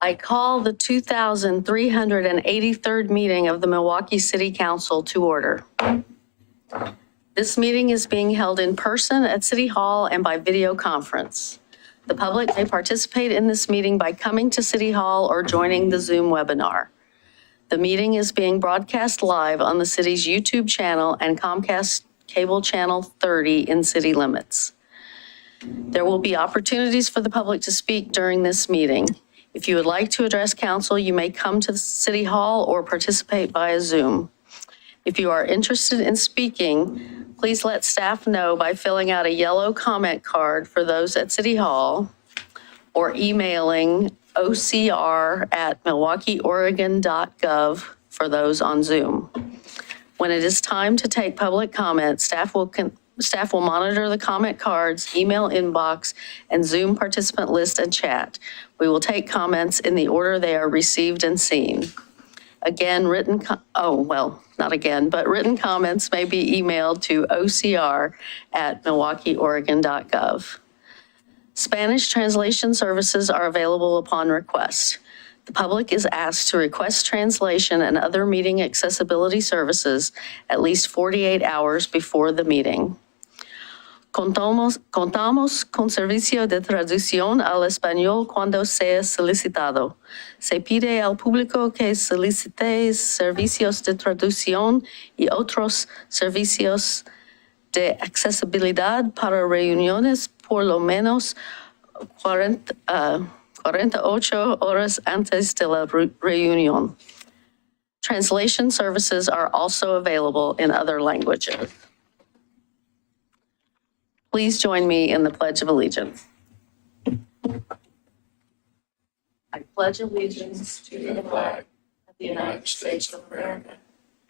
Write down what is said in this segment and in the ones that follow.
I call the 2,383rd meeting of the Milwaukie City Council to order. This meeting is being held in person at City Hall and by video conference. The public may participate in this meeting by coming to City Hall or joining the Zoom webinar. The meeting is being broadcast live on the city's YouTube channel and Comcast Cable Channel 30 in city limits. There will be opportunities for the public to speak during this meeting. If you would like to address council, you may come to the City Hall or participate via Zoom. If you are interested in speaking, please let staff know by filling out a yellow comment card for those at City Hall or emailing ocr@milwaukieoregon.gov for those on Zoom. When it is time to take public comment, staff will monitor the comment cards, email inbox, and Zoom participant list and chat. We will take comments in the order they are received and seen. Again, written comments may be emailed to ocr@milwaukieoregon.gov. Spanish translation services are available upon request. The public is asked to request translation and other meeting accessibility services at least 48 hours before the meeting. Contamos con servicio de traducción al español cuando sea solicitado. Se pide al público que solicite servicios de traducción y otros servicios de accesibilidad para reuniones por lo menos 48 horas antes de la reunión. Translation services are also available in other languages. Please join me in the Pledge of Allegiance. I pledge allegiance to the flag of the United States of America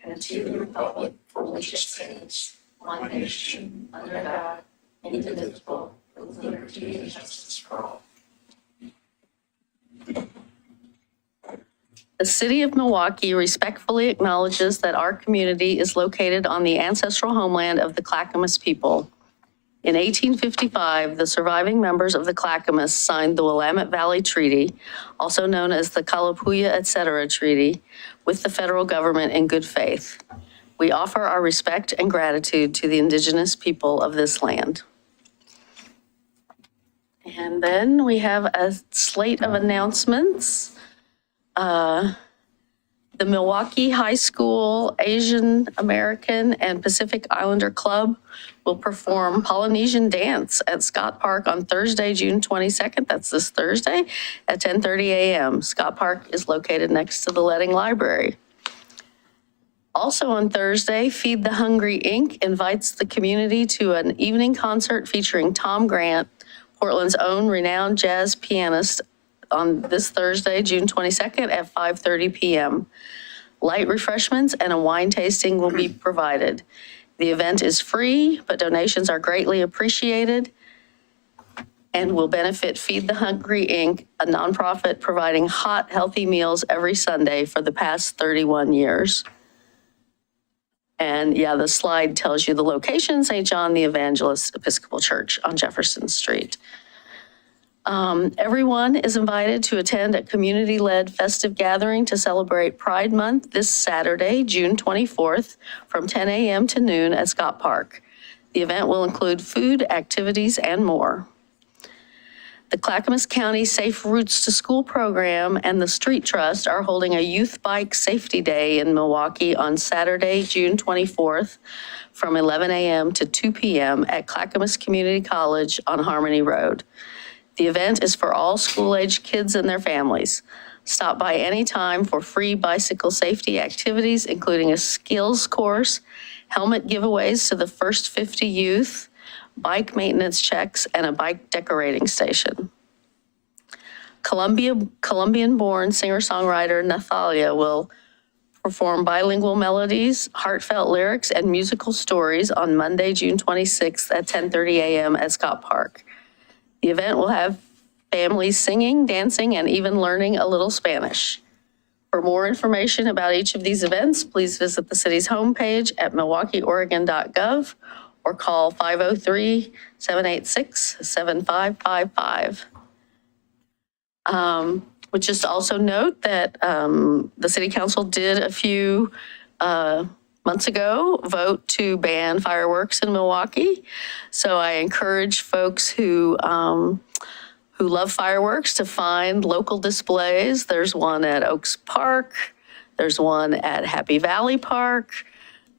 and to the republic for which it stands, one nation, under God, indivisible, with liberty and justice for all. The City of Milwaukie respectfully acknowledges that our community is located on the ancestral homeland of the Clackamas people. In 1855, the surviving members of the Clackamas signed the Willamette Valley Treaty, also known as the Kalapuya Etc. Treaty, with the federal government in good faith. We offer our respect and gratitude to the indigenous people of this land. And then we have a slate of announcements. The Milwaukie High School Asian American and Pacific Islander Club will perform Polynesian dance at Scott Park on Thursday, June 22nd. That's this Thursday at 10:30 a.m. Scott Park is located next to the Ledding Library. Also on Thursday, Feed the Hungry Inc. invites the community to an evening concert featuring Tom Grant, Portland's own renowned jazz pianist, on this Thursday, June 22nd at 5:30 p.m. Light refreshments and a wine tasting will be provided. The event is free, but donations are greatly appreciated and will benefit Feed the Hungry Inc., a nonprofit providing hot, healthy meals every Sunday for the past 31 years. And yeah, the slide tells you the location, St. John the Evangelist Episcopal Church on Jefferson Street. Everyone is invited to attend a community-led festive gathering to celebrate Pride Month this Saturday, June 24th, from 10 a.m. to noon at Scott Park. The event will include food, activities, and more. The Clackamas County Safe Routes to School program and the Street Trust are holding a Youth Bike Safety Day in Milwaukie on Saturday, June 24th, from 11 a.m. to 2 p.m. at Clackamas Community College on Harmony Road. The event is for all school-age kids and their families. Stop by anytime for free bicycle safety activities, including a skills course, helmet giveaways to the first 50 youth, bike maintenance checks, and a bike decorating station. Colombian-born singer-songwriter Nathalia will perform bilingual melodies, heartfelt lyrics, and musical stories on Monday, June 26th at 10:30 a.m. at Scott Park. The event will have families singing, dancing, and even learning a little Spanish. For more information about each of these events, please visit the city's homepage at milwaukieoregon.gov or call 503-786-7555. Would just also note that the City Council did a few months ago vote to ban fireworks in Milwaukie. So I encourage folks who love fireworks to find local displays. There's one at Oaks Park. There's one at Happy Valley Park.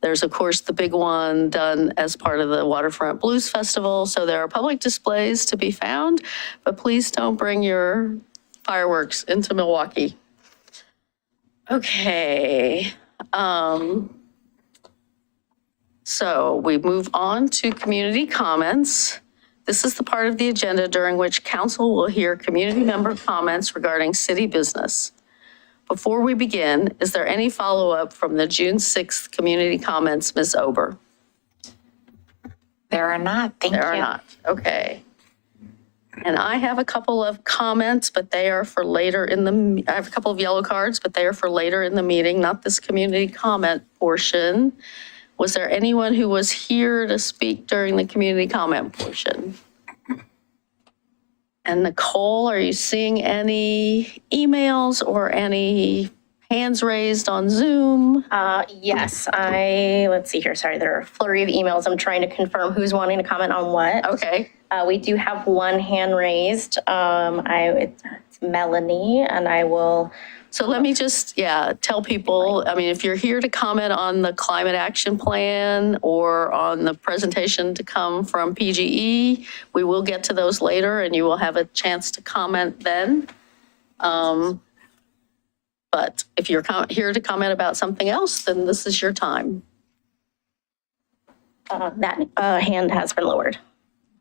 There's, of course, the big one done as part of the Waterfront Blues Festival. So there are public displays to be found, but please don't bring your fireworks into Milwaukie. Okay. So we move on to community comments. This is the part of the agenda during which council will hear community member comments regarding city business. Before we begin, is there any follow-up from the June 6th community comments, Ms. Ober? There are not, thank you. There are not, okay. And I have a couple of comments, but they are for later in the, I have a couple of yellow cards, but they are for later in the meeting, not this community comment portion. Was there anyone who was here to speak during the community comment portion? And Nicole, are you seeing any emails or any hands raised on Zoom? Yes, let's see here, sorry, there are a flurry of emails. I'm trying to confirm who's wanting to comment on what. Okay. We do have one hand raised. It's Melanie, and I will. So let me just, tell people, I mean, if you're here to comment on the climate action plan or on the presentation to come from PGE, we will get to those later and you will have a chance to comment then. But if you're here to comment about something else, then this is your time. That hand has been lowered.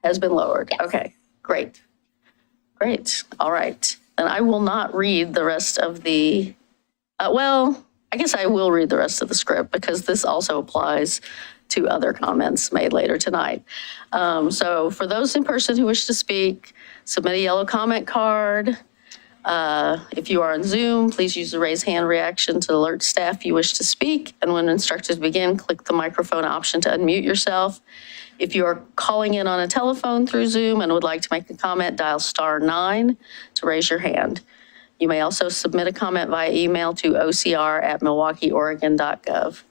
Has been lowered. Yes. Okay, great. Great, all right. And I will not read the rest of the, well, I guess I will read the rest of the script because this also applies to other comments made later tonight. So for those in person who wish to speak, submit a yellow comment card. If you are on Zoom, please use the raise hand reaction to alert staff you wish to speak. And when instructed to begin, click the microphone option to unmute yourself. If you are calling in on a telephone through Zoom and would like to make a comment, dial *9 to raise your hand. You may also submit a comment via email to ocr@milwaukieoregon.gov.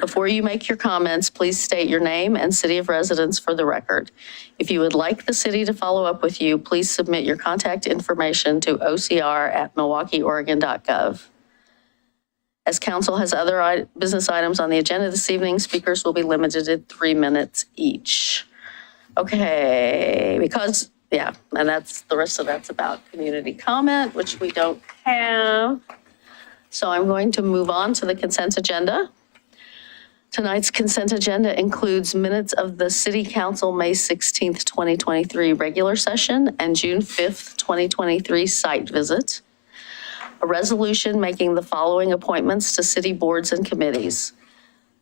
Before you make your comments, please state your name and city of residence for the record. If you would like the city to follow up with you, please submit your contact information to ocr@milwaukieoregon.gov. As council has other business items on the agenda this evening, speakers will be limited to 3 minutes each. Okay, because, and that's the rest of that's about community comment, which we don't have. So I'm going to move on to the consent agenda. Tonight's consent agenda includes minutes of the City Council May 16th, 2023 regular session and June 5th, 2023 site visit. A resolution making the following appointments to city boards and committees.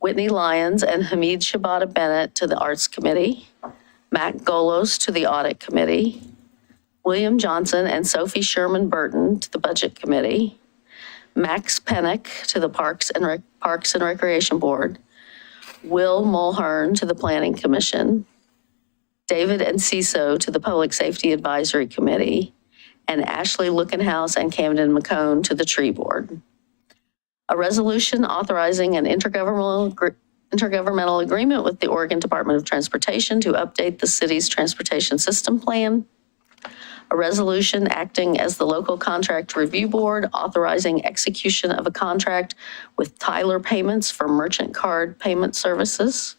Whitney Lyons and Hamid Shabata Bennett to the Arts Committee. Matt Golos to the Audit Committee. William Johnson and Sophie Sherman Burton to the Budget Committee. Max Pennick to the Parks and Recreation Board. Will Mulhern to the Planning Commission. David Enciso to the Public Safety Advisory Committee. And Ashley Lookenhouse and Camden McCone to the Tree Board. A resolution authorizing an intergovernmental agreement with the Oregon Department of Transportation to update the city's transportation system plan. A resolution acting as the local contract review board authorizing execution of a contract with Tyler Payments for merchant card payment services.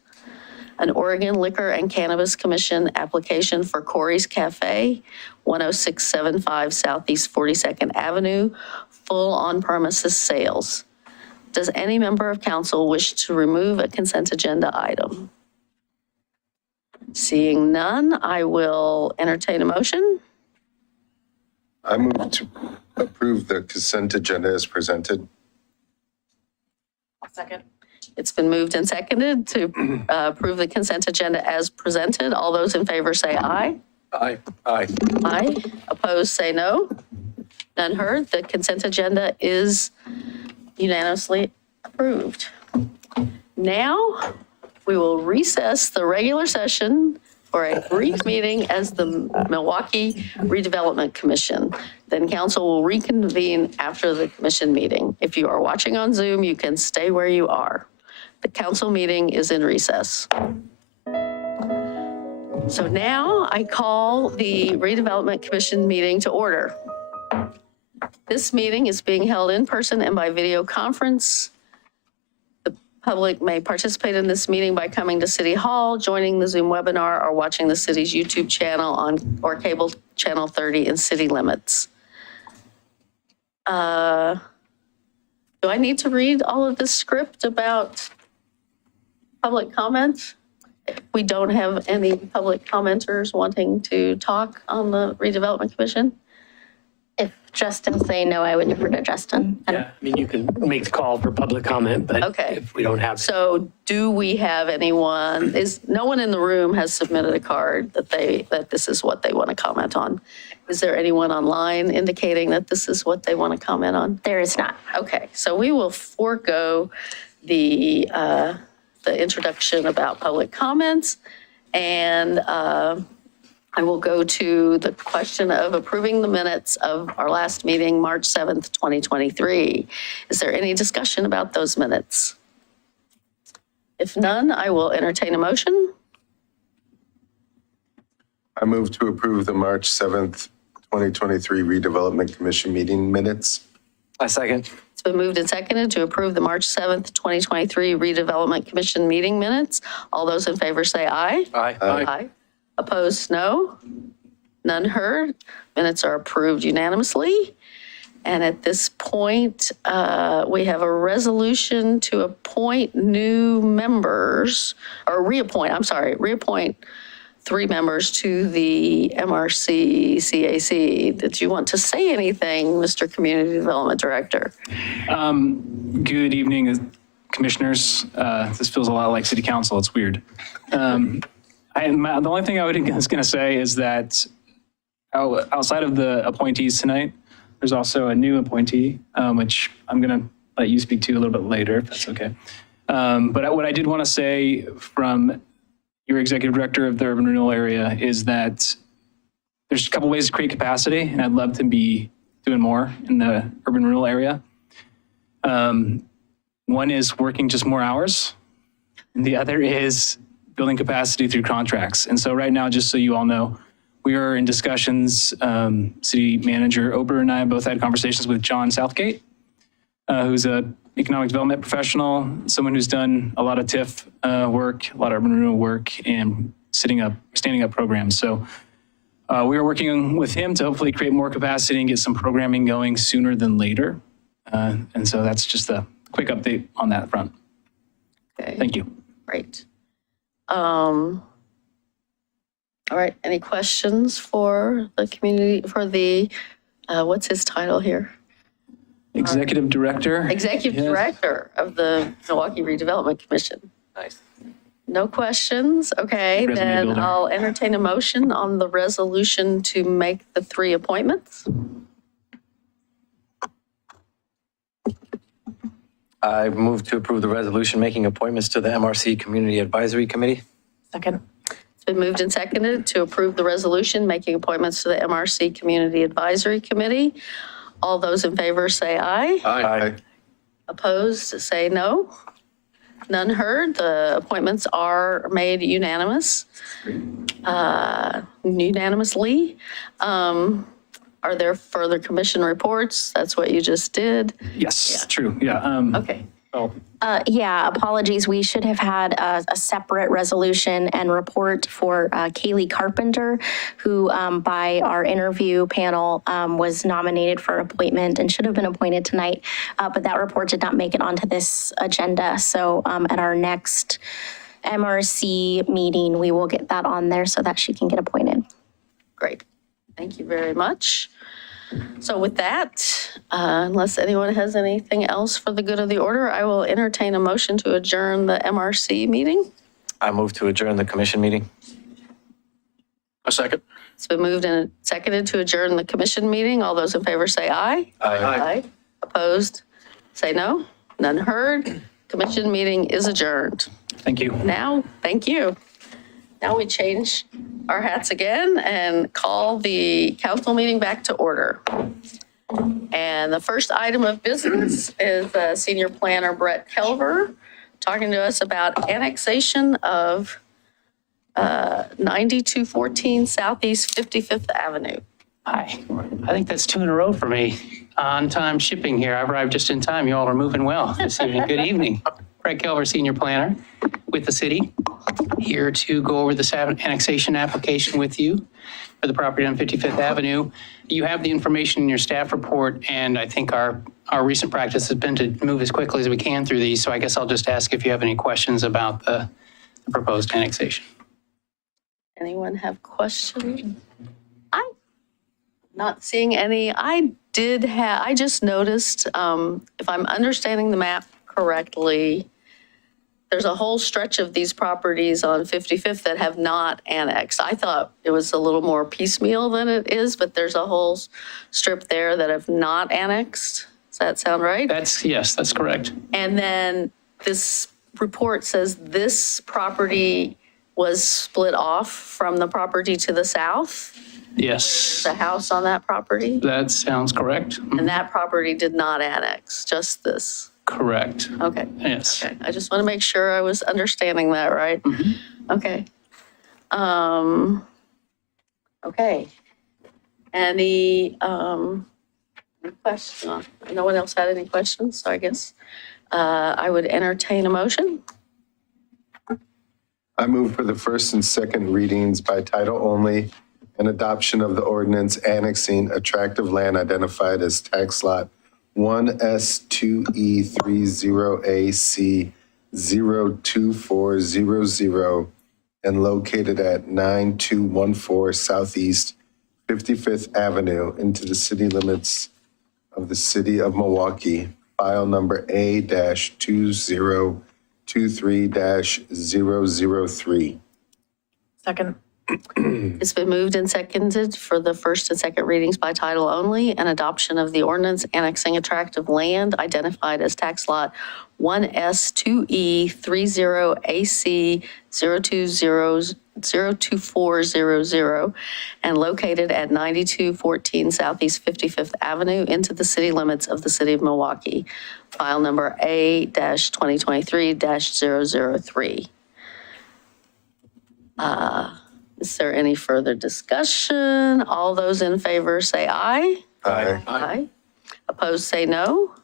An Oregon Liquor and Cannabis Commission application for Corey's Cafe, 10675 Southeast 42nd Avenue, full on-premises sales. Does any member of council wish to remove a consent agenda item? Seeing none, I will entertain a motion. I move to approve the consent agenda as presented. Second. It's been moved and seconded to approve the consent agenda as presented. All those in favor say aye. Aye. Aye. Aye. Opposed, say no. None heard. The consent agenda is unanimously approved. Now, We will recess the regular session for a brief meeting as the Milwaukie Redevelopment Commission. Then council will reconvene after the commission meeting. If you are watching on Zoom, you can stay where you are. The council meeting is in recess. So now I call the Redevelopment Commission meeting to order. This meeting is being held in person and by video conference. The public may participate in this meeting by coming to City Hall, joining the Zoom webinar, or watching the city's YouTube channel or cable channel 30 in city limits. Do I need to read all of this script about public comment? We don't have any public commenters wanting to talk on the Redevelopment Commission? If Justin say no, I would defer to Justin. Yeah, I mean, you can make the call for public comment, but Okay. if we don't have. So do we have anyone, no one in the room has submitted a card that this is what they want to comment on. Is there anyone online indicating that this is what they want to comment on? There is not. Okay, so we will forego the introduction about public comments, and I will go to the question of approving the minutes of our last meeting, March 7th, 2023. Is there any discussion about those minutes? If none, I will entertain a motion. I move to approve the March 7th, 2023 Redevelopment Commission meeting minutes. A second. It's been moved and seconded to approve the March 7th, 2023 Redevelopment Commission meeting minutes. All those in favor say aye. Aye. Aye. Opposed, no. None heard. Minutes are approved unanimously. And at this point, we have a resolution to appoint new members, or reappoint 3 members to the MRC CAC. Did you want to say anything, Mr. Community Development Director? Good evening, commissioners. This feels a lot like city council. It's weird. The only thing I was going to say is that outside of the appointees tonight, there's also a new appointee, which I'm going to let you speak to a little bit later, if that's okay. But what I did want to say from your executive director of the urban renewal area is that there's a couple ways to create capacity, and I'd love to be doing more in the urban renewal area. One is working just more hours, and the other is building capacity through contracts. And so right now, just so you all know, we are in discussions, City Manager Ober and I both had conversations with John Southgate, who's a economic development professional, someone who's done a lot of TIF work, a lot of urban renewal work, and standing up programs. So we are working with him to hopefully create more capacity and get some programming going sooner than later. And so that's just a quick update on that front. Okay. Thank you. Great. All right, any questions for the community, for the, what's his title here? Executive Director. Executive Yes. Director of the Milwaukie Redevelopment Commission. Nice. No questions? Okay, Resume then builder. I'll entertain a motion on the resolution to make the 3 appointments. I move to approve the resolution making appointments to the MRC Community Advisory Committee. Second. It's been moved and seconded to approve the resolution making appointments to the MRC Community Advisory Committee. All those in favor say aye. Aye. Opposed, say no. None heard. The appointments are made unanimously. Are there further commission reports? That's what you just did. Yes, true. Yeah. Okay. Well, Yeah, apologies. We should have had a separate resolution and report for Kaylee Carpenter, who by our interview panel was nominated for appointment and should have been appointed tonight. But that report did not make it onto this agenda. So at our next MRC meeting, we will get that on there so that she can get appointed. Great. Thank you very much. So with that, unless anyone has anything else for the good of the order, I will entertain a motion to adjourn the MRC meeting. I move to adjourn the commission meeting. A second. It's been moved and seconded to adjourn the commission meeting. All those in favor say aye. Aye. Opposed, say no. None heard. Commission meeting is adjourned. Thank you. Now, thank you. Now we change our hats again and call the council meeting back to order. And the first item of business is Senior Planner Brett Kelver talking to us about annexation of 9214 Southeast 55th Avenue. Hi, I think that's 2 in a row for me. On-time shipping here. I've arrived just in time. You all are moving well this evening. Good evening. Brett Kelver, Senior Planner with the city, here to go over this annexation application with you for the property on 55th Avenue. You have the information in your staff report, and I think our recent practice has been to move as quickly as we can through these, so I guess I'll just ask if you have any questions about the proposed annexation. Anyone have questions? I'm not seeing any. I just noticed, if I'm understanding the map correctly, there's a whole stretch of these properties on 55th that have not annexed. I thought it was a little more piecemeal than it is, but there's a whole strip there that have not annexed. Does that sound right? Yes, that's correct. And then this report says this property was split off from the property to the south, Yes, the house on that property, that sounds correct. and that property did not annex, just this. Correct. Okay. Yes. Okay, I just want to make sure I was understanding that right. Okay. Okay. Any questions? No one else had any questions, so I guess I would entertain a motion. I move for the first and second readings by title only and adoption of the ordinance annexing attractive land identified as tax lot 1S2E30AC 02400 and located at 9214 Southeast 55th Avenue into the city limits of the city of Milwaukie, file number A-2023-003. Second. It's been moved and seconded for the first and second readings by title only and adoption of the ordinance annexing attractive land identified as tax lot 1S2E30AC 02400 and located at 9214 Southeast 55th Avenue into the city limits of the city of Milwaukie, file number A-2023-003. Is there any further discussion? All those in favor say aye. Aye. Aye. Opposed, say no.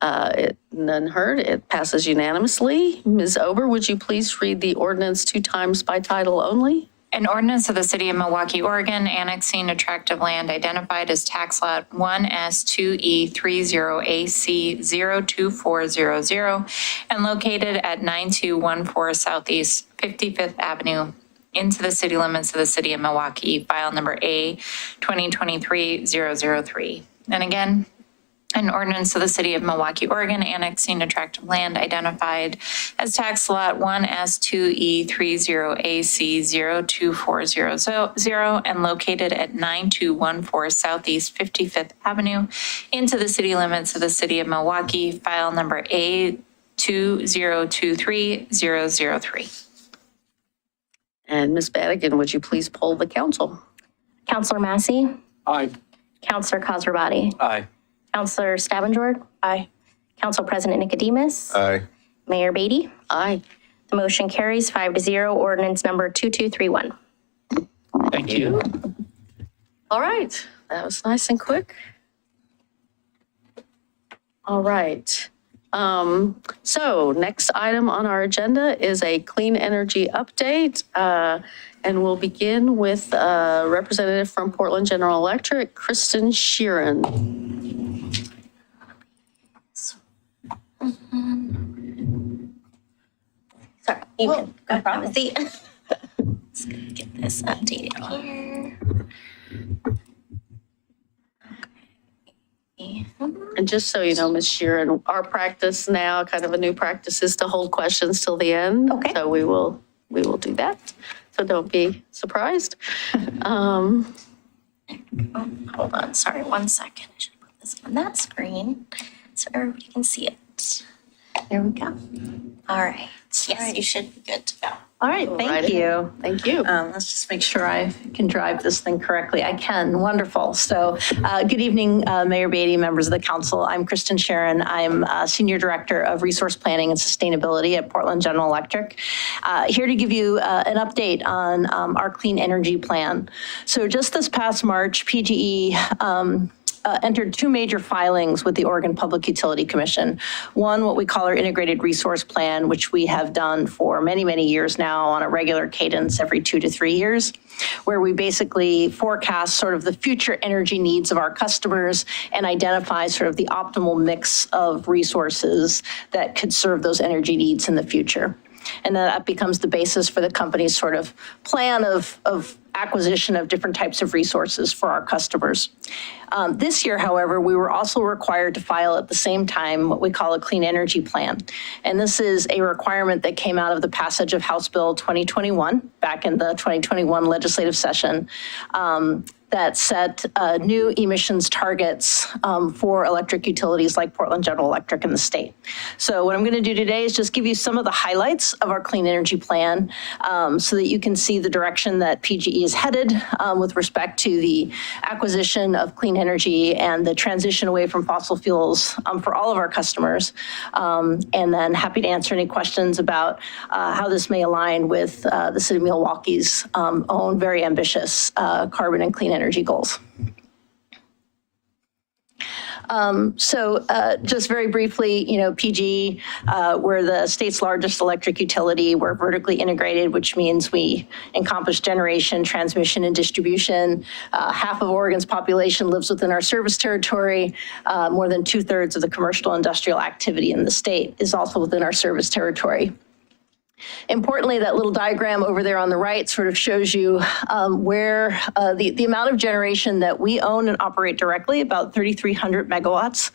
None heard. It passes unanimously. Ms. Ober, would you please read the ordinance 2 times by title only? An ordinance of the city of Milwaukie, Oregon, annexing attractive land identified as tax lot 1S2E30AC 02400 and located at 9214 Southeast 55th Avenue into the city limits of the city of Milwaukie, file number A-2023-003. And again, an ordinance of the city of Milwaukie, Oregon, annexing attractive land identified as tax lot 1S2E30AC 02400 and located at 9214 Southeast 55th Avenue into the city limits of the city of Milwaukie, file number A-2023-003. And Ms. Madigan, would you please poll the council? Counselor Massey, Aye. Counselor Khosrowbadi, Aye. Counselor Stavanger, Aye. Council President Nicodemus, Aye. Mayor Beatty. Aye. The motion carries 5-0, ordinance number 2231. Thank you. All right, that was nice and quick. All right. So next item on our agenda is a clean energy update. And we'll begin with a representative from Portland General Electric, Kristen Sheeran. Sorry, you can go have a seat. Just gonna get this updated here. And just so you know, Ms. Sheeran, our practice now, kind of a new practice, is to hold questions till the end. Okay. So we will do that. So don't be surprised. Oh, hold on, sorry, 1 second. I should put this on that screen so everybody can see it. There we go. All right. Yes, you should be good to go. All right, Right thank ahead. you. Thank you. Let's just make sure I can drive this thing correctly. I can, wonderful. So good evening, Mayor Beatty, members of the council. I'm Kristen Sharon. I'm Senior Director of Resource Planning and Sustainability at Portland General Electric. Here to give you an update on our clean energy plan. So just this past March, PGE entered two major filings with the Oregon Public Utility Commission. One, what we call our Integrated Resource Plan, which we have done for many, many years now on a regular cadence every 2 to 3 years, where we basically forecast sort of the future energy needs of our customers and identify sort of the optimal mix of resources that could serve those energy needs in the future. And then that becomes the basis for the company's sort of plan of acquisition of different types of resources for our customers. This year, however, we were also required to file at the same time what we call a clean energy plan. And this is a requirement that came out of the passage of House Bill 2021 back in the 2021 legislative session. That set new emissions targets for electric utilities like Portland General Electric in the state. So what I'm going to do today is just give you some of the highlights of our clean energy plan so that you can see the direction that PGE is headed with respect to the acquisition of clean energy and the transition away from fossil fuels for all of our customers. And then happy to answer any questions about how this may align with the city of Milwaukee's own very ambitious carbon and clean energy goals. Just very briefly, you know, PG, we're the state's largest electric utility. We're vertically integrated, which means we encompass generation, transmission, and distribution. Half of Oregon's population lives within our service territory. More than 2/3 of the commercial industrial activity in the state is also within our service territory. Importantly, that little diagram over there on the right sort of shows you where the amount of generation that we own and operate directly, about 3,300 megawatts.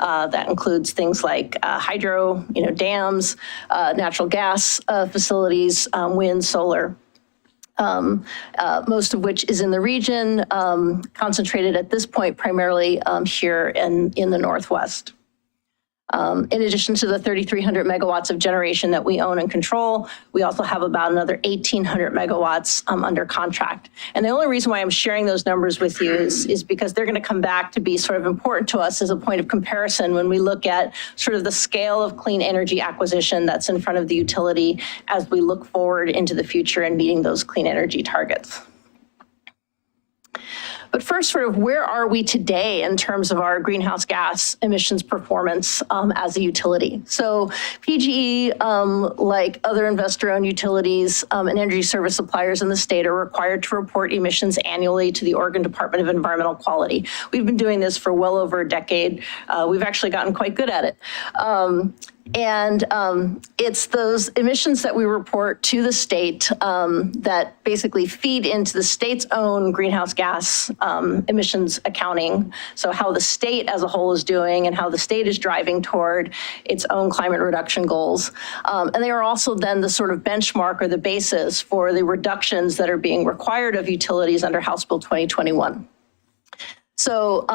That includes things like hydro, you know, dams, natural gas facilities, wind, solar. Most of which is in the region, concentrated at this point primarily here in the Northwest. In addition to the 3,300 megawatts of generation that we own and control, we also have about another 1,800 megawatts under contract. And the only reason why I'm sharing those numbers with you is because they're going to come back to be sort of important to us as a point of comparison when we look at sort of the scale of clean energy acquisition that's in front of the utility as we look forward into the future and meeting those clean energy targets. But first, sort of where are we today in terms of our greenhouse gas emissions performance as a utility? So PGE, like other investor-owned utilities and energy service suppliers in the state, are required to report emissions annually to the Oregon Department of Environmental Quality. We've been doing this for well over a decade. We've actually gotten quite good at it. It's those emissions that we report to the state that basically feed into the state's own greenhouse gas emissions accounting. So how the state as a whole is doing and how the state is driving toward its own climate reduction goals. And they are also then the sort of benchmark or the basis for the reductions that are being required of utilities under House Bill 2021. So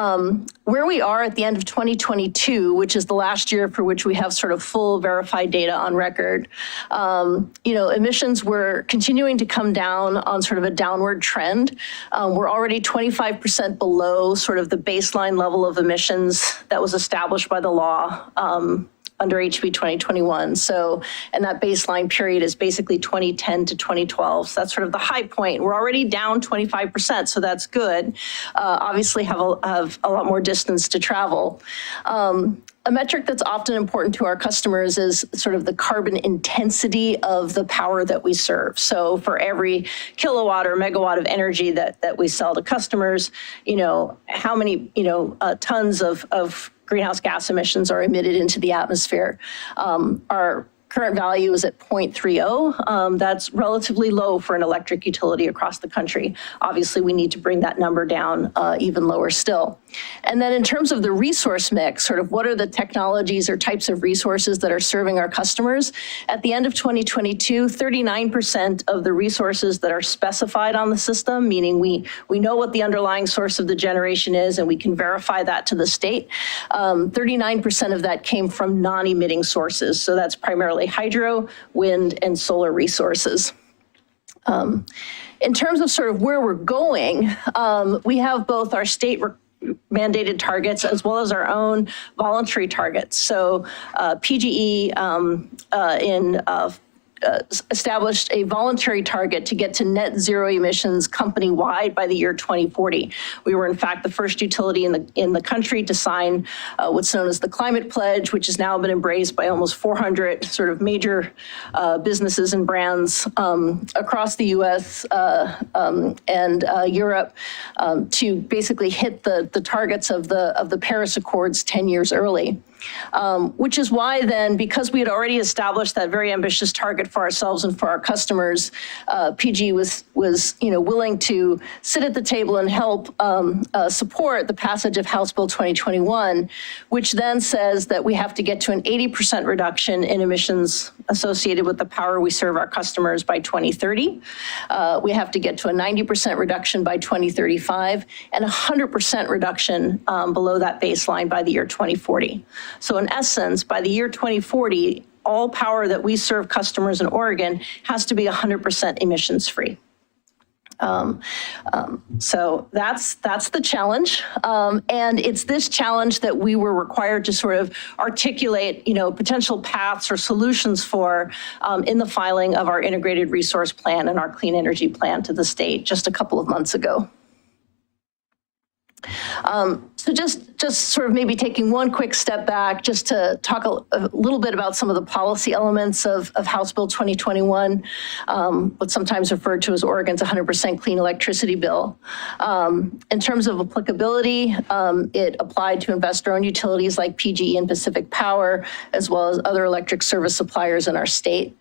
where we are at the end of 2022, which is the last year for which we have sort of full verified data on record, you know, emissions were continuing to come down on sort of a downward trend. We're already 25% below sort of the baseline level of emissions that was established by the law under HB 2021. So, and that baseline period is basically 2010 to 2012. So that's sort of the high point. We're already down 25%, so that's good. Obviously have a lot more distance to travel. A metric that's often important to our customers is sort of the carbon intensity of the power that we serve. So for every kilowatt or megawatt of energy that we sell to customers, you know, how many, you know, tons of greenhouse gas emissions are emitted into the atmosphere. Our current value is at 0.30. That's relatively low for an electric utility across the country. Obviously, we need to bring that number down even lower still. And then in terms of the resource mix, sort of what are the technologies or types of resources that are serving our customers? At the end of 2022, 39% of the resources that are specified on the system, meaning we know what the underlying source of the generation is and we can verify that to the state, 39% of that came from non-emitting sources. So that's primarily primarily hydro, wind, and solar resources. In terms of sort of where we're going, we have both our state mandated targets as well as our own voluntary targets. So PGE established a voluntary target to get to net zero emissions company-wide by the year 2040. We were in fact the first utility in the country to sign what's known as the Climate Pledge, which has now been embraced by almost 400 sort of major businesses and brands across the US and Europe to basically hit the targets of the Paris Accords 10 years early. Which is why then, because we had already established that very ambitious target for ourselves and for our customers, PG was willing to sit at the table and help support the passage of House Bill 2021, which then says that we have to get to an 80% reduction in emissions associated with the power we serve our customers by 2030. We have to get to a 90% reduction by 2035 and 100% reduction below that baseline by the year 2040. So in essence, by the year 2040, all power that we serve customers in Oregon has to be 100% emissions free. So that's the challenge. And it's this challenge that we were required to sort of articulate, potential paths or solutions for in the filing of our integrated resource plan and our clean energy plan to the state just a couple of months ago. So just sort of maybe taking one quick step back just to talk a little bit about some of the policy elements of House Bill 2021, what's sometimes referred to as Oregon's 100% clean electricity bill. In terms of applicability, it applied to investor-owned utilities like PGE and Pacific Power, as well as other electric service suppliers in our state.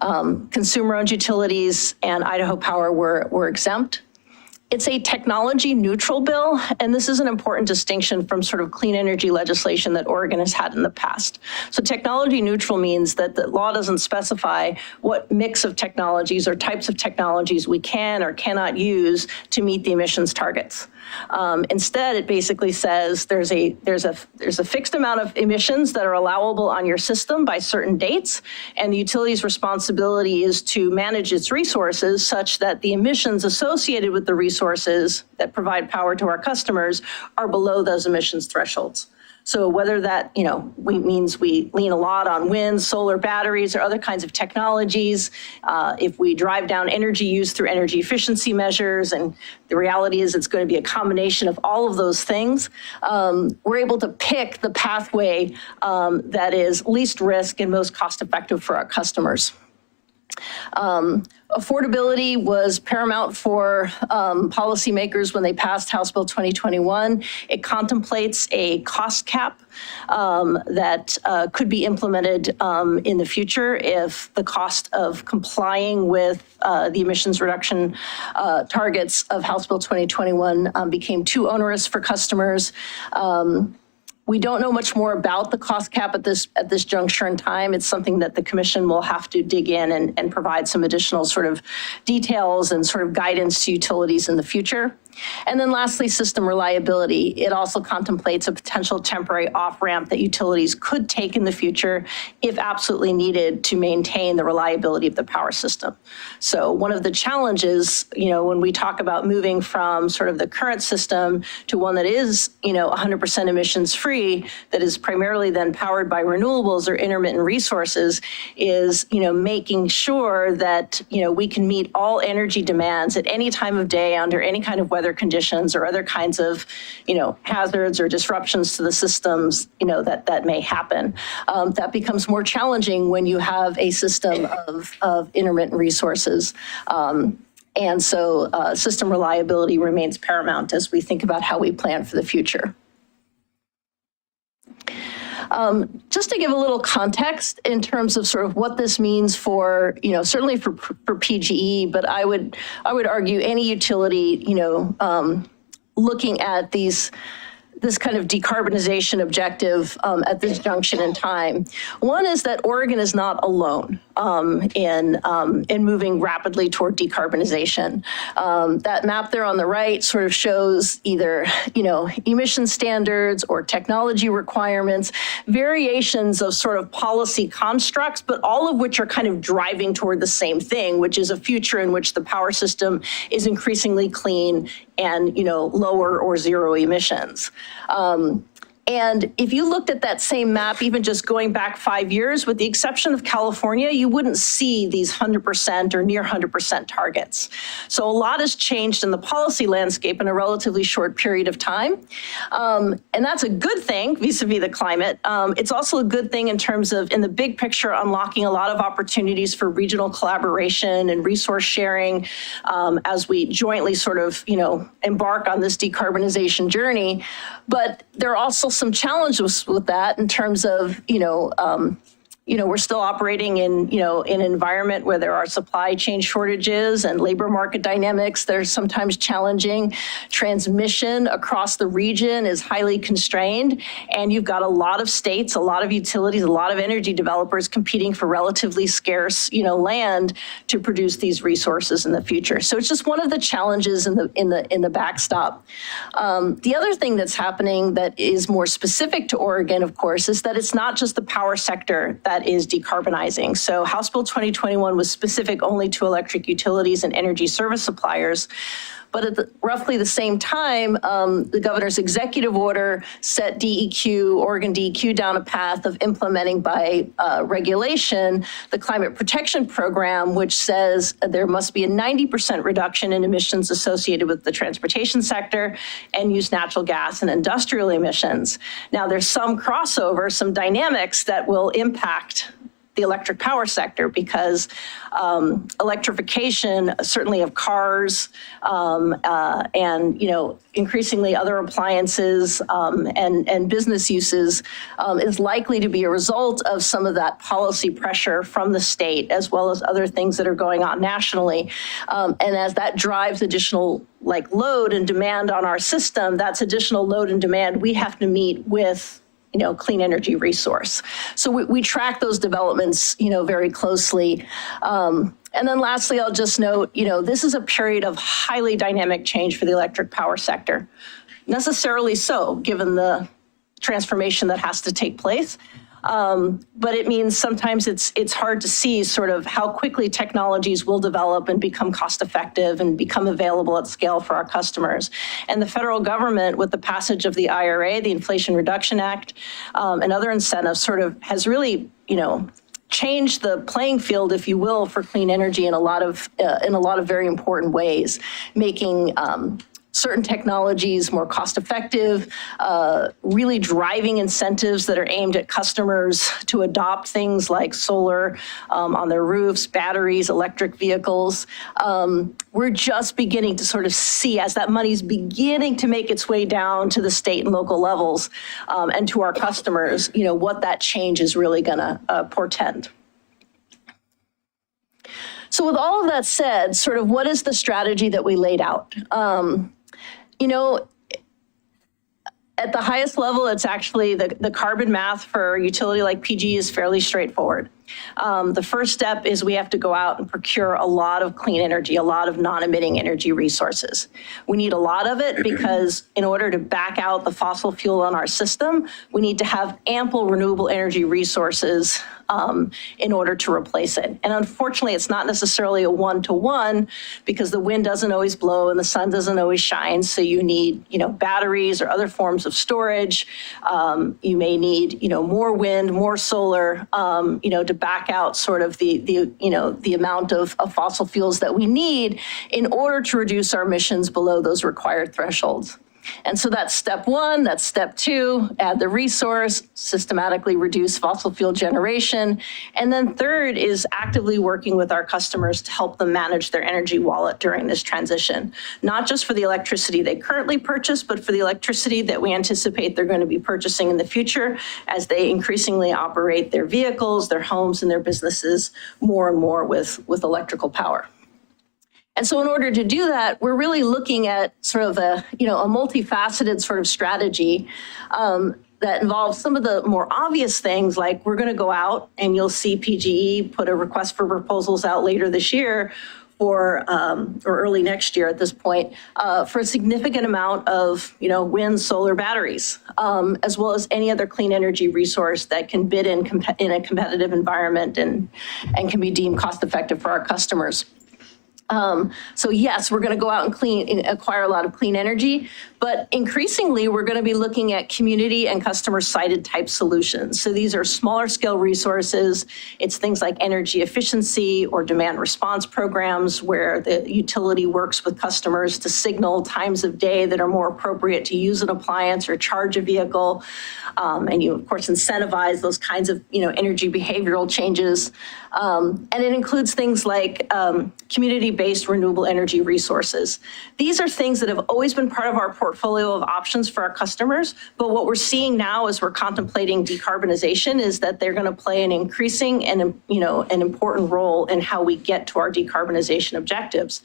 Consumer-owned utilities and Idaho Power were exempt. It's a technology neutral bill, and this is an important distinction from sort of clean energy legislation that Oregon has had in the past. So technology neutral means that the law doesn't specify what mix of technologies or types of technologies we can or cannot use to meet the emissions targets. Instead, it basically says there's a fixed amount of emissions that are allowable on your system by certain dates, and the utility's responsibility is to manage its resources such that the emissions associated with the resources that provide power to our customers are below those emissions thresholds. So whether that, means we lean a lot on wind, solar batteries, or other kinds of technologies, if we drive down energy use through energy efficiency measures, and the reality is it's going to be a combination of all of those things, we're able to pick the pathway that is least risk and most cost effective for our customers. Affordability was paramount for policymakers when they passed House Bill 2021. It contemplates a cost cap that could be implemented in the future if the cost of complying with the emissions reduction targets of House Bill 2021 became too onerous for customers. We don't know much more about the cost cap at this juncture in time. It's something that the commission will have to dig in and provide some additional sort of details and sort of guidance to utilities in the future. And then lastly, system reliability. It also contemplates a potential temporary off-ramp that utilities could take in the future if absolutely needed to maintain the reliability of the power system. So one of the challenges, when we talk about moving from sort of the current system to one that is, 100% emissions free, that is primarily then powered by renewables or intermittent resources, is, making sure that, we can meet all energy demands at any time of day under any kind of weather conditions or other kinds of, hazards or disruptions to the systems, that may happen. That becomes more challenging when you have a system of intermittent resources. And so system reliability remains paramount as we think about how we plan for the future. Just to give a little context in terms of sort of what this means for, certainly for PGE, but I would argue any utility, looking at these this kind of decarbonization objective at this junction in time. One is that Oregon is not alone in moving rapidly toward decarbonization. That map there on the right sort of shows either, emission standards or technology requirements, variations of sort of policy constructs, but all of which are kind of driving toward the same thing, which is a future in which the power system is increasingly clean and, lower or zero emissions. And if you looked at that same map, even just going back 5 years, with the exception of California, you wouldn't see these 100% or near 100% targets. So a lot has changed in the policy landscape in a relatively short period of time. And that's a good thing vis-a-vis the climate. It's also a good thing in terms of, in the big picture, unlocking a lot of opportunities for regional collaboration and resource sharing as we jointly sort of, embark on this decarbonization journey. But there are also some challenges with that in terms of, we're still operating in, in an environment where there are supply chain shortages and labor market dynamics that are sometimes challenging. Transmission across the region is highly constrained, and you've got a lot of states, a lot of utilities, a lot of energy developers competing for relatively scarce, land to produce these resources in the future. So it's just one of the challenges in the backstop. The other thing that's happening that is more specific to Oregon, of course, is that it's not just the power sector that is decarbonizing. So House Bill 2021 was specific only to electric utilities and energy service suppliers. But at roughly the same time, the governor's executive order set DEQ, Oregon DEQ, down a path of implementing by regulation the climate protection program, which says there must be a 90% reduction in emissions associated with the transportation sector and use natural gas and industrial emissions. Now, there's some crossover, some dynamics that will impact the electric power sector, because electrification, certainly of cars and, increasingly other appliances and business uses is likely to be a result of some of that policy pressure from the state, as well as other things that are going on nationally. And as that drives additional load and demand on our system, that's additional load and demand we have to meet with clean energy resource. So we track those developments, very closely. And then lastly, I'll just note, this is a period of highly dynamic change for the electric power sector. Necessarily so, given the transformation that has to take place. But it means sometimes it's hard to see sort of how quickly technologies will develop and become cost effective and become available at scale for our customers. And the federal government, with the passage of the IRA, the Inflation Reduction Act, and other incentives, sort of has really, change the playing field, if you will, for clean energy in a lot of very important ways, making certain technologies more cost effective, really driving incentives that are aimed at customers to adopt things like solar on their roofs, batteries, electric vehicles. We're just beginning to sort of see, as that money's beginning to make its way down to the state and local levels and to our customers, what that change is really gonna portend. So with all of that said, sort of what is the strategy that we laid out? At the highest level, it's actually the carbon math for a utility like PG is fairly straightforward. The first step is we have to go out and procure a lot of clean energy, a lot of non-emitting energy resources. We need a lot of it because in order to back out the fossil fuel on our system, we need to have ample renewable energy resources in order to replace it. And unfortunately, it's not necessarily a one-to-one because the wind doesn't always blow and the sun doesn't always shine. So you need, batteries or other forms of storage. You may need, more wind, more solar, to back out sort of the amount of fossil fuels that we need in order to reduce our emissions below those required thresholds. And so that's step one. That's step two, add the resource, systematically reduce fossil fuel generation. And then third is actively working with our customers to help them manage their energy wallet during this transition, not just for the electricity they currently purchase, but for the electricity that we anticipate they're going to be purchasing in the future as they increasingly operate their vehicles, their homes, and their businesses more and more with electrical power. And so in order to do that, we're really looking at sort of a multifaceted sort of strategy that involves some of the more obvious things, like we're going to go out and you'll see PGE put a request for proposals out later this year for, or early next year at this point, for a significant amount of, wind, solar, batteries, as well as any other clean energy resource that can bid in a competitive environment and can be deemed cost effective for our customers. So yes, we're going to go out and acquire a lot of clean energy, but increasingly we're going to be looking at community and customer sited type solutions. So these are smaller scale resources. It's things like energy efficiency or demand response programs where the utility works with customers to signal times of day that are more appropriate to use an appliance or charge a vehicle. And you of course incentivize those kinds of energy behavioral changes. And it includes things like community-based renewable energy resources. These are things that have always been part of our portfolio of options for our customers, but what we're seeing now as we're contemplating decarbonization is that they're going to play an increasing and an important role in how we get to our decarbonization objectives.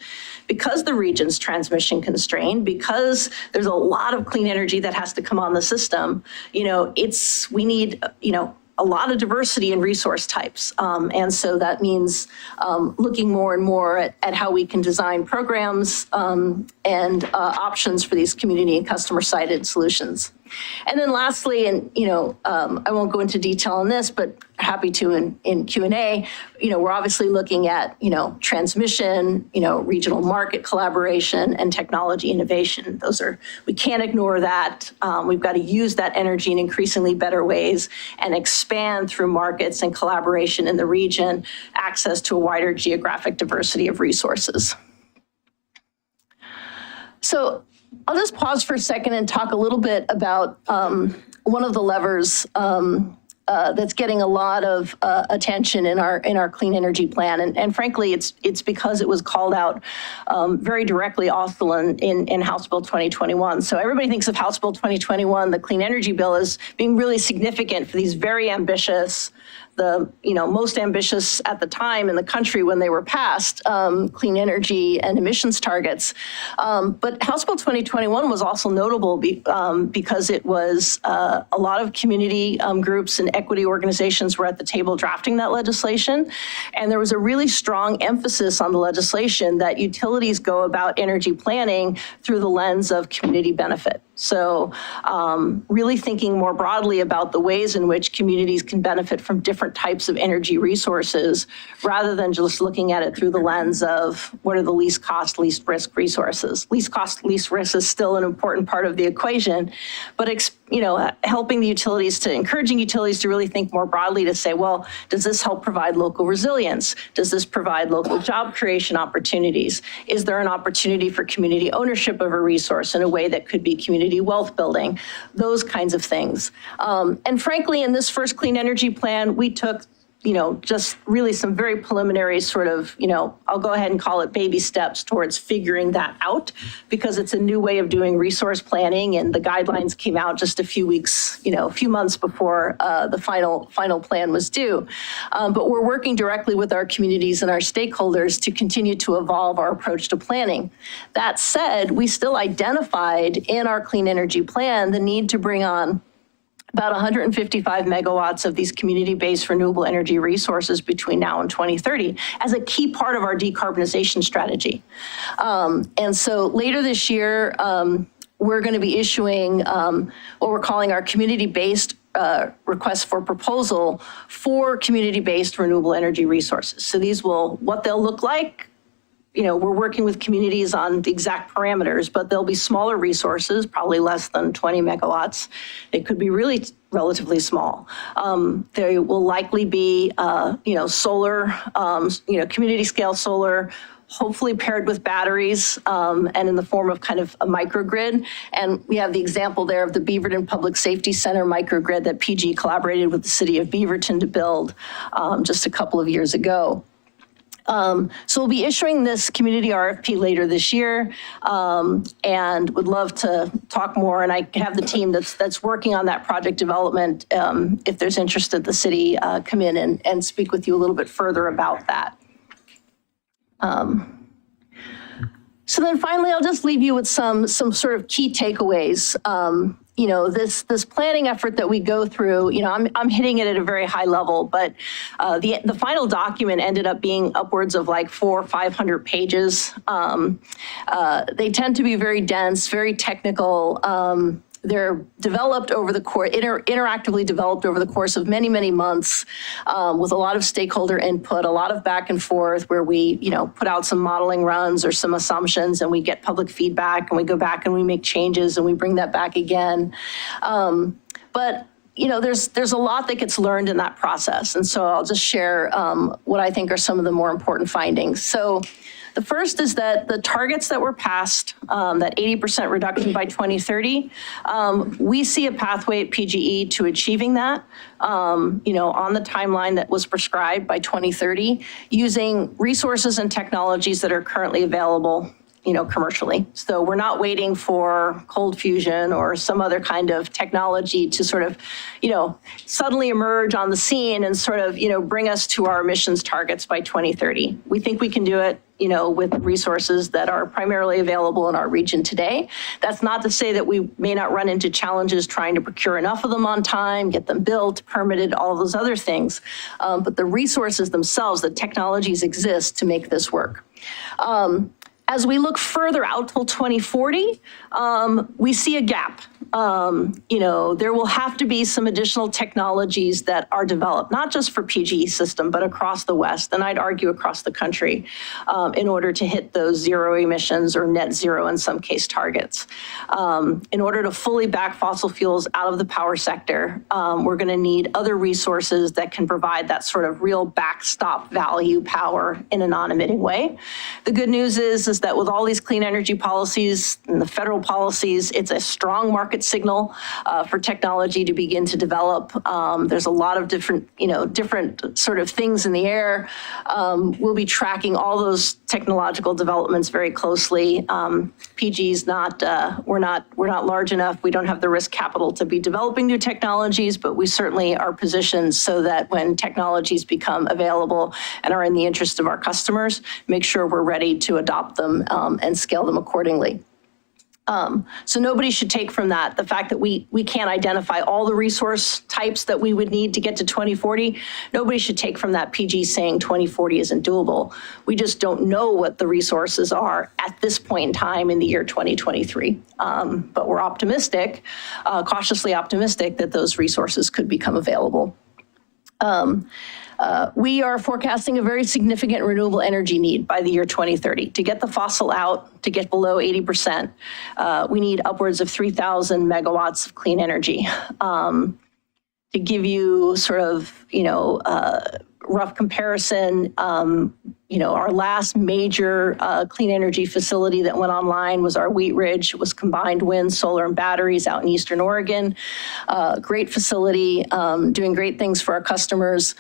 Because the region's transmission constrained, because there's a lot of clean energy that has to come on the system, we need, a lot of diversity in resource types. And so that means looking more and more at how we can design programs and options for these community and customer sited solutions. And then lastly, and I won't go into detail on this, but happy to in Q&A, we're obviously looking at, transmission, regional market collaboration and technology innovation. We can't ignore that. We've got to use that energy in increasingly better ways and expand through markets and collaboration in the region, access to a wider geographic diversity of resources. So I'll just pause for a second and talk a little bit about one of the levers that's getting a lot of attention in our clean energy plan, and frankly, it's because it was called out very directly also in House Bill 2021. So everybody thinks of House Bill 2021, the clean energy bill, as being really significant for these very ambitious, the most ambitious at the time in the country when they were passed, clean energy and emissions targets. But House Bill 2021 was also notable because it was a lot of community groups and equity organizations were at the table drafting that legislation. And there was a really strong emphasis on the legislation that utilities go about energy planning through the lens of community benefit. So really thinking more broadly about the ways in which communities can benefit from different types of energy resources, rather than just looking at it through the lens of what are the least cost, least risk resources. Least cost, least risk is still an important part of the equation, but helping the utilities encouraging utilities to really think more broadly to say, well, does this help provide local resilience? Does this provide local job creation opportunities? Is there an opportunity for community ownership of a resource in a way that could be community wealth building? Those kinds of things. And frankly, in this first clean energy plan, we took just really some very preliminary sort of, I'll go ahead and call it baby steps towards figuring that out, because it's a new way of doing resource planning, and the guidelines came out just a few weeks, a few months before the final plan was due. But we're working directly with our communities and our stakeholders to continue to evolve our approach to planning. That said, we still identified in our clean energy plan the need to bring on about 155 megawatts of these community-based renewable energy resources between now and 2030 as a key part of our decarbonization strategy. And so later this year, we're going to be issuing what we're calling our community-based request for proposal for community-based renewable energy resources. So these what they'll look like, we're working with communities on the exact parameters, but they'll be smaller resources, probably less than 20 megawatts. They could be really relatively small. They will likely be, solar, community scale solar, hopefully paired with batteries and in the form of kind of a microgrid. And we have the example there of the Beaverton Public Safety Center microgrid that PG collaborated with the city of Beaverton to build just a couple of years ago. So we'll be issuing this community RFP later this year, and would love to talk more. And I have the team that's working on that project development. If there's interest at the city, come in and speak with you a little bit further about that. So then finally, I'll just leave you with some sort of key takeaways. This planning effort that we go through, I'm hitting it at a very high level, but the final document ended up being upwards of like 400 or 500 pages. They tend to be very dense, very technical. They're developed over the course, interactively developed over the course of many, many months with a lot of stakeholder input, a lot of back and forth where we, put out some modeling runs or some assumptions and we get public feedback and we go back and we make changes and we bring that back again. But there's a lot that gets learned in that process. And so I'll just share what I think are some of the more important findings. So the first is that the targets that were passed, that 80% reduction by 2030, we see a pathway at PGE to achieving that, on the timeline that was prescribed by 2030, using resources and technologies that are currently available commercially. So we're not waiting for cold fusion or some other kind of technology to sort of, suddenly emerge on the scene and sort of, bring us to our emissions targets by 2030. We think we can do it, with resources that are primarily available in our region today. That's not to say that we may not run into challenges trying to procure enough of them on time, get them built, permitted, all those other things. But the resources themselves, the technologies exist to make this work. As we look further out till 2040, we see a gap. There will have to be some additional technologies that are developed, not just for PGE system, but across the West, and I'd argue across the country, in order to hit those zero emissions or net zero in some case targets. In order to fully back fossil fuels out of the power sector, we're gonna need other resources that can provide that sort of real backstop value power in a non-emitting way. The good news is that with all these clean energy policies and the federal policies, it's a strong market signal for technology to begin to develop. There's a lot of different sort of things in the air. We'll be tracking all those technological developments very closely. PG's we're not large enough. We don't have the risk capital to be developing new technologies, but we certainly are positioned so that when technologies become available and are in the interest of our customers, make sure we're ready to adopt them and scale them accordingly. So nobody should take from that the fact that we can't identify all the resource types that we would need to get to 2040. Nobody should take from that PG saying 2040 isn't doable. We just don't know what the resources are at this point in time in the year 2023. But we're optimistic, cautiously optimistic that those resources could become available. We are forecasting a very significant renewable energy need by the year 2030. To get the fossil out, to get below 80%, we need upwards of 3,000 megawatts of clean energy. To give you sort of, rough comparison, our last major clean energy facility that went online was our Wheat Ridge. It was combined wind, solar, and batteries out in Eastern Oregon. Great facility, doing great things for our customers.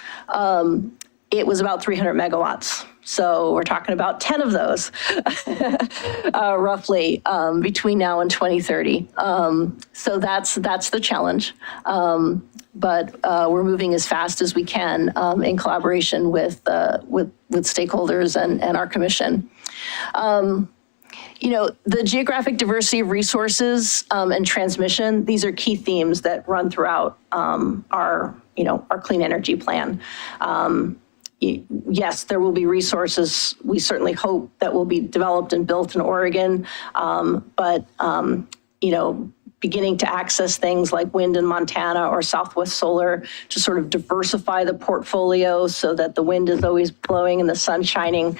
It was about 300 megawatts. So we're talking about 10 of those, roughly, between now and 2030. So that's the challenge. But we're moving as fast as we can in collaboration with stakeholders and our commission. The geographic diversity of resources and transmission, these are key themes that run throughout our clean energy plan. Yes, there will be resources we certainly hope that will be developed and built in Oregon, but beginning to access things like wind in Montana or Southwest Solar to sort of diversify the portfolio so that the wind is always blowing and the sun shining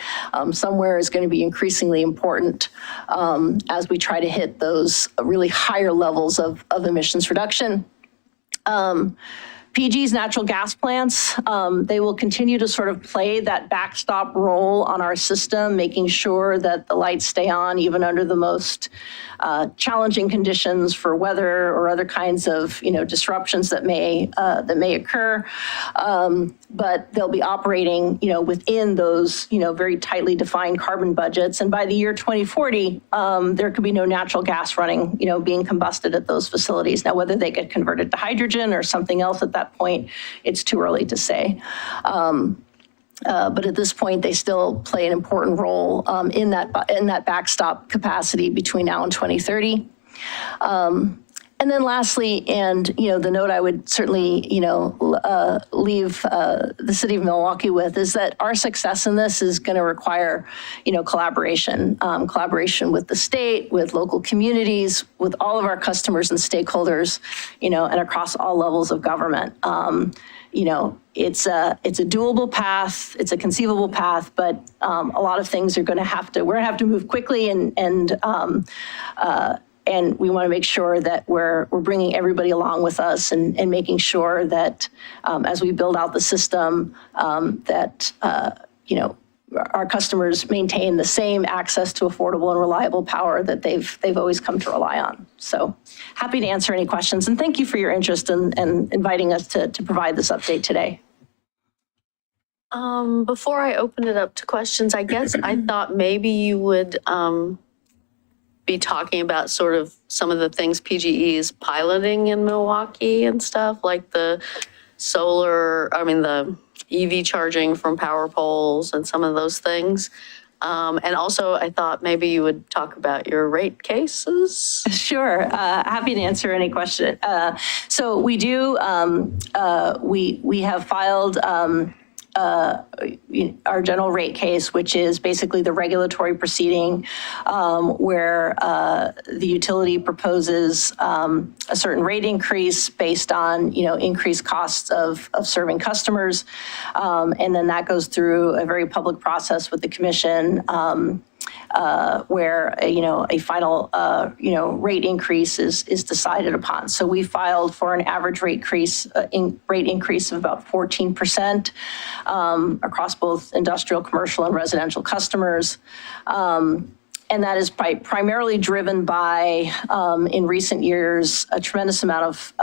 somewhere is going to be increasingly important as we try to hit those really higher levels of emissions reduction. PG's natural gas plants, they will continue to sort of play that backstop role on our system, making sure that the lights stay on even under the most challenging conditions for weather or other kinds of disruptions that may occur. But they'll be operating within those very tightly defined carbon budgets. And by the year 2040, there could be no natural gas running being combusted at those facilities. Now, whether they get converted to hydrogen or something else at that point, it's too early to say. But at this point, they still play an important role in that backstop capacity between now and 2030. And then lastly, and, the note I would certainly, leave the city of Milwaukee with is that our success in this is going to require, collaboration, collaboration with the state, with local communities, with all of our customers and stakeholders, and across all levels of government. It's a doable path, it's a conceivable path, but a lot of things we're going to have to move quickly and we want to make sure that we're bringing everybody along with us and making sure that as we build out the system, that, our customers maintain the same access to affordable and reliable power that they've always come to rely on. So happy to answer any questions, and thank you for your interest and inviting us to provide this update today. Before I open it up to questions, I guess I thought maybe you would be talking about sort of some of the things PGE is piloting in Milwaukee and stuff, like the the EV charging from power poles and some of those things. And also, I thought maybe you would talk about your rate cases. Sure, happy to answer any question. So we do, we have filed our general rate case, which is basically the regulatory proceeding where the utility proposes a certain rate increase based on, increased costs of serving customers. And then that goes through a very public process with the commission where, a final, rate increase is decided upon. So we filed for an average rate increase of about 14% across both industrial, commercial, and residential customers. And that is primarily driven by, in recent years, a tremendous amount of,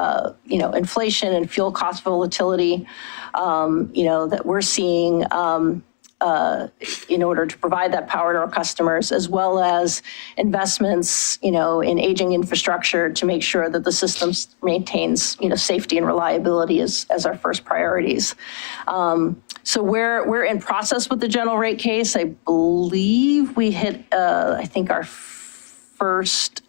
inflation and fuel cost volatility, that we're seeing in order to provide that power to our customers, as well as investments, in aging infrastructure to make sure that the system maintains, safety and reliability as our first priorities. So we're in process with the general rate case. I believe we hit, I think our first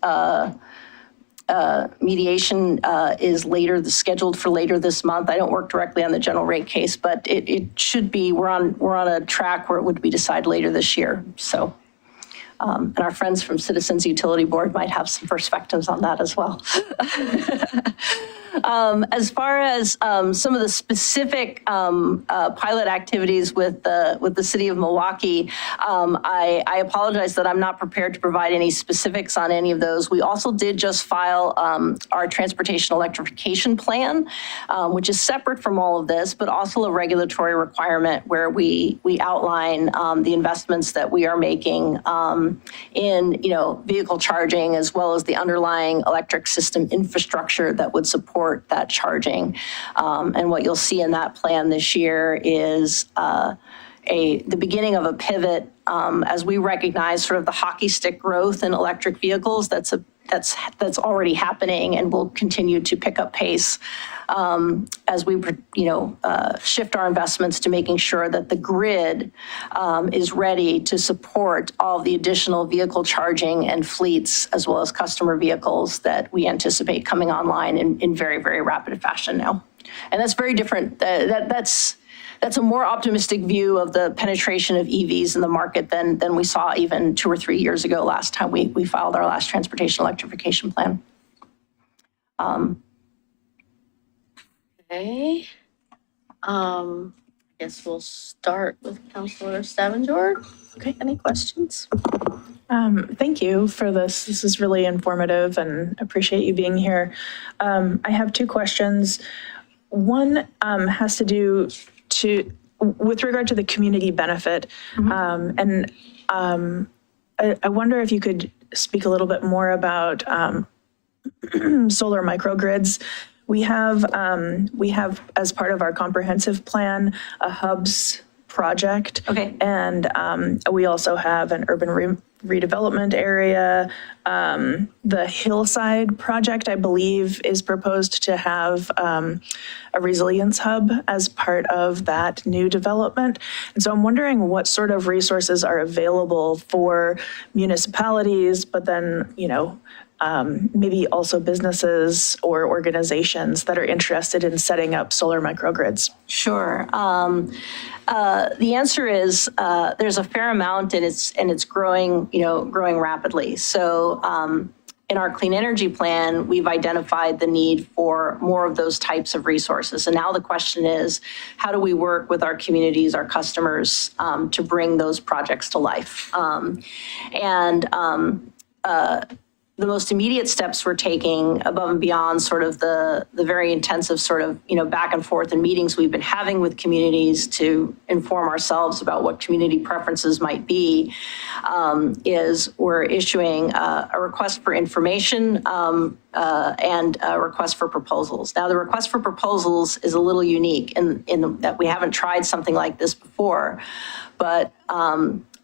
mediation is scheduled for later this month. I don't work directly on the general rate case, but it should be, we're on a track where it would be decided later this year. So, and our friends from Citizens Utility Board might have some perspectives on that as well. As far as some of the specific pilot activities with the city of Milwaukee, I apologize that I'm not prepared to provide any specifics on any of those. We also did just file our transportation electrification plan, which is separate from all of this, but also a regulatory requirement where we outline the investments that we are making in vehicle charging, as well as the underlying electric system infrastructure that would support that charging. And what you'll see in that plan this year is the beginning of a pivot as we recognize sort of the hockey stick growth in electric vehicles that's already happening and will continue to pick up pace as we shift our investments to making sure that the grid is ready to support all the additional vehicle charging and fleets, as well as customer vehicles that we anticipate coming online in very, very rapid fashion now. And that's very different. That's a more optimistic view of the penetration of EVs in the market than we saw even 2 or 3 years ago last time we filed our last transportation electrification plan. Okay. I guess we'll start with Councilor Stavengard. Okay, any questions? Thank you for this. This is really informative and appreciate you being here. I have 2 questions. One has to do with regard to the community benefit. And I wonder if you could speak a little bit more about solar microgrids. We have, as part of our comprehensive plan, a hubs project. Okay. And we also have an urban redevelopment area. The Hillside project, I believe, is proposed to have a resilience hub as part of that new development. And so I'm wondering what sort of resources are available for municipalities, but then, maybe also businesses or organizations that are interested in setting up solar microgrids. Sure. The answer is there's a fair amount, and it's growing, growing rapidly. So in our clean energy plan, we've identified the need for more of those types of resources. And now the question is, how do we work with our communities, our customers, to bring those projects to life? The most immediate steps we're taking above and beyond sort of the very intensive sort of, back and forth and meetings we've been having with communities to inform ourselves about what community preferences might be, is we're issuing a request for information and a request for proposals. Now, the request for proposals is a little unique in that we haven't tried something like this before, but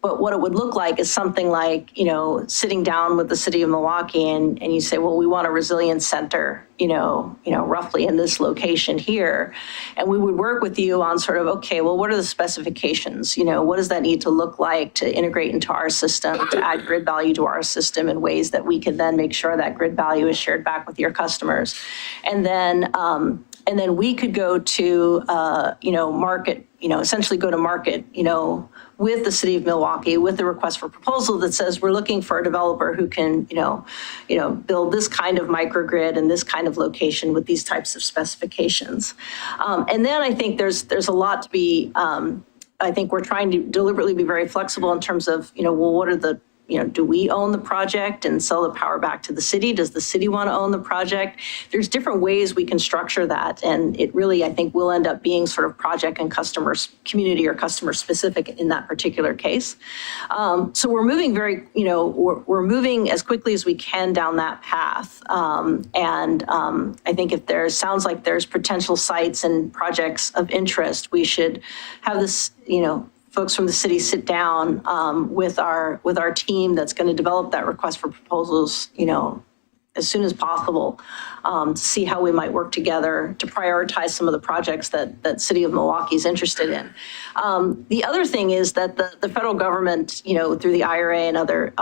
what it would look like is something like, sitting down with the city of Milwaukee and you say, well, we want a resilience center, roughly in this location here. And we would work with you on sort of, okay, well, what are the specifications? What does that need to look like to integrate into our system, to add grid value to our system in ways that we can then make sure that grid value is shared back with your customers. And then we could go to, market, essentially go to market, with the city of Milwaukee with the request for proposal that says we're looking for a developer who can, build this kind of microgrid in this kind of location with these types of specifications. And then I think there's a lot to be, I think we're trying to deliberately be very flexible in terms of, what are the, do we own the project and sell the power back to the city? Does the city want to own the project? There's different ways we can structure that. And it really, I think, will end up being sort of project and community or customer specific in that particular case. So we're moving very, we're moving as quickly as we can down that path. I think if sounds like there's potential sites and projects of interest, we should have this, folks from the city sit down with our team that's going to develop that request for proposals, as soon as possible, to see how we might work together to prioritize some of the projects that City of Milwaukee is interested in. The other thing is that the federal government, through the IRA and other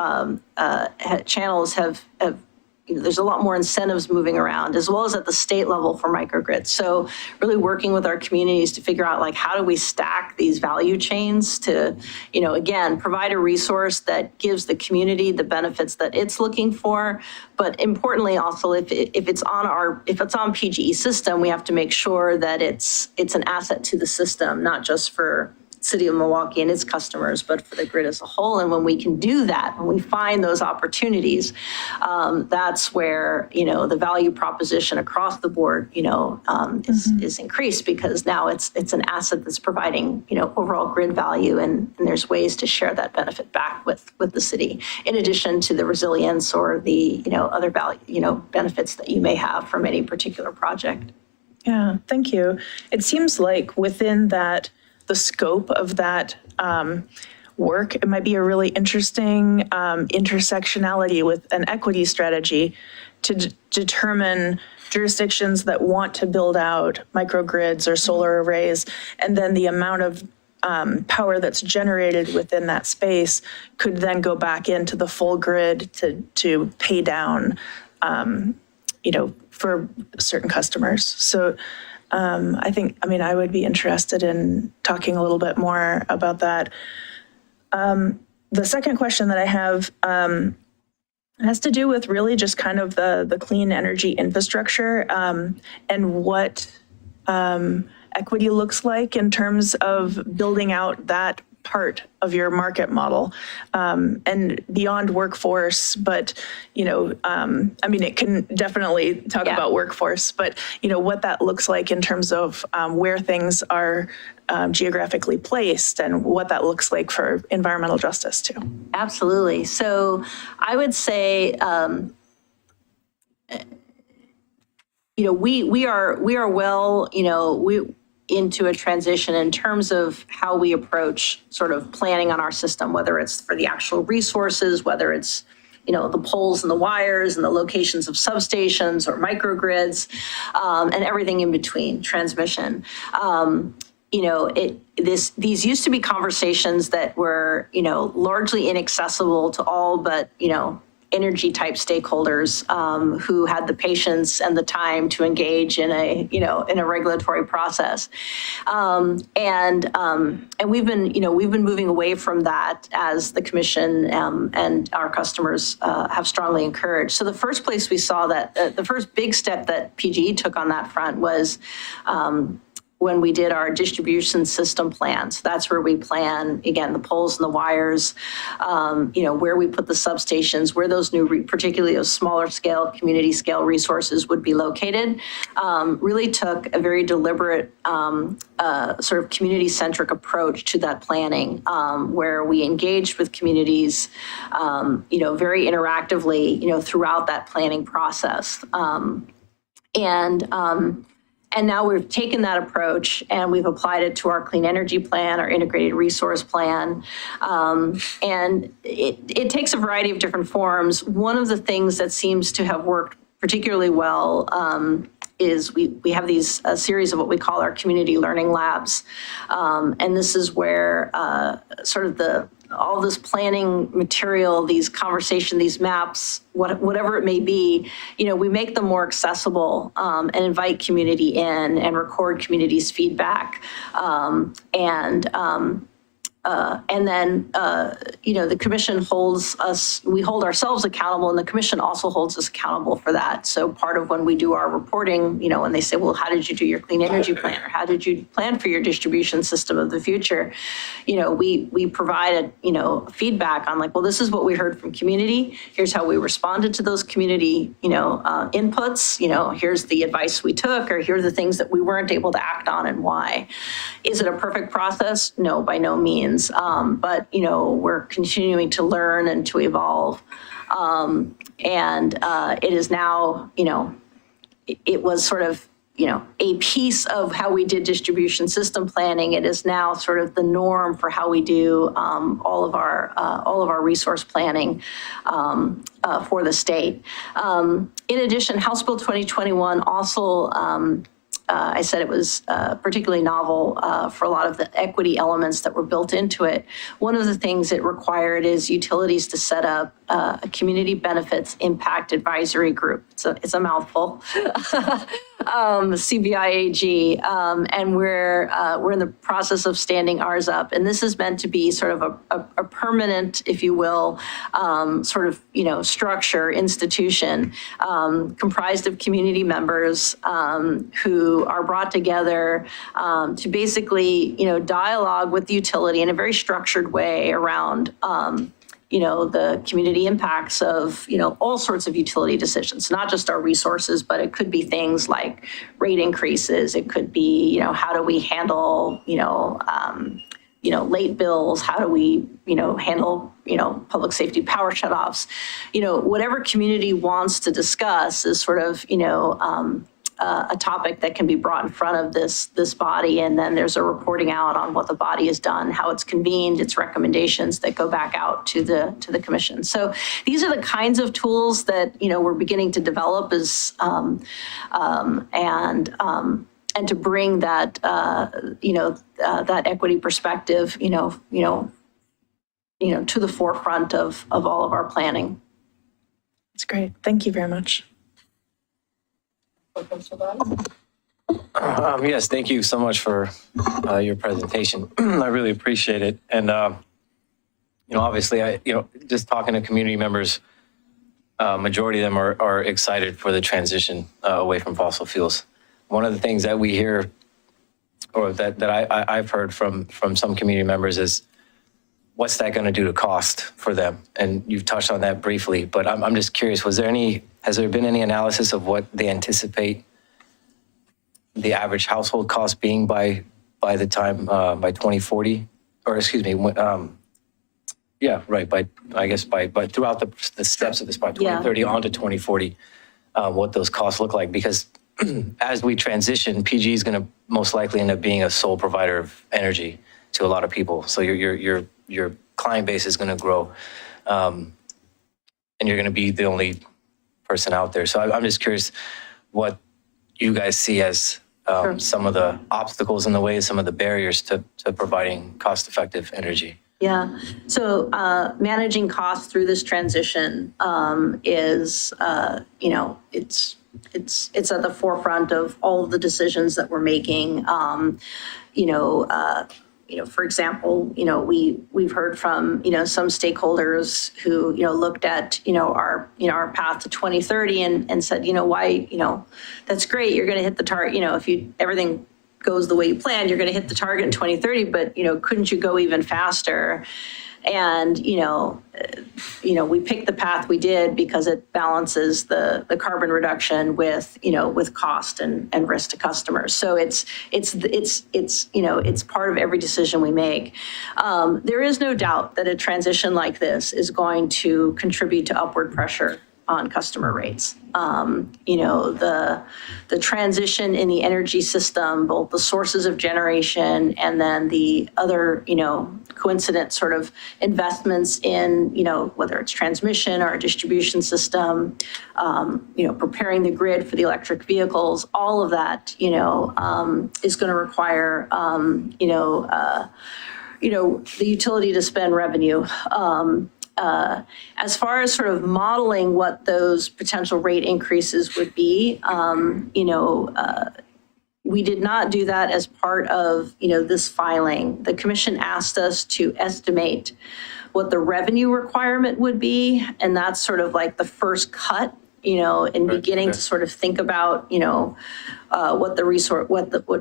channels have there's a lot more incentives moving around, as well as at the state level for microgrids. So really working with our communities to figure out, like, how do we stack these value chains to, again, provide a resource that gives the community the benefits that it's looking for. But importantly, also, if it's on PGE system, we have to make sure that it's an asset to the system, not just for City of Milwaukee and its customers, but for the grid as a whole. And when we can do that, when we find those opportunities, that's where, the value proposition across the board, is increased, because now it's an asset that's providing, overall grid value, and there's ways to share that benefit back with the city, in addition to the resilience or the, other value, benefits that you may have from any particular project. Yeah, thank you. It seems like within the scope of that work, it might be a really interesting intersectionality with an equity strategy to determine jurisdictions that want to build out microgrids or solar arrays, and then the amount of power that's generated within that space could then go back into the full grid to pay down, for certain customers. So I would be interested in talking a little bit more about that. The second question that I have has to do with really just kind of the clean energy infrastructure and what equity looks like in terms of building out that part of your market model, and beyond workforce, but, it can definitely talk about workforce, but, what that looks like in terms of where things are geographically placed and what that looks like for environmental justice too. Absolutely. So I would say, we are well, into a transition in terms of how we approach sort of planning on our system, whether it's for the actual resources, whether it's the poles and the wires and the locations of substations or microgrids, and everything in between, transmission. These used to be conversations that were, largely inaccessible to all but, energy type stakeholders who had the patience and the time to engage in a regulatory process. And we've been moving away from that as the commission and our customers have strongly encouraged. So the first place we saw that, the first big step that PGE took on that front was when we did our distribution system plan. So that's where we plan, again, the poles and the wires, where we put the substations, where those new, particularly those smaller scale, community scale resources would be located. Really took a very deliberate sort of community-centric approach to that planning, where we engaged with communities, very interactively, throughout that planning process. And now we've taken that approach and we've applied it to our clean energy plan, our integrated resource plan. And it takes a variety of different forms. One of the things that seems to have worked particularly well is we have a series of what we call our community learning labs. And this is where sort of all this planning material, these conversation, these maps, whatever it may be, we make them more accessible and invite community in and record community's feedback. And then, the commission holds us, we hold ourselves accountable, and the commission also holds us accountable for that. So part of when we do our reporting, when they say, well, how did you do your clean energy plan? Or how did you plan for your distribution system of the future? We provide feedback on like, well, this is what we heard from community. Here's how we responded to those community, inputs. Here's the advice we took, or here are the things that we weren't able to act on and why. Is it a perfect process? No, by no means. But, we're continuing to learn and to evolve. It is now, it was sort of, a piece of how we did distribution system planning. It is now sort of the norm for how we do all of our resource planning for the state. In addition, House Bill 2021 also I said it was particularly novel for a lot of the equity elements that were built into it. One of the things it required is utilities to set up a community benefits impact advisory group. It's a mouthful. CBIAG, and we're in the process of standing ours up. And this is meant to be sort of a permanent, if you will, sort of structure, institution, comprised of community members who are brought together to basically dialogue with the utility in a very structured way around the community impacts of, all sorts of utility decisions, not just our resources, but it could be things like rate increases. It could be, how do we handle, late bills? How do we, handle, public safety power shutoffs? Whatever community wants to discuss is sort of, a topic that can be brought in front of this body, and then there's a reporting out on what the body has done, how it's convened, its recommendations that go back out to the commission. So these are the kinds of tools that we're beginning to develop as and to bring that that equity perspective to the forefront of all of our planning. That's great. Thank you very much. Yes, thank you so much for your presentation. I really appreciate it. And, obviously, just talking to community members, majority of them are excited for the transition away from fossil fuels. One of the things that we hear, or that I've heard from some community members is, what's that going to do to cost for them? And you've touched on that briefly, but I'm just curious, has there been any analysis of what they anticipate the average household cost being by the time, by 2040? Or excuse me, yeah, right, by throughout the steps of this, by 2030 on to 2040, what those costs look like? Because as we transition, PG is going to most likely end up being a sole provider of energy to a lot of people. So your client base is going to grow, and you're going to be the only person out there. So I'm just curious what you guys see as some of the obstacles in the way, some of the barriers to providing cost-effective energy. Yeah, so managing costs through this transition is, it's at the forefront of all of the decisions that we're making. For example, we've heard from, some stakeholders who, looked at, our path to 2030 and said, why, that's great, you're going to hit the target, if everything goes the way you plan, you're going to hit the target in 2030, but, couldn't you go even faster? And, we picked the path we did because it balances the carbon reduction with, with cost and risk to customers. So it's part of every decision we make. There is no doubt that a transition like this is going to contribute to upward pressure on customer rates. The transition in the energy system, both the sources of generation and then the other, coincident sort of investments in, whether it's transmission or a distribution system, preparing the grid for the electric vehicles, all of that, is going to require, the utility to spend revenue. As far as sort of modeling what those potential rate increases would be, we did not do that as part of, this filing. The commission asked us to estimate what the revenue requirement would be, and that's sort of like the first cut, in beginning to sort of think about, what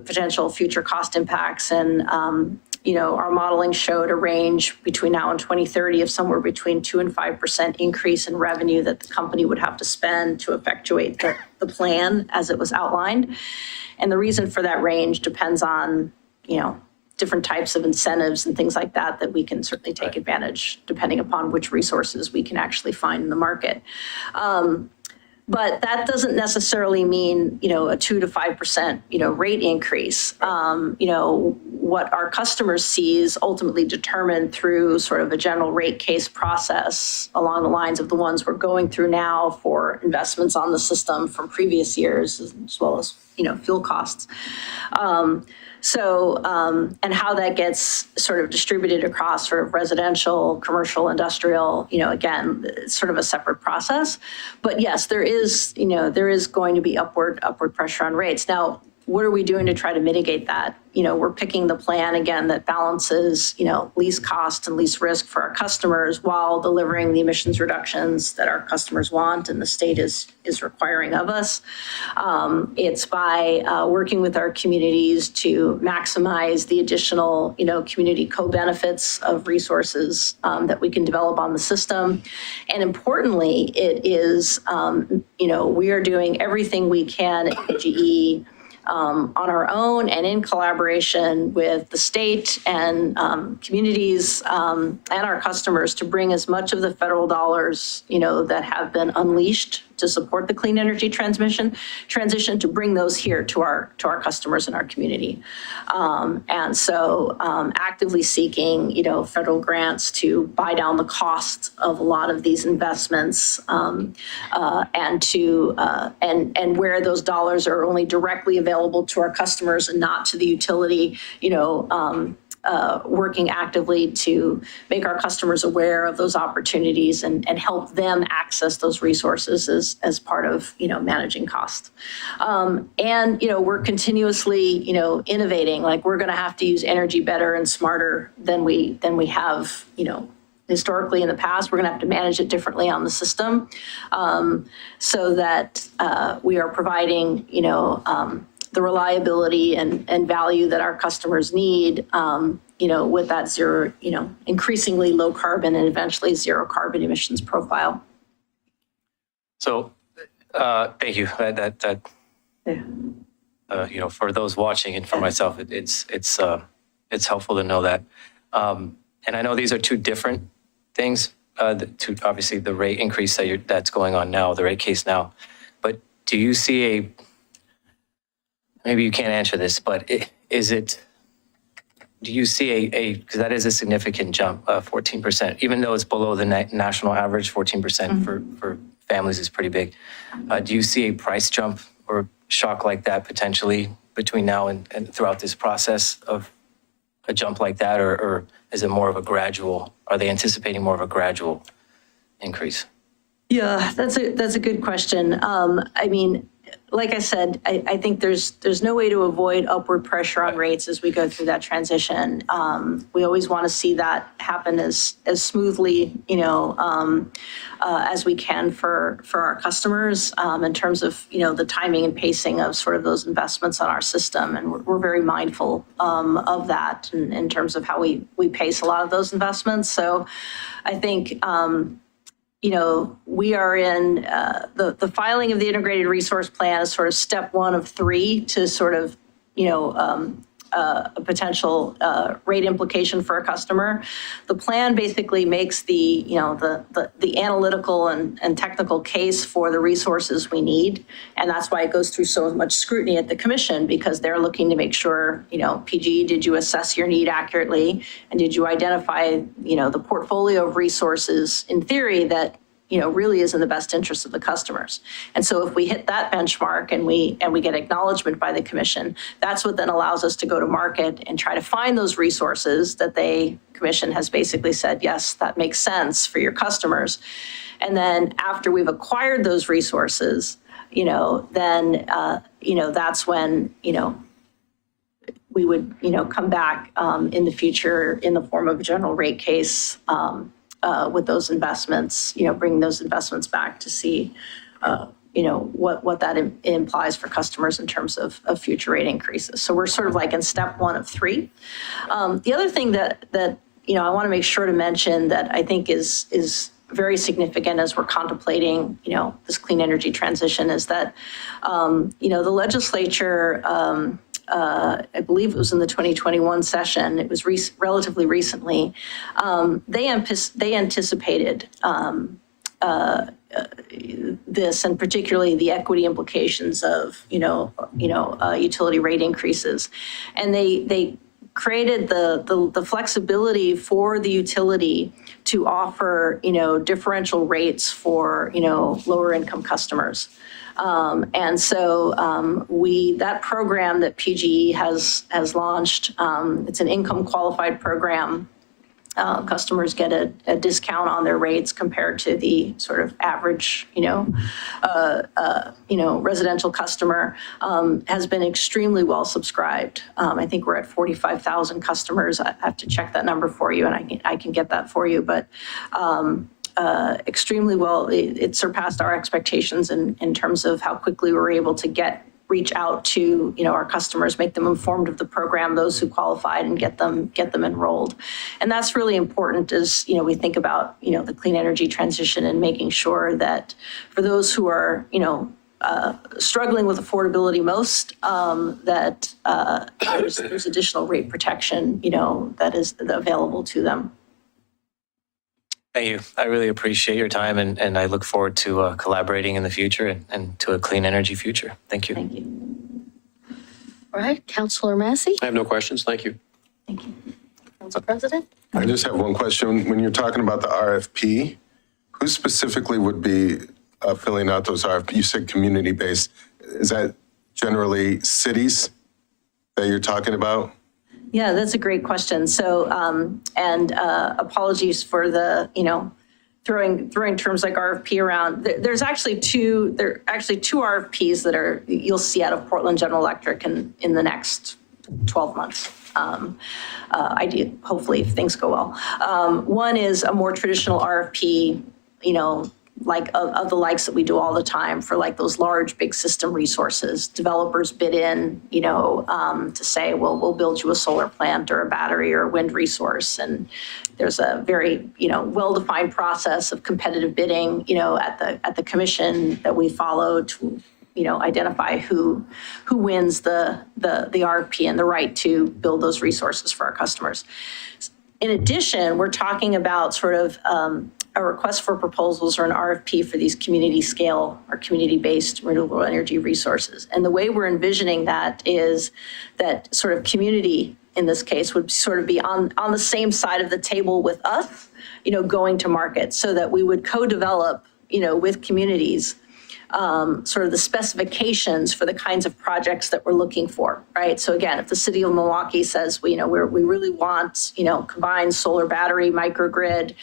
potential future cost impacts and, our modeling showed a range between now and 2030 of somewhere between 2% and 5% increase in revenue that the company would have to spend to effectuate the plan as it was outlined. And the reason for that range depends on, different types of incentives and things like that we can certainly take advantage depending upon which resources we can actually find in the market. But that doesn't necessarily mean, a 2 to 5%, rate increase. What our customers see is ultimately determined through sort of a general rate case process along the lines of the ones we're going through now for investments on the system from previous years, as well as, fuel costs. And how that gets sort of distributed across sort of residential, commercial, industrial, again, it's sort of a separate process. But yes, there is going to be upward pressure on rates. Now, what are we doing to try to mitigate that? We're picking the plan, again, that balances, least cost and least risk for our customers while delivering the emissions reductions that our customers want and the state is requiring of us. It's by working with our communities to maximize the additional, community co-benefits of resources that we can develop on the system. And importantly, it is, we are doing everything we can at AGE on our own and in collaboration with the state and communities and our customers to bring as much of the federal dollars, that have been unleashed to support the clean energy transition, to bring those here to our customers and our community. And so actively seeking, federal grants to buy down the cost of a lot of these investments and where those dollars are only directly available to our customers and not to the utility, working actively to make our customers aware of those opportunities and help them access those resources as part of, managing costs. And, we're continuously, innovating, like we're going to have to use energy better and smarter than we have, historically in the past. We're going to have to manage it differently on the system so that we are providing, the reliability and value that our customers need, with that zero, increasingly low carbon and eventually zero carbon emissions profile. So, thank you. For those watching and for myself, it's helpful to know that. And I know these are two different things. Obviously, the rate increase that's going on now, the rate case now. But do you see maybe you can't answer this, but do you see because that is a significant jump, 14%, even though it's below the national average, 14% for families is pretty big. Do you see a price jump or shock like that potentially between now and throughout this process of a jump like that, or is it more of a gradual, are they anticipating more of a gradual increase? Yeah, that's a good question. I mean, like I said, I think there's no way to avoid upward pressure on rates as we go through that transition. We always want to see that happen as smoothly, as we can for our customers in terms of, the timing and pacing of sort of those investments on our system. And we're very mindful of that in terms of how we pace a lot of those investments. So I think, we are in the filing of the integrated resource plan is sort of step 1 of 3 to sort of, a potential rate implication for a customer. The plan basically makes the analytical and technical case for the resources we need. And that's why it goes through so much scrutiny at the commission, because they're looking to make sure, PG, did you assess your need accurately? And did you identify, the portfolio of resources in theory that really is in the best interest of the customers. And so if we hit that benchmark and we get acknowledgement by the commission, that's what then allows us to go to market and try to find those resources that commission has basically said, yes, that makes sense for your customers. And then after we've acquired those resources, then, that's when, we would, come back in the future in the form of a general rate case with those investments, bringing those investments back to see, what that implies for customers in terms of future rate increases. So we're sort of like in step 1 of 3. The other thing that I want to make sure to mention that I think is very significant as we're contemplating, this clean energy transition is that, the legislature, I believe it was in the 2021 session, it was relatively recently, they anticipated this, and particularly the equity implications of, utility rate increases. And they created the flexibility for the utility to offer, differential rates for, lower income customers. And so that program that PGE has launched, it's an income qualified program. Customers get a discount on their rates compared to the sort of average, residential customer, has been extremely well subscribed. I think we're at 45,000 customers. I have to check that number for you, and I can get that for you. But extremely well, it surpassed our expectations in terms of how quickly we were able to reach out to our customers, make them informed of the program, those who qualified, and get them enrolled. And that's really important as we think about the clean energy transition and making sure that for those who are struggling with affordability most, that there's additional rate protection that is available to them. Thank you. I really appreciate your time, and I look forward to collaborating in the future and to a clean energy future. Thank you. Thank you. All right, Councilor Massey. I have no questions. Thank you. Thank you. Council President. I just have one question. When you're talking about the RFP, who specifically would be filling out those RFP? You said community-based. Is that generally cities that you're talking about? Yeah, that's a great question. So, and apologies for the, throwing terms like RFP around. There's actually two RFPs that you'll see out of Portland General Electric in the next 12 months. Hopefully, if things go well. One is a more traditional RFP, like of the likes that we do all the time for like those large, big system resources. Developers bid in, to say, well, we'll build you a solar plant or a battery or a wind resource. And there's a very, well-defined process of competitive bidding, at the commission that we follow to, identify who wins the RFP and the right to build those resources for our customers. In addition, we're talking about sort of a request for proposals or an RFP for these community scale or community-based renewable energy resources. And the way we're envisioning that is that sort of community, in this case, would sort of be on the same side of the table with us, going to market, so that we would co-develop, with communities, sort of the specifications for the kinds of projects that we're looking for, right? So again, if the city of Milwaukie says, we really want, combined solar battery microgrid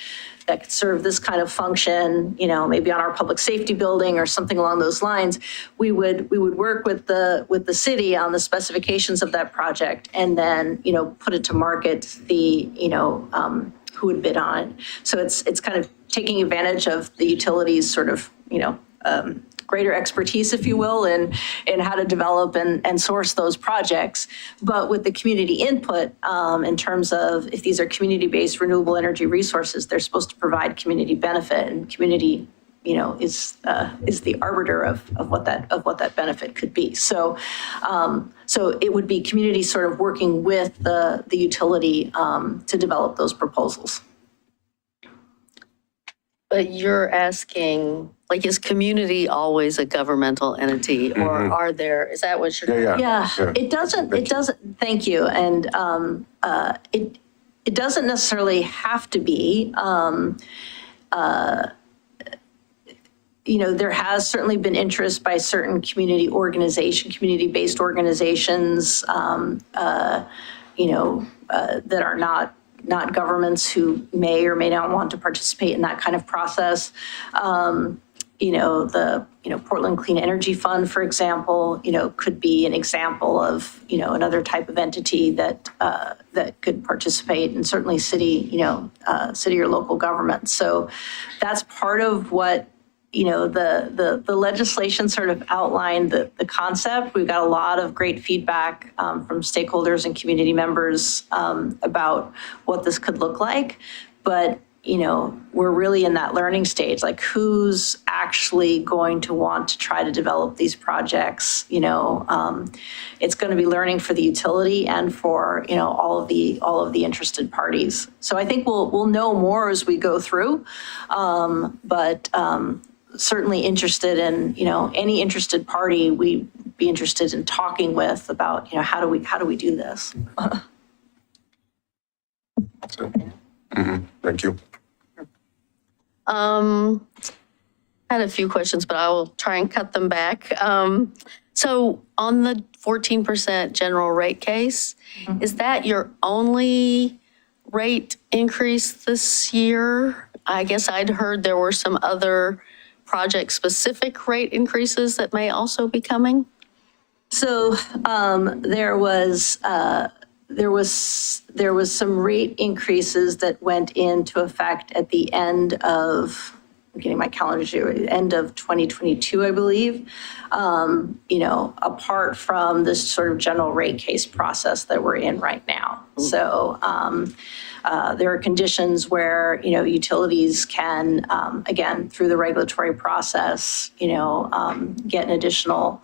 that could serve this kind of function, maybe on our public safety building or something along those lines, we would work with the city on the specifications of that project, and then, put it to market, who would bid on it. So it's kind of taking advantage of the utilities sort of, greater expertise, if you will, in how to develop and source those projects, but with the community input in terms of if these are community-based renewable energy resources, they're supposed to provide community benefit, and community, is the arbiter of what that benefit could be. So it would be community sort of working with the utility to develop those proposals. But you're asking, like, is community always a governmental entity, or is that what you're? Yeah, it doesn't, thank you. And it doesn't necessarily have to be. There has certainly been interest by certain community-based organizations, that are not governments who may or may not want to participate in that kind of process. The Portland Clean Energy Fund, for example, could be an example of, another type of entity that could participate, and certainly city or local government. So that's part of what, the legislation sort of outlined the concept. We've got a lot of great feedback from stakeholders and community members about what this could look like. But, we're really in that learning stage, like who's actually going to want to try to develop these projects. It's going to be learning for the utility and for, all of the interested parties. So I think we'll know more as we go through, but certainly interested in, any interested party we'd be interested in talking with about, how do we do this? Thank you. I had a few questions, but I will try and cut them back. So on the 14% general rate case, is that your only rate increase this year? I guess I'd heard there were some other project-specific rate increases that may also be coming. So there was some rate increases that went into effect at the end of, I'm getting my calendar here, end of 2022, I believe, apart from this sort of general rate case process that we're in right now. So there are conditions where, utilities can, again, through the regulatory process, get an additional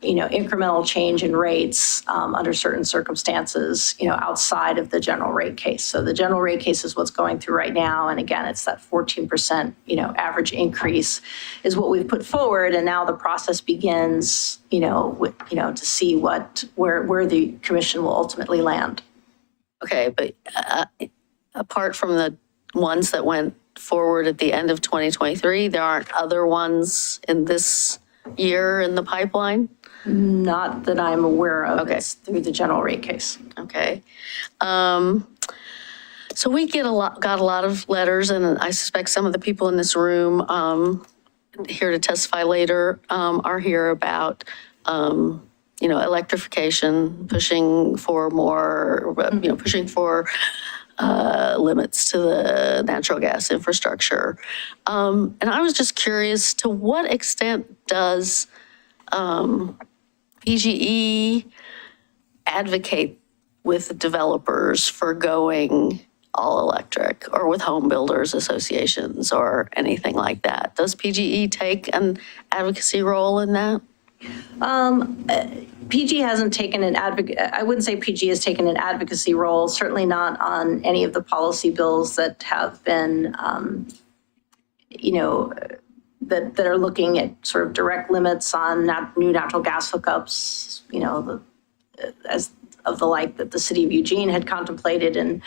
incremental change in rates under certain circumstances, outside of the general rate case. So the general rate case is what's going through right now. And again, it's that 14%, average increase is what we've put forward. And now the process begins, to see where the commission will ultimately land. Okay, but apart from the ones that went forward at the end of 2023, there aren't other ones in this year in the pipeline? Not that I'm aware of. Okay. It's through the general rate case. Okay. So we got a lot of letters, and I suspect some of the people in this room here to testify later are here about, electrification, pushing for more, pushing for limits to the natural gas infrastructure. And I was just curious, to what extent does PGE advocate with developers for going all electric, or with home builders associations or anything like that? Does PGE take an advocacy role in that? PG hasn't taken an I wouldn't say PG has taken an advocacy role, certainly not on any of the policy bills that have been, that are looking at sort of direct limits on new natural gas hookups, as of the like that the city of Eugene had contemplated. And,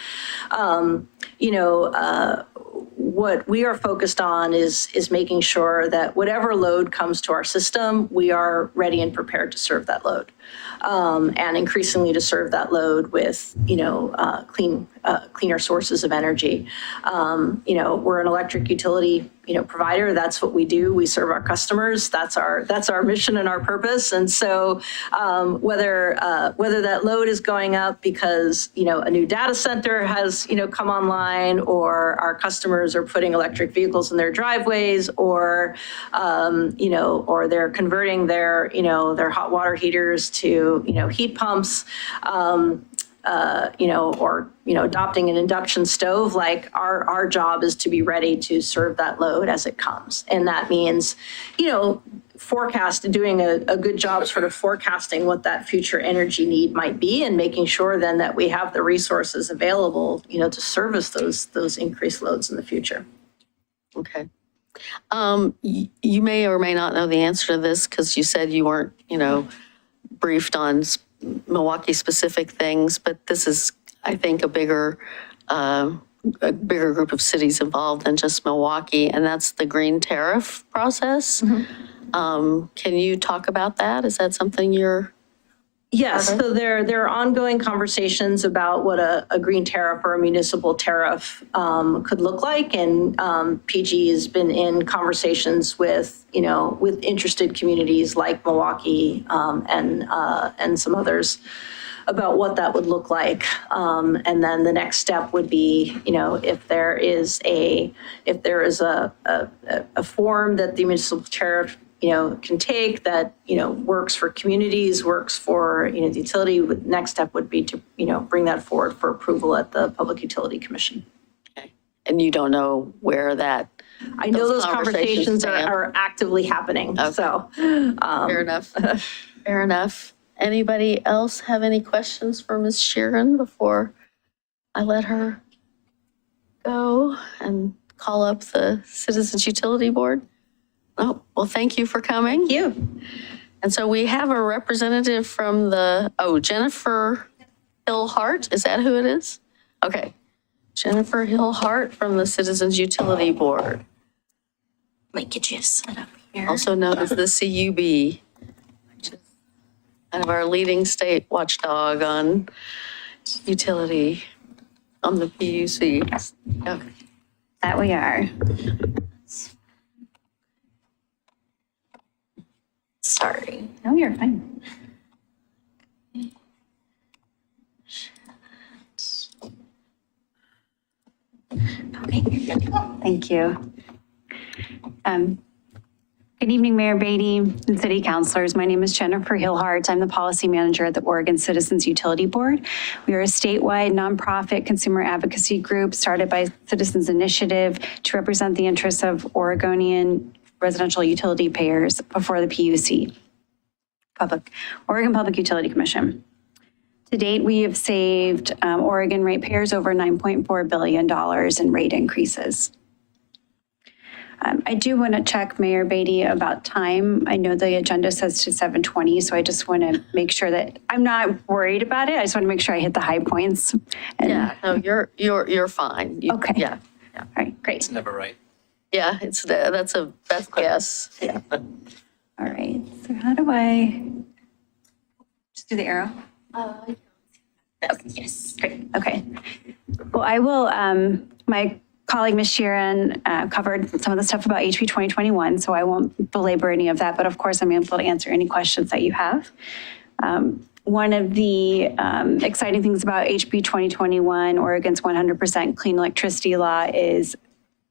what we are focused on is making sure that whatever load comes to our system, we are ready and prepared to serve that load. And increasingly to serve that load with, cleaner sources of energy. We're an electric utility, provider. That's what we do. We serve our customers. That's our mission and our purpose. And so whether that load is going up because, a new data center has, come online, or our customers are putting electric vehicles in their driveways, or, or they're converting their hot water heaters to, heat pumps, or, adopting an induction stove, like our job is to be ready to serve that load as it comes. And that means, doing a good job sort of forecasting what that future energy need might be, and making sure then that we have the resources available, to service those increased loads in the future. Okay. You may or may not know the answer to this because you said you weren't, briefed on Milwaukee specific things, but this is, I think, a bigger group of cities involved than just Milwaukee, and that's the green tariff process. Mm-hmm. Can you talk about that? Is that something you're? Yes, so there are ongoing conversations about what a green tariff or a municipal tariff could look like, and PG has been in conversations with interested communities like Milwaukee and some others about what that would look like. And then the next step would be, if there is a form that the municipal tariff can take that, works for communities, works for, the utility, next step would be to, bring that forward for approval at the Public Utility Commission. Okay. And you don't know where that? I know those conversations are actively happening, okay. So. Fair enough. Fair enough. Anybody else have any questions for Ms. Sheeran before I let her go and call up the Citizens Utility Board? Oh, well, thank you for coming. Thank you. And so we have a representative from Jennifer Hill-Hart. Is that who it is? Okay. Jennifer Hill-Hart from the Citizens Utility Board. Let me get you set up here. Also known as the CUB, which is kind of our leading state watchdog on utility, on the PUC. Okay. That we are. Sorry. No, you're fine. Okay, thank you. Good evening, Mayor Beatty and City Councilors. My name is Jennifer Hill-Hart. I'm the Policy Manager at the Oregon Citizens Utility Board. We are a statewide nonprofit consumer advocacy group started by Citizens Initiative to represent the interests of Oregonian residential utility payers before the PUC, Oregon Public Utility Commission. To date, we have saved Oregon ratepayers over $9.4 billion in rate increases. I do want to check Mayor Beatty about time. I know the agenda says to 7:20, so I just want to make sure that I'm not worried about it. I just want to make sure I hit the high points. Yeah, no, you're fine. Okay. Yeah. All right, great. It's never right. Yeah, that's a best guess. Yeah. All right, so how do I just do the arrow? Okay, yes, great, okay. Well, I will, my colleague, Ms. Sheeran, covered some of the stuff about HB 2021, so I won't belabor any of that, but of course I'm able to answer any questions that you have. One of the exciting things about HB 2021, Oregon's 100% clean electricity law, is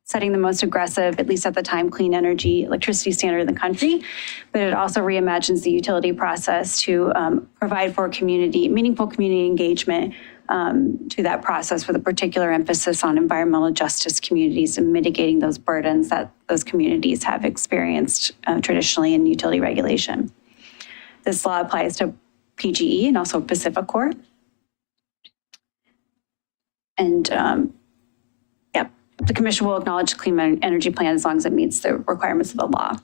setting the most aggressive, at least at the time, clean energy electricity standard in the country. But it also reimagines the utility process to provide for meaningful community engagement to that process, with a particular emphasis on environmental justice communities and mitigating those burdens that those communities have experienced traditionally in utility regulation. This law applies to PGE and also PacifiCorp. And yep, the commission will acknowledge the clean energy plan as long as it meets the requirements of the law.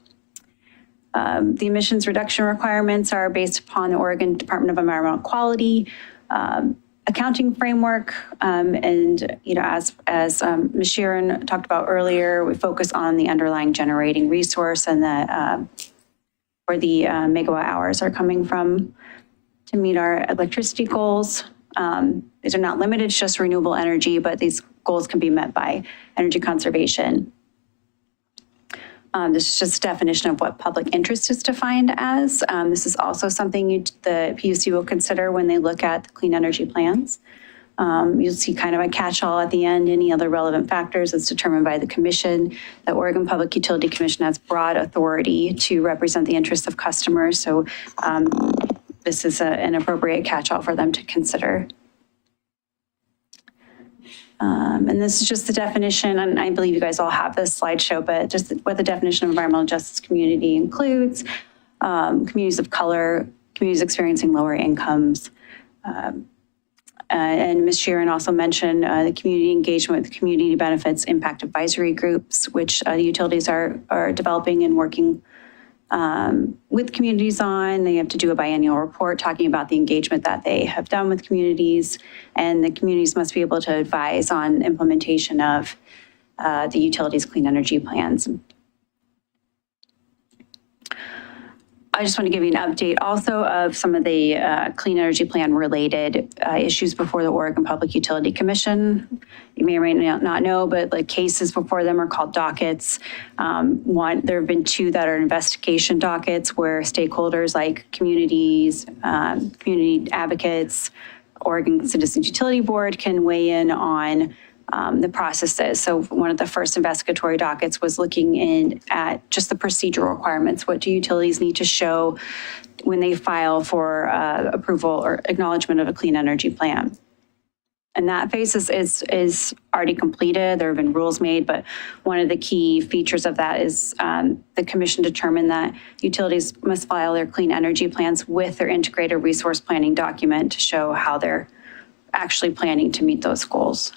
The emissions reduction requirements are based upon the Oregon Department of Environmental Quality accounting framework. And, you know, as Ms. Sheeran talked about earlier, we focus on the underlying generating resource and where the megawatt hours are coming from to meet our electricity goals. These are not limited to just renewable energy, but these goals can be met by energy conservation. This is just a definition of what public interest is defined as. This is also something the PUC will consider when they look at the clean energy plans. You'll see kind of a catch-all at the end. Any other relevant factors is determined by the commission. The Oregon Public Utility Commission has broad authority to represent the interests of customers. So this is an appropriate catch-all for them to consider. And this is just the definition, and I believe you guys all have this slideshow, but just what the definition of environmental justice community includes: communities of color, communities experiencing lower incomes. And Ms. Sheeran also mentioned the community engagement with community benefits impact advisory groups, which the utilities are developing and working with communities on. They have to do a biennial report talking about the engagement that they have done with communities, and the communities must be able to advise on implementation of the utilities' clean energy plans. I just want to give you an update also of some of the clean energy plan related issues before the Oregon Public Utility Commission. You may or may not know, but the cases before them are called dockets. There have been two that are investigation dockets where stakeholders like communities, community advocates, Oregon Citizens Utility Board can weigh in on the processes. So one of the first investigatory dockets was looking at just the procedural requirements. What do utilities need to show when they file for approval or acknowledgement of a clean energy plan? And that phase is already completed. There have been rules made, but one of the key features of that is the commission determined that utilities must file their clean energy plans with their integrated resource planning document to show how they're actually planning to meet those goals.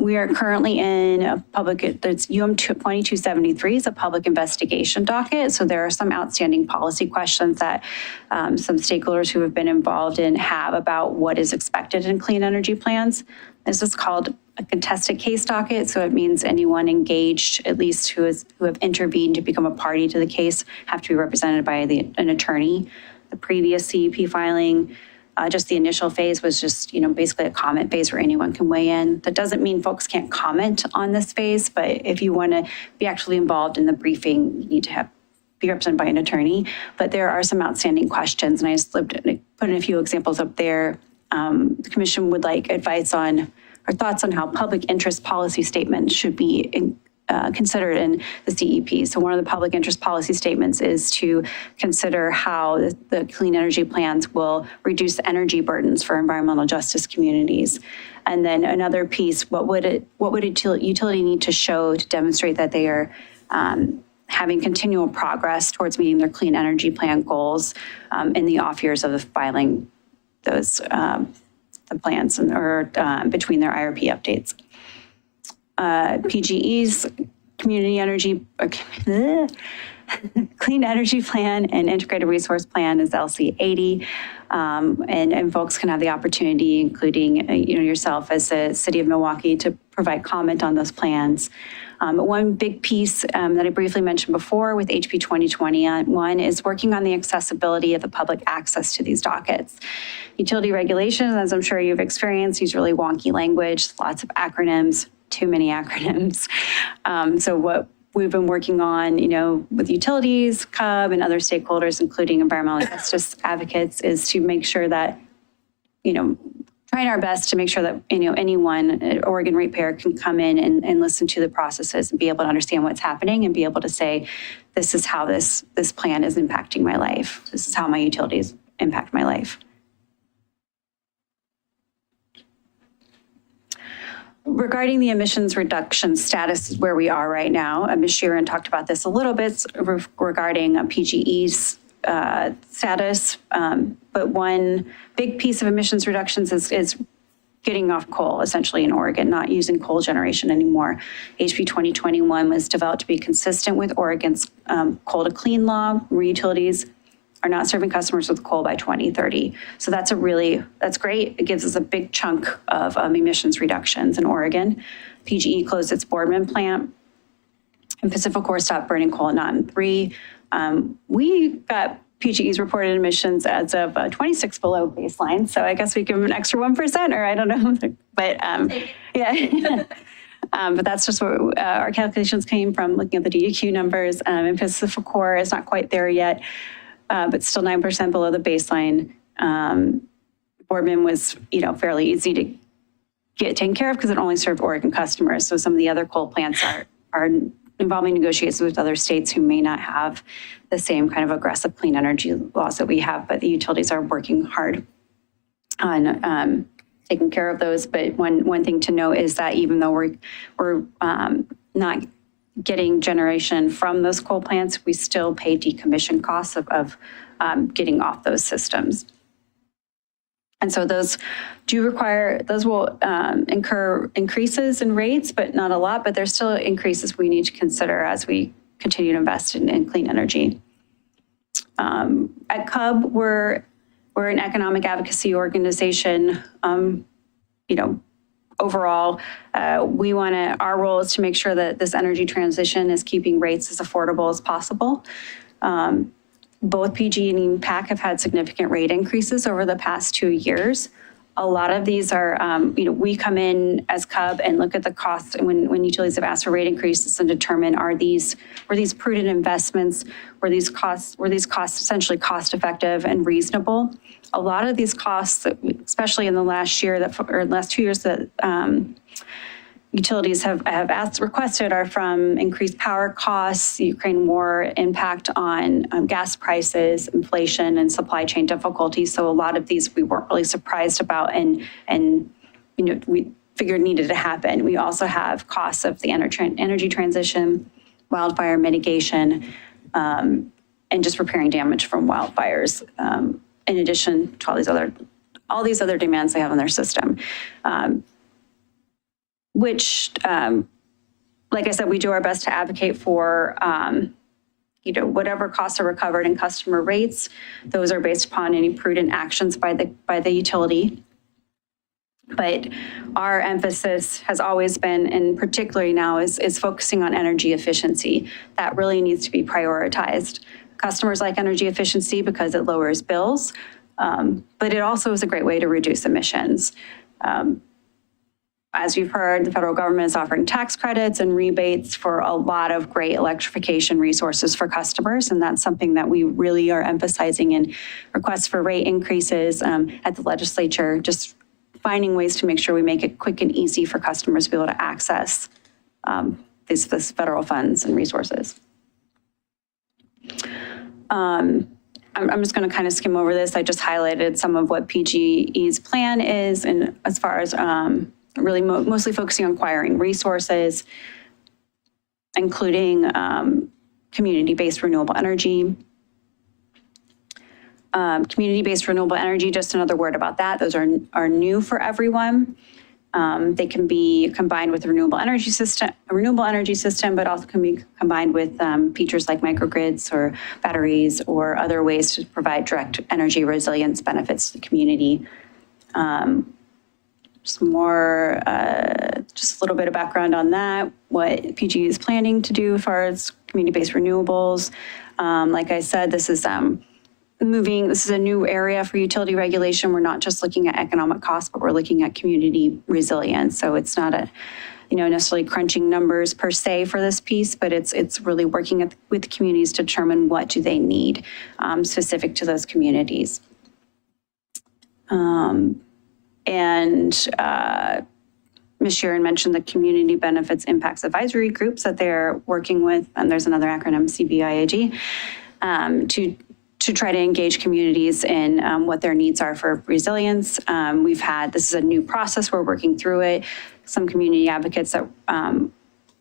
We are currently in a public, there's UM 2273 is a public investigation docket. So there are some outstanding policy questions that some stakeholders who have been involved in have about what is expected in clean energy plans. This is called a contested case docket. So it means anyone engaged, at least who have intervened to become a party to the case, have to be represented by an attorney. The previous CEP filing, just the initial phase was just, basically a comment phase where anyone can weigh in. That doesn't mean folks can't comment on this phase, but if you want to be actually involved in the briefing, you need to be represented by an attorney. But there are some outstanding questions, and I just put in a few examples up there. The commission would like advice on or thoughts on how public interest policy statements should be considered in the CEP. So one of the public interest policy statements is to consider how the clean energy plans will reduce energy burdens for environmental justice communities. And then another piece, what would a utility need to show to demonstrate that they are having continual progress towards meeting their clean energy plan goals in the off years of the filing those the plans or between their IRP updates. PGE's community energy, clean energy plan and integrated resource plan is LC 80. And folks can have the opportunity, including yourself as the city of Milwaukie, to provide comment on those plans. One big piece that I briefly mentioned before with HB 2021 is working on the accessibility of the public access to these dockets. Utility regulations, as I'm sure you've experienced, use really wonky language, lots of acronyms, too many acronyms. So what we've been working on, with utilities, CUB, and other stakeholders, including environmental justice advocates, is to make sure that, trying our best to make sure that, anyone, Oregon ratepayer, can come in and listen to the processes and be able to understand what's happening and be able to say, this is how this plan is impacting my life. This is how my utilities impact my life. Regarding the emissions reduction status where we are right now, Ms. Sheeran talked about this a little bit regarding PGE's status. But one big piece of emissions reductions is getting off coal, essentially, in Oregon, not using coal generation anymore. HB 2021 was developed to be consistent with Oregon's coal to clean law, where utilities are not serving customers with coal by 2030. So that's great. It gives us a big chunk of emissions reductions in Oregon. PGE closed its Boardman plant, and Pacificor stopped burning coal at Naughton 3. We got PGE's reported emissions as of 26 below baseline. So I guess we give them an extra 1%, or I don't know. But yeah. But that's just what our calculations came from, looking at the DEQ numbers. And Pacificor is not quite there yet, but still 9% below the baseline. Boardman was, fairly easy to get taken care of because it only served Oregon customers. So some of the other coal plants are involving negotiations with other states who may not have the same kind of aggressive clean energy laws that we have, but the utilities are working hard on taking care of those. But one thing to note is that even though we're not getting generation from those coal plants, we still pay decommission costs of getting off those systems. And so those will incur increases in rates, but not a lot, but there's still increases we need to consider as we continue to invest in clean energy. At CUB, we're an economic advocacy organization. Overall, our role is to make sure that this energy transition is keeping rates as affordable as possible. Both PG and PAC have had significant rate increases over the past 2 years. A lot of these are, we come in as CUB and look at the costs, and when utilities have asked for rate increases, and determine were these prudent investments, were these costs essentially cost effective and reasonable. A lot of these costs, especially in the last year or last 2 years that utilities have requested, are from increased power costs, the Ukraine war impact on gas prices, inflation, and supply chain difficulties. So a lot of these we weren't really surprised about, and we figured needed to happen. We also have costs of the energy transition, wildfire mitigation, and just repairing damage from wildfires, in addition to all these other demands they have on their system. Which, like I said, we do our best to advocate for, whatever costs are recovered in customer rates. Those are based upon any prudent actions by the utility. But our emphasis has always been, and particularly now, is focusing on energy efficiency. That really needs to be prioritized. Customers like energy efficiency because it lowers bills, but it also is a great way to reduce emissions. As you've heard, the federal government is offering tax credits and rebates for a lot of great electrification resources for customers, and that's something that we really are emphasizing in requests for rate increases at the legislature, just finding ways to make sure we make it quick and easy for customers to be able to access these federal funds and resources. I'm just going to kind of skim over this. I just highlighted some of what PGE's plan is, and as far as really mostly focusing on acquiring resources, including community-based renewable energy. Community-based renewable energy, just another word about that. Those are new for everyone. They can be combined with a renewable energy system, but also can be combined with features like microgrids or batteries or other ways to provide direct energy resilience benefits to the community. Some more, just a little bit of background on that, what PG is planning to do as far as community-based renewables. Like I said, this is a new area for utility regulation. We're not just looking at economic costs, but we're looking at community resilience. So it's not necessarily crunching numbers per se for this piece, but it's really working with communities to determine what do they need specific to those communities. And Ms. Sheeran mentioned the Community Benefits Impacts Advisory Groups that they're working with, and there's another acronym, CBIAG, to try to engage communities in what their needs are for resilience. This is a new process, we're working through it. Some community advocates that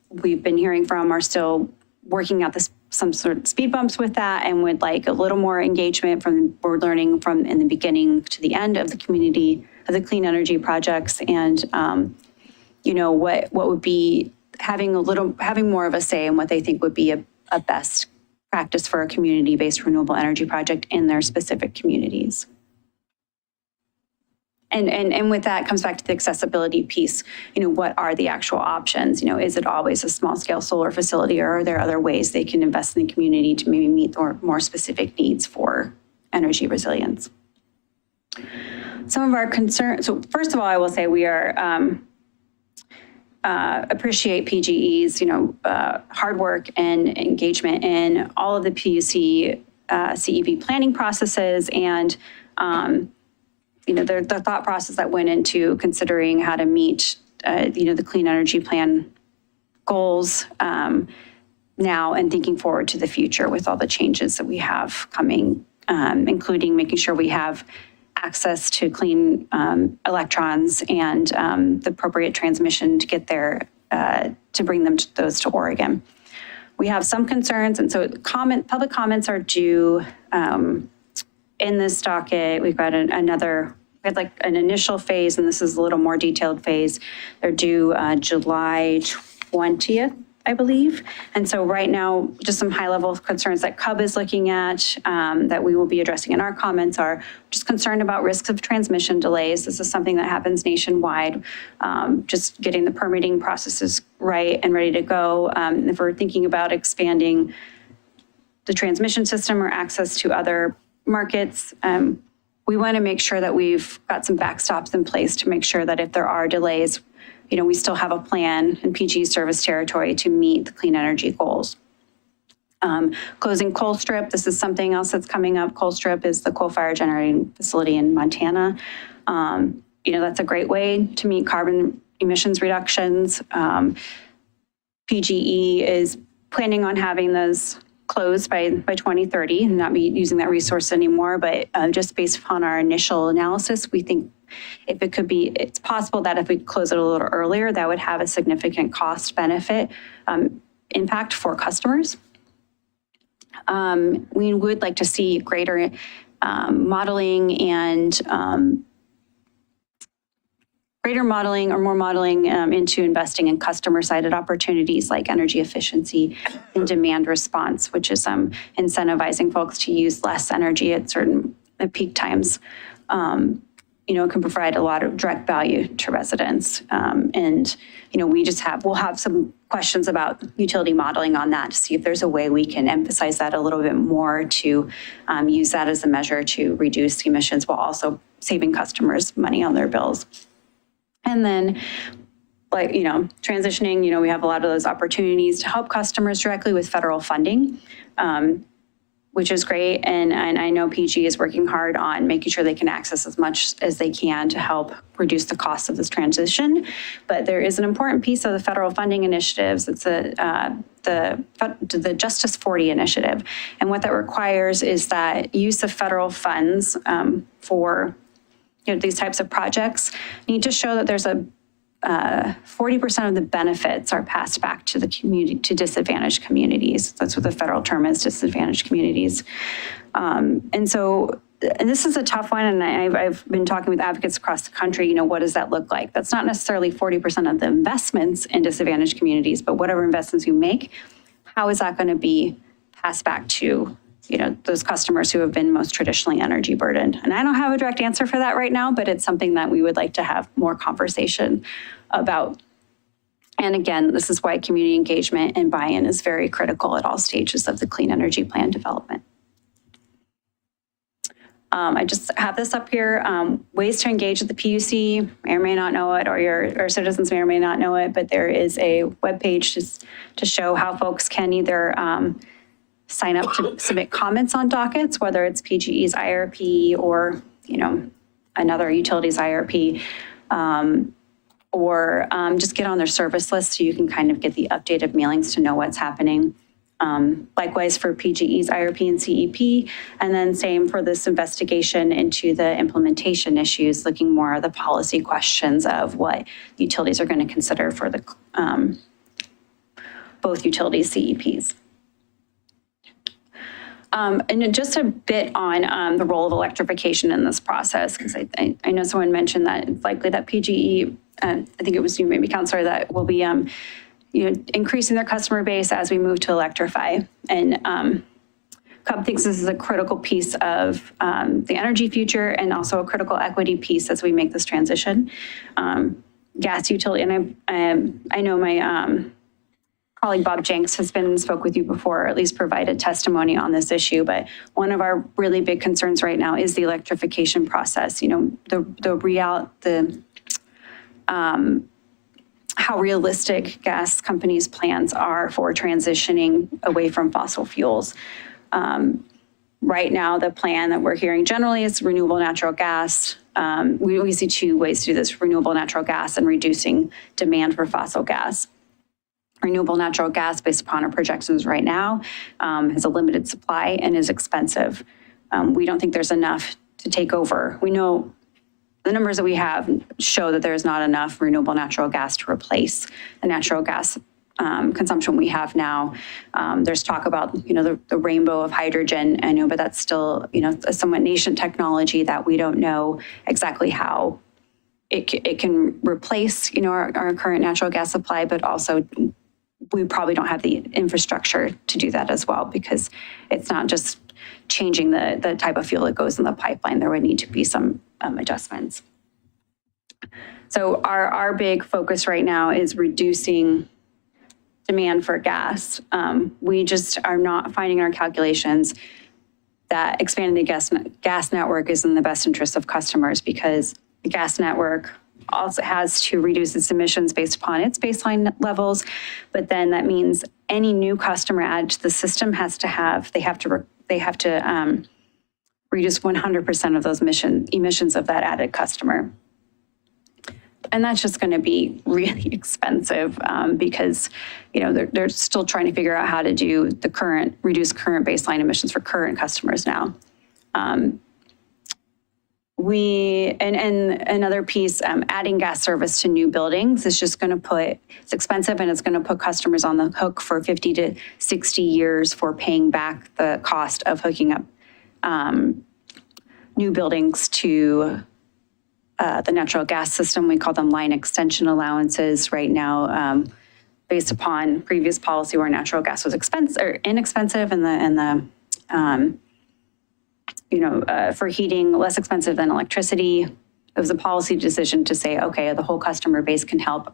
we've been hearing from are still working out some sort of speed bumps with that and would like a little more engagement from, we're learning from in the beginning to the end of the community, of the clean energy projects. And, you know, what would be having more of a say in what they think would be a best practice for a community-based renewable energy project in their specific communities. And with that comes back to the accessibility piece. You know, what are the actual options? You know, is it always a small scale solar facility, or are there other ways they can invest in the community to maybe meet more specific needs for energy resilience? Some of our concerns, so first of all, I will say we are, appreciate PGE's, you know, hard work and engagement in all of the PUC CEP planning processes and, you know, the thought process that went into considering how to meet, you know, the clean energy plan goals now and thinking forward to the future with all the changes that we have coming, including making sure we have access to clean electrons and the appropriate transmission to get there, to bring those to Oregon. We have some concerns, and so public comments are due in this docket. We've got we had like an initial phase, and this is a little more detailed phase. They're due July 20th, I believe. And so right now, just some high level concerns that CUB is looking at that we will be addressing in our comments are just concerned about risks of transmission delays. This is something that happens nationwide, just getting the permitting processes right and ready to go. If we're thinking about expanding the transmission system or access to other markets, we want to make sure that we've got some backstops in place to make sure that if there are delays, you know, we still have a plan in PG service territory to meet the clean energy goals. Closing Colstrip, this is something else that's coming up. Colstrip is the coal-fired generating facility in Montana. You know, that's a great way to meet carbon emissions reductions. PGE is planning on having those closed by 2030 and not be using that resource anymore. But just based upon our initial analysis, we think if it could be, it's possible that if we close it a little earlier, that would have a significant cost benefit impact for customers. We would like to see greater modeling and more modeling into investing in customer-sided opportunities like energy efficiency and demand response, which is incentivizing folks to use less energy at peak times. You know, it can provide a lot of direct value to residents. And, you know, we'll have some questions about utility modeling on that to see if there's a way we can emphasize that a little bit more to use that as a measure to reduce emissions while also saving customers money on their bills. And then, like, you know, transitioning, you know, we have a lot of those opportunities to help customers directly with federal funding, which is great. And I know PG is working hard on making sure they can access as much as they can to help reduce the cost of this transition. But there is an important piece of the federal funding initiatives. It's the Justice 40 initiative. And what that requires is that use of federal funds for these types of projects need to show that there's a 40% of the benefits are passed back to the community, to disadvantaged communities. That's what the federal term is, disadvantaged communities. And this is a tough one, and I've been talking with advocates across the country, you know, what does that look like? That's not necessarily 40% of the investments in disadvantaged communities, but whatever investments you make, how is that going to be passed back to, you know, those customers who have been most traditionally energy burdened? And I don't have a direct answer for that right now, but it's something that we would like to have more conversation about. And again, this is why community engagement and buy-in is very critical at all stages of the clean energy plan development. I just have this up here, ways to engage with the PUC. May or may not know it, or your citizens may or may not know it, but there is a webpage to show how folks can either sign up to submit comments on dockets, whether it's PGE's IRP or, you know, another utility's IRP, or just get on their service list so you can kind of get the updated mailings to know what's happening. Likewise for PGE's IRP and CEP, and then same for this investigation into the implementation issues, looking more at the policy questions of what utilities are going to consider for the both utilities CEPs. And just a bit on the role of electrification in this process, because I know someone mentioned that it's likely that PGE, I think it was you, maybe Councilor, that will be increasing their customer base as we move to electrify. And CUB thinks this is a critical piece of the energy future and also a critical equity piece as we make this transition. Gas utility, and I know my colleague Bob Jenks has spoke with you before, or at least provided testimony on this issue, but one of our really big concerns right now is the electrification process. How realistic gas companies' plans are for transitioning away from fossil fuels. Right now, the plan that we're hearing generally is renewable natural gas. We see two ways to do this: renewable natural gas and reducing demand for fossil gas. Renewable natural gas, based upon our projections right now, has a limited supply and is expensive. We don't think there's enough to take over. We know the numbers that we have show that there's not enough renewable natural gas to replace the natural gas consumption we have now. There's talk about, the rainbow of hydrogen, I know, but that's still, a somewhat nascent technology that we don't know exactly how it can replace, our current natural gas supply, but also we probably don't have the infrastructure to do that as well, because it's not just changing the type of fuel that goes in the pipeline. There would need to be some adjustments. So our big focus right now is reducing demand for gas. We just are not finding in our calculations that expanding the gas network is in the best interest of customers, because the gas network also has to reduce its emissions based upon its baseline levels. But then that means any new customer added to the system they have to reduce 100% of those emissions of that added customer. And that's just going to be really expensive because, they're still trying to figure out how to do reduce current baseline emissions for current customers now. And another piece, adding gas service to new buildings is just going to it's expensive, and it's going to put customers on the hook for 50 to 60 years for paying back the cost of hooking up new buildings to the natural gas system. We call them line extension allowances right now, based upon previous policy where natural gas was inexpensive for heating, less expensive than electricity. It was a policy decision to say, okay, the whole customer base can help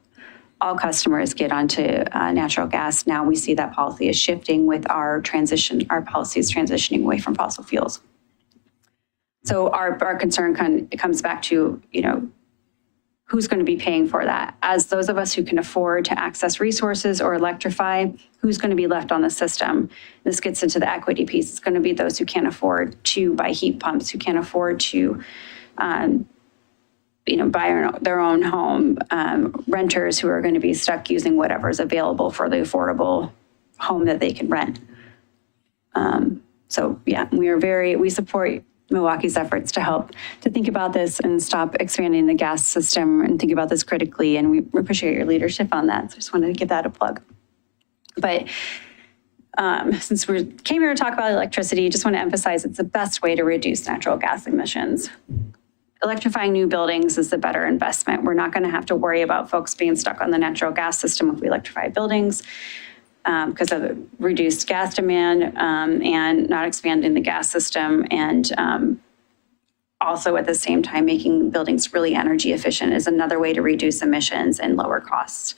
all customers get onto natural gas. Now we see that policy is shifting with our policy is transitioning away from fossil fuels. So our concern comes back to, who's going to be paying for that? As those of us who can afford to access resources or electrify, who's going to be left on the system? This gets into the equity piece. It's going to be those who can't afford to buy heat pumps, who can't afford to, buy their own home, renters who are going to be stuck using whatever's available for the affordable home that they can rent. So yeah, we support Milwaukee's efforts to think about this and stop expanding the gas system and think about this critically. And we appreciate your leadership on that. So I just wanted to give that a plug. But since we came here to talk about electricity, just want to emphasize it's the best way to reduce natural gas emissions. Electrifying new buildings is the better investment. We're not going to have to worry about folks being stuck on the natural gas system if we electrify buildings, because of the reduced gas demand and not expanding the gas system, and also at the same time making buildings really energy efficient is another way to reduce emissions and lower costs.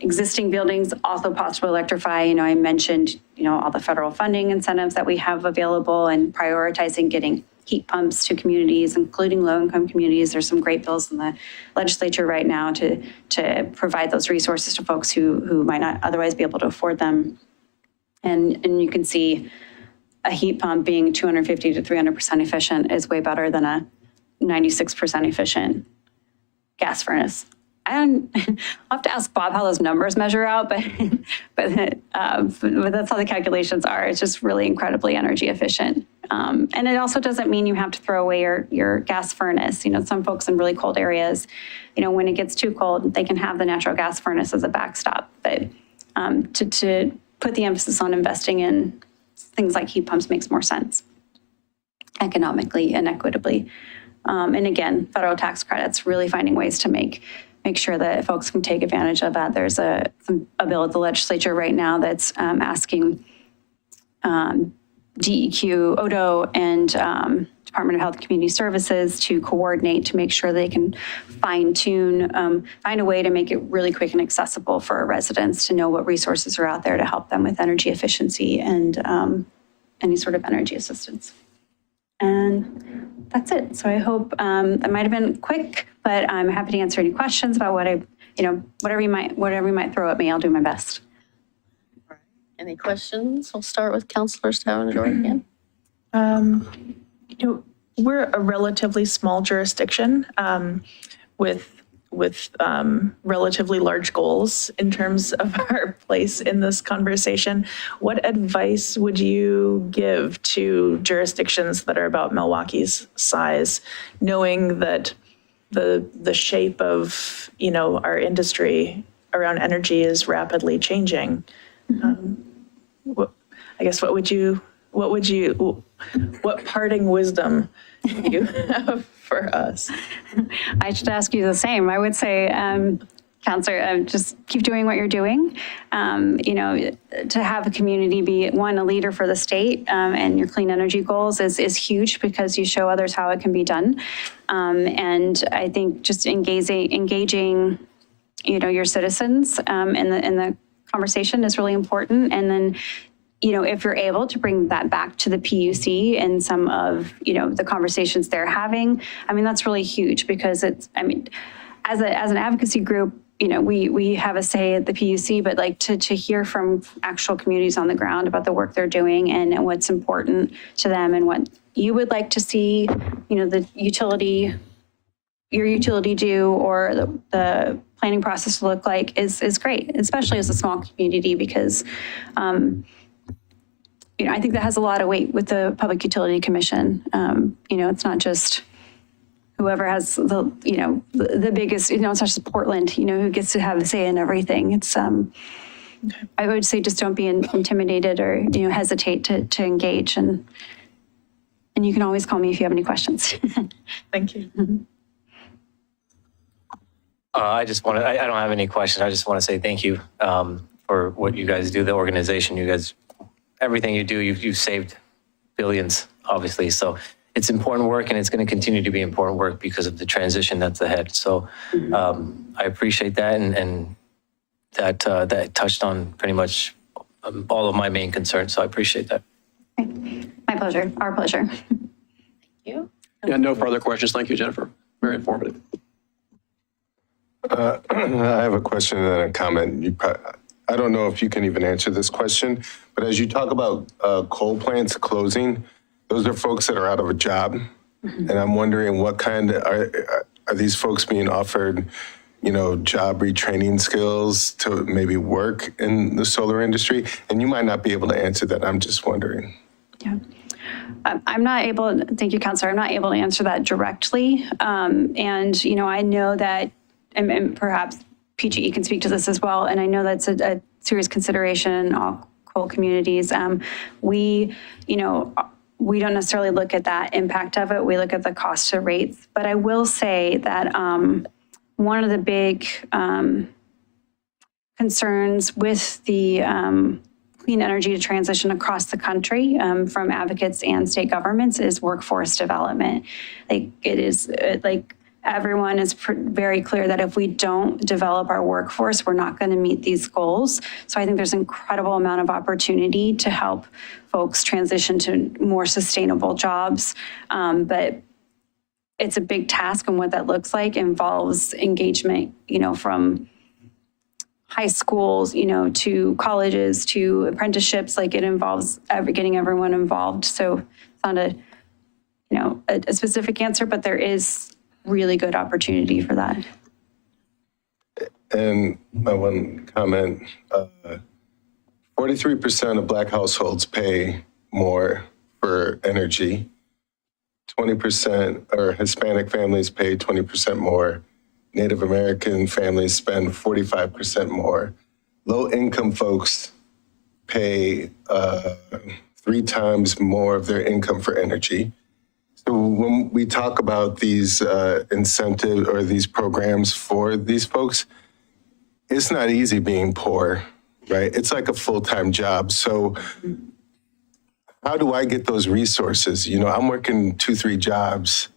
Existing buildings also possible to electrify. I mentioned all the federal funding incentives that we have available and prioritizing getting heat pumps to communities, including low-income communities. There's some great bills in the legislature right now to provide those resources to folks who might not otherwise be able to afford them. And you can see a heat pump being 250 to 300% efficient is way better than a 96% efficient gas furnace. I'll have to ask Bob how those numbers measure out, but that's how the calculations are. It's just really incredibly energy efficient. And it also doesn't mean you have to throw away your gas furnace. Some folks in really cold areas, when it gets too cold, they can have the natural gas furnace as a backstop. But to put the emphasis on investing in things like heat pumps makes more sense economically and equitably. And again, federal tax credits, really finding ways to make sure that folks can take advantage of that. There's a bill at the legislature right now that's asking DEQ, ODO, and Department of Health and Community Services to coordinate to make sure they can fine tune, find a way to make it really quick and accessible for our residents to know what resources are out there to help them with energy efficiency and any sort of energy assistance. And that's it. So I hope that might have been quick, but I'm happy to answer any questions about what whatever you might throw at me, I'll do my best. Any questions? We'll start with Councilor Stone We're a relatively small jurisdiction with relatively large goals in terms of our place in this conversation. What advice would you give to jurisdictions that are about Milwaukee's size, knowing that the shape of our industry around energy is rapidly changing? What parting wisdom do you have for us? I should ask you the same. I would say, Counselor, just keep doing what you're doing. To have a community be, one, a leader for the state and your clean energy goals is huge because you show others how it can be done. And I think just engaging your citizens in the conversation is really important. And then, if you're able to bring that back to the PUC and some of, the conversations they're having, that's really huge because as an advocacy group, we have a say at the PUC, but to hear from actual communities on the ground about the work they're doing and what's important to them and what you would like to see, your utility do or the planning process look like is great, especially as a small community because, I think that has a lot of weight with the Public Utility Commission. It's not just whoever has the biggest, it's not just Portland, who gets to have a say in everything. It's, I would say just don't be intimidated or, hesitate to engage. And you can always call me if you have any questions. Thank you. I don't have any questions. I just want to say thank you for what you guys do, the organization, you guys, everything you do, you've saved billions, obviously. So it's important work and it's going to continue to be important work because of the transition that's ahead. So I appreciate that and that touched on pretty much all of my main concerns. So I appreciate that. My pleasure. Our pleasure. Thank you. Yeah, no further questions. Thank you, Jennifer. Very informative. I have a question and a comment. I don't know if you can even answer this question, but as you talk about coal plants closing, those are folks that are out of a job. And I'm wondering what kind are these folks being offered, job retraining skills to maybe work in the solar industry? And you might not be able to answer that. I'm just wondering. Yeah. I'm not able, thank you, Counselor. I'm not able to answer that directly. And, I know that, and perhaps PGE can speak to this as well. And I know that's a serious consideration in all coal communities. We don't necessarily look at that impact of it. We look at the cost to rates. But I will say that one of the big concerns with the clean energy transition across the country from advocates and state governments is workforce development. Everyone is very clear that if we don't develop our workforce, we're not going to meet these goals. So I think there's an incredible amount of opportunity to help folks transition to more sustainable jobs. But it's a big task, and what that looks like involves engagement, from high schools, to colleges, to apprenticeships. It involves getting everyone involved. So it's not a specific answer, but there is really good opportunity for that. And my one comment, 43% of Black households pay more for energy. 20%, or Hispanic families pay 20% more. Native American families spend 45% more. Low income folks pay 3 times more of their income for energy. So when we talk about these incentives or these programs for these folks, it's not easy being poor, right? It's like a full-time job. So how do I get those resources? You know, I'm working 2-3 jobs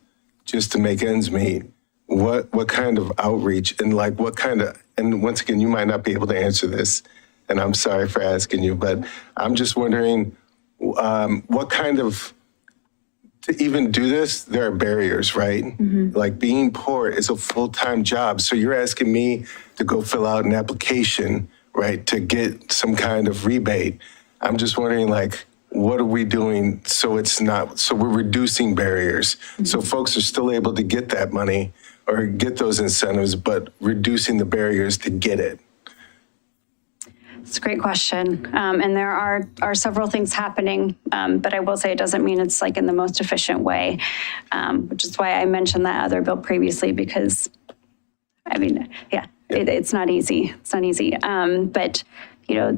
just to make ends meet. What kind of outreach and like what kind of, and once again, you might not be able to answer this, and I'm sorry for asking you, but I'm just wondering what kind of, to even do this, there are barriers, right? Like being poor is a full-time job. So you're asking me to go fill out an application, right, to get some kind of rebate. I'm just wondering, like, what are we doing so it's not, so we're reducing barriers. So folks are still able to get that money or get those incentives, but reducing the barriers to get it. It's a great question. And there are several things happening, but I will say it doesn't mean it's like in the most efficient way, which is why I mentioned that other bill previously, because I mean, yeah, it's not easy. It's not easy. But, you know,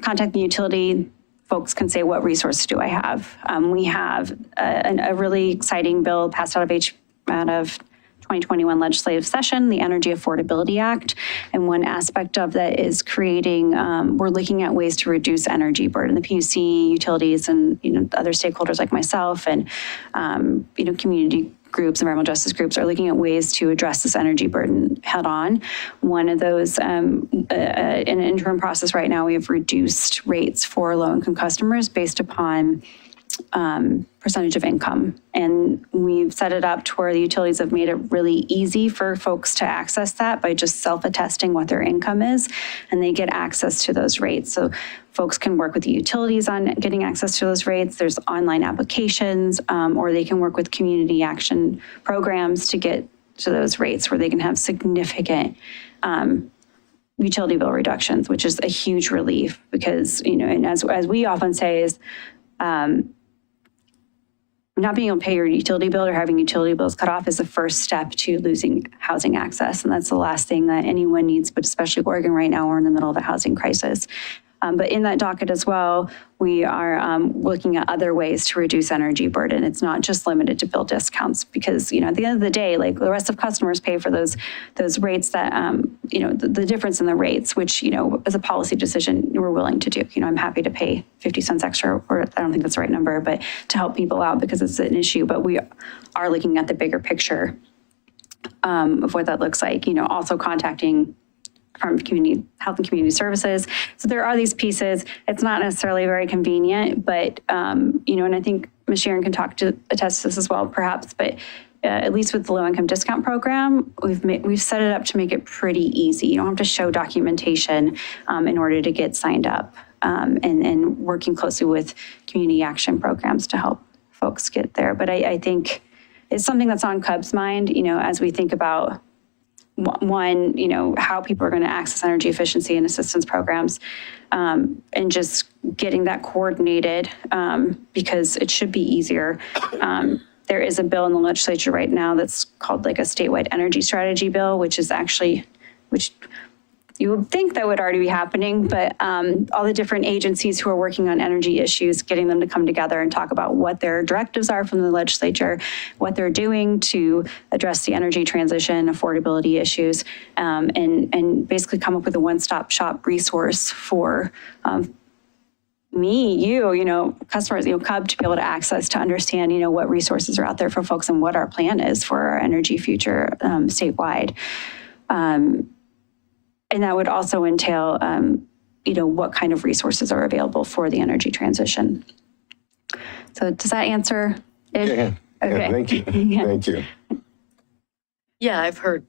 contact the utility, folks can say, what resources do I have? We have a really exciting bill passed out of 2021 legislative session, the Energy Affordability Act. And one aspect of that is creating, we're looking at ways to reduce energy burden. The PUC, utilities, and, you know, other stakeholders like myself and, you know, community groups, environmental justice groups are looking at ways to address this energy burden head on. One of those, in an interim process right now, we have reduced rates for low-income customers based upon percentage of income. And we've set it up to where the utilities have made it really easy for folks to access that by just self-attesting what their income is, and they get access to those rates. So folks can work with the utilities on getting access to those rates. There's online applications, or they can work with community action programs to get to those rates where they can have significant utility bill reductions, which is a huge relief because, you know, and as we often say is, not being able to pay your utility bill or having utility bills cut off is the first step to losing housing access. And that's the last thing that anyone needs, but especially Oregon right now, we're in the middle of a housing crisis. But in that docket as well, we are looking at other ways to reduce energy burden. It's not just limited to bill discounts because, you know, at the end of the day, like the rest of customers pay for those rates that, you know, the difference in the rates, which, you know, as a policy decision, we're willing to do. You know, I'm happy to pay 50 cents extra, or I don't think that's the right number, but to help people out because it's an issue. But we are looking at the bigger picture of what that looks like, you know, also contacting from community health and community services. So there are these pieces. It's not necessarily very convenient, but you know, and I think Ms. Sharon can attest to this as well, perhaps. But at least with the low income discount program, we've set it up to make it pretty easy. You don't have to show documentation in order to get signed up, and working closely with community action programs to help folks get there. But I think it's something that's on CUB's mind. You know, as we think about one, you know, how people are going to access energy efficiency and assistance programs, and just getting that coordinated, because it should be easier. There is a bill in the legislature right now that's called like a statewide energy strategy bill, which you would think that would already be happening, but all the different agencies who are working on energy issues, getting them to come together and talk about what their directives are from the legislature, what they're doing to address the energy transition, affordability issues, and basically come up with a one-stop shop resource for me, you know, customers, you know, CUB to be able to access, to understand, you know, what resources are out there for folks and what our plan is for our energy future statewide. And that would also entail, you know, what kind of resources are available for the energy transition. So does that answer it? Yeah, Okay. yeah, thank you, Yeah. thank you. Yeah, I've heard,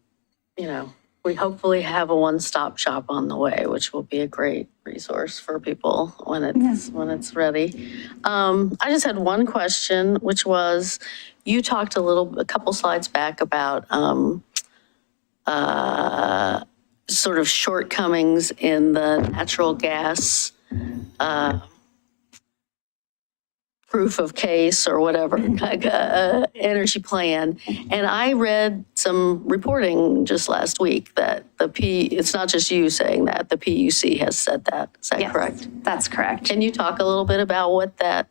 you know, we hopefully have a one-stop shop on the way, which will be a great resource for people when it's ready. I just had one question, which was, you talked a couple slides back about sort of shortcomings in the natural gas proof of case or whatever, like energy plan. And I read some reporting just last week that it's not just you saying that, the PUC has said that. Is that Yes, correct? That's correct. Can you talk a little bit about what that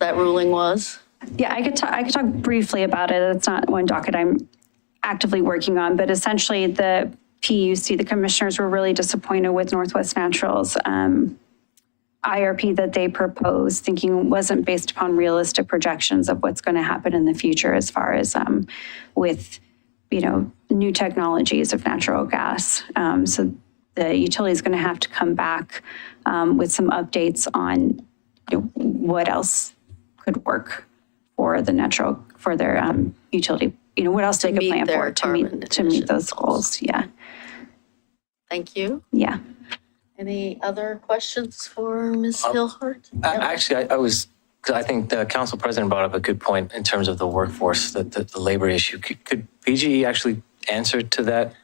ruling was? Yeah, I could talk briefly about it. It's not one docket I'm actively working on, but essentially the PUC, the commissioners were really disappointed with Northwest Natural's IRP that they proposed, thinking it wasn't based upon realistic projections of what's going to happen in the future as far as with, new technologies of natural gas. So the utility is going to have to come back with some updates on what else could work for their utility, what else they could meet plan their for to meet carbon those goals. Yeah. Thank you. Yeah. Any other questions for Ms. Hillhart? Actually, because I think the council president brought up a good point in terms of the workforce, the labor issue. Could PGE actually answer to that?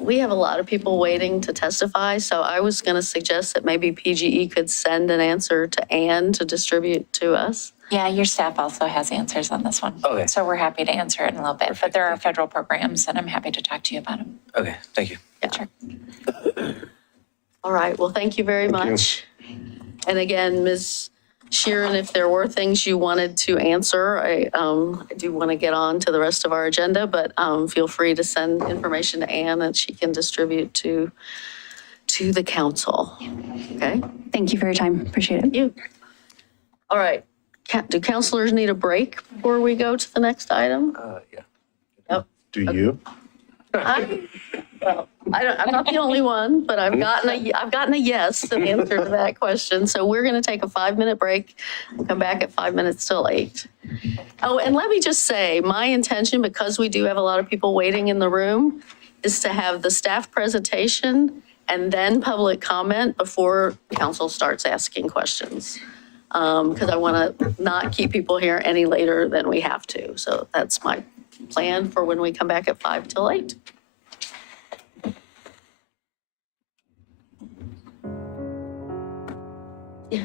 We have a lot of people waiting to testify, so I was going to suggest that maybe PGE could send an answer to Ann to distribute to us. Yeah, your staff also has answers on this one. Okay. So we're happy to answer it in a little bit, but there are federal programs and I'm happy to talk to you about them. Okay, thank you. Sure. All right, well, thank you very much. And again, Ms. Sheeran, if there were things you wanted to answer, I do want to get on to the rest of our agenda, but feel free to send information to Ann that she can distribute to the council. Okay? Thank you for your time. Appreciate it. Thank you. All right. Do counselors need a break before we go to the next item? Yeah. Yep. Do you? I'm not the only one, but I've gotten a yes in answer to that question. So we're going to take a 5-minute break, come back at 5 minutes till 8. Oh, and let me just say, my intention, because we do have a lot of people waiting in the room, is to have the staff presentation and then public comment before council starts asking questions. Because I want to not keep people here any later than we have to. So that's my plan for when we come back at 5 till 8. Yeah.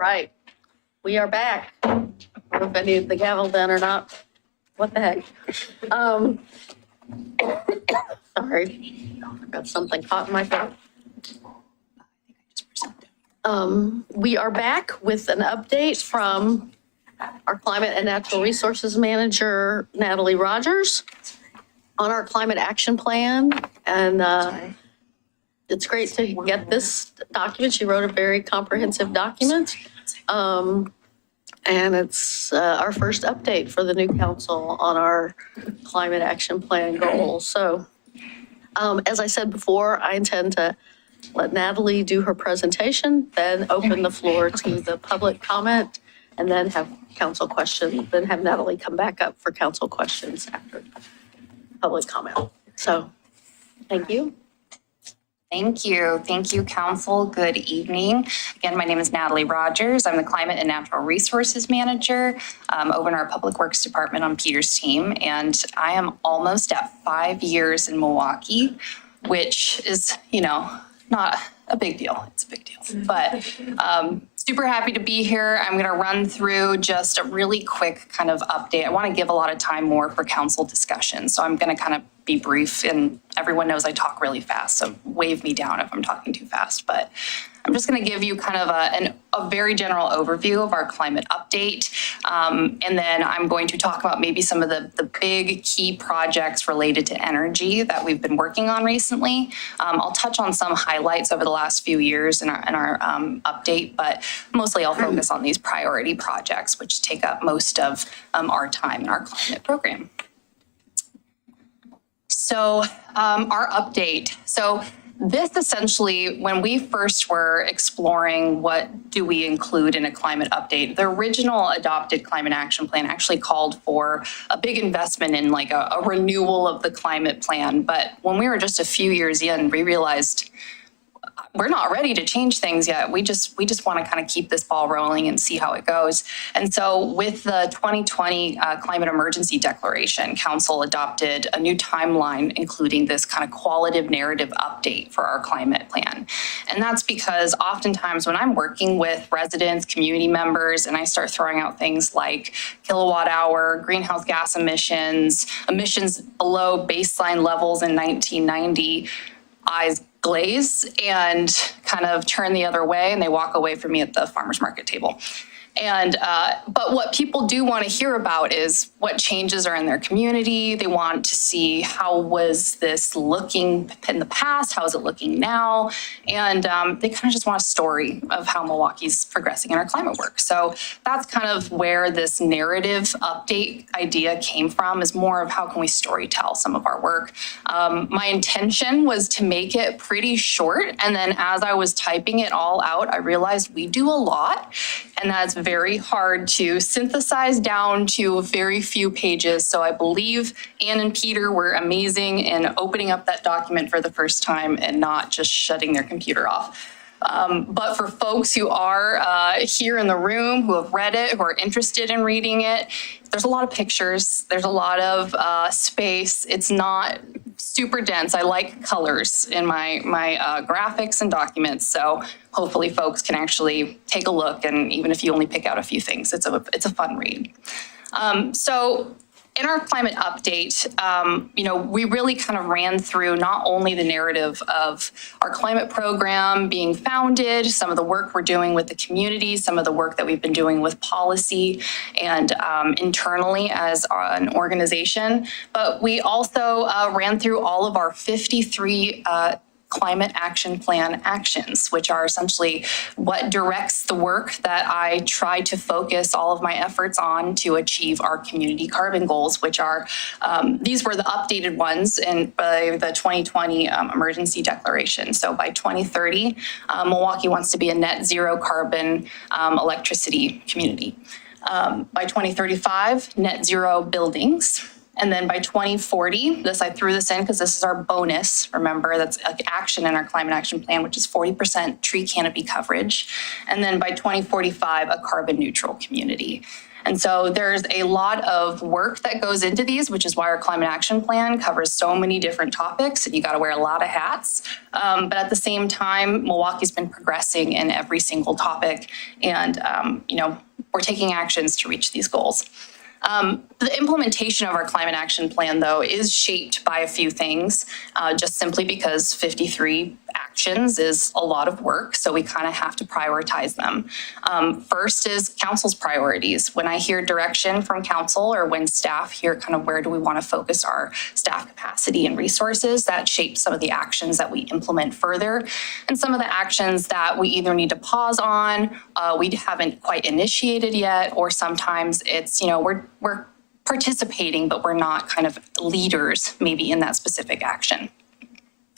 Right. We are back. I don't know if I need the gavel then or not. What the heck? Sorry. I've got something caught in my throat. We are back with an update from our Climate and Natural Resources Manager, Natalie Rogers, on our climate action plan. And it's great to get this document. She wrote a very comprehensive document. And it's our first update for the new council on our climate action plan goals. So as I said before, I intend to let Natalie do her presentation, then open the floor to the public comment, and then have council questions, then have Natalie come back up for council questions after public comment. So thank you. Thank you. Thank you, Council. Good evening. Again, my name is Natalie Rogers. I'm the Climate and Natural Resources Manager over in our Public Works Department on Peter's team. And I am almost at 5 years in Milwaukie, which is, you know, not a big deal. It's a big deal. But super happy to be here. I'm going to run through just a really quick kind of update. I want to give a lot of time more for council discussion. So I'm going to kind of be brief, and everyone knows I talk really fast, so wave me down if I'm talking too fast. But I'm just going to give you kind of a very general overview of our climate update. And then I'm going to talk about maybe some of the big key projects related to energy that we've been working on recently. I'll touch on some highlights over the last few years in our update, but mostly I'll focus on these priority projects, which take up most of our time in our climate program. So our update. So this essentially, when we first were exploring what do we include in a climate update, the original adopted climate action plan actually called for a big investment in like a renewal of the climate plan. But when we were just a few years in, we realized we're not ready to change things yet. We just want to kind of keep this ball rolling and see how it goes. And so with the 2020 Climate Emergency Declaration, Council adopted a new timeline, including this kind of qualitative narrative update for our climate plan. And that's because oftentimes when I'm working with residents, community members, and I start throwing out things like kilowatt hour, greenhouse gas emissions, emissions below baseline levels in 1990, eyes glaze and kind of turn the other way, and they walk away from me at the farmer's market table. And but what people do want to hear about is what changes are in their community. They want to see how was this looking in the past, how is it looking now, and they kind of just want a story of how Milwaukee's progressing in our climate work. So that's kind of where this narrative update idea came from, is more of how can we story tell some of our work. My intention was to make it pretty short, and then as I was typing it all out, I realized we do a lot, and that's very hard to synthesize down to very few pages. So I believe Ann and Peter were amazing in opening up that document for the first time and not just shutting their computer off. But for folks who are here in the room, who have read it, who are interested in reading it, there's a lot of pictures, there's a lot of space. It's not super dense. I like colors in my graphics and documents. So hopefully folks can actually take a look, and even if you only pick out a few things, it's a fun read. So in our climate update, we really kind of ran through not only the narrative of our climate program being founded, some of the work we're doing with the community, some of the work that we've been doing with policy and internally as an organization, but we also ran through all of our 53 climate action plan actions, which are essentially what directs the work that I try to focus all of my efforts on to achieve our community carbon goals, which are, these were the updated ones by the 2020 emergency declaration. So by 2030, Milwaukie wants to be a net zero carbon electricity community. By 2035, net zero buildings. And then by 2040, I threw this in because this is our bonus. Remember, that's action in our climate action plan, which is 40% tree canopy coverage. And then by 2045, a carbon neutral community. And so there's a lot of work that goes into these, which is why our climate action plan covers so many different topics. You got to wear a lot of hats. But at the same time, Milwaukee's been progressing in every single topic. And, we're taking actions to reach these goals. The implementation of our climate action plan, though, is shaped by a few things, just simply because 53 actions is a lot of work, so we kind of have to prioritize them. First is council's priorities. When I hear direction from council, or when staff hear kind of where do we want to focus our staff capacity and resources, that shapes some of the actions that we implement further. And some of the actions that we either need to pause on, we haven't quite initiated yet, or sometimes it's, we're participating, but we're not kind of leaders maybe in that specific action.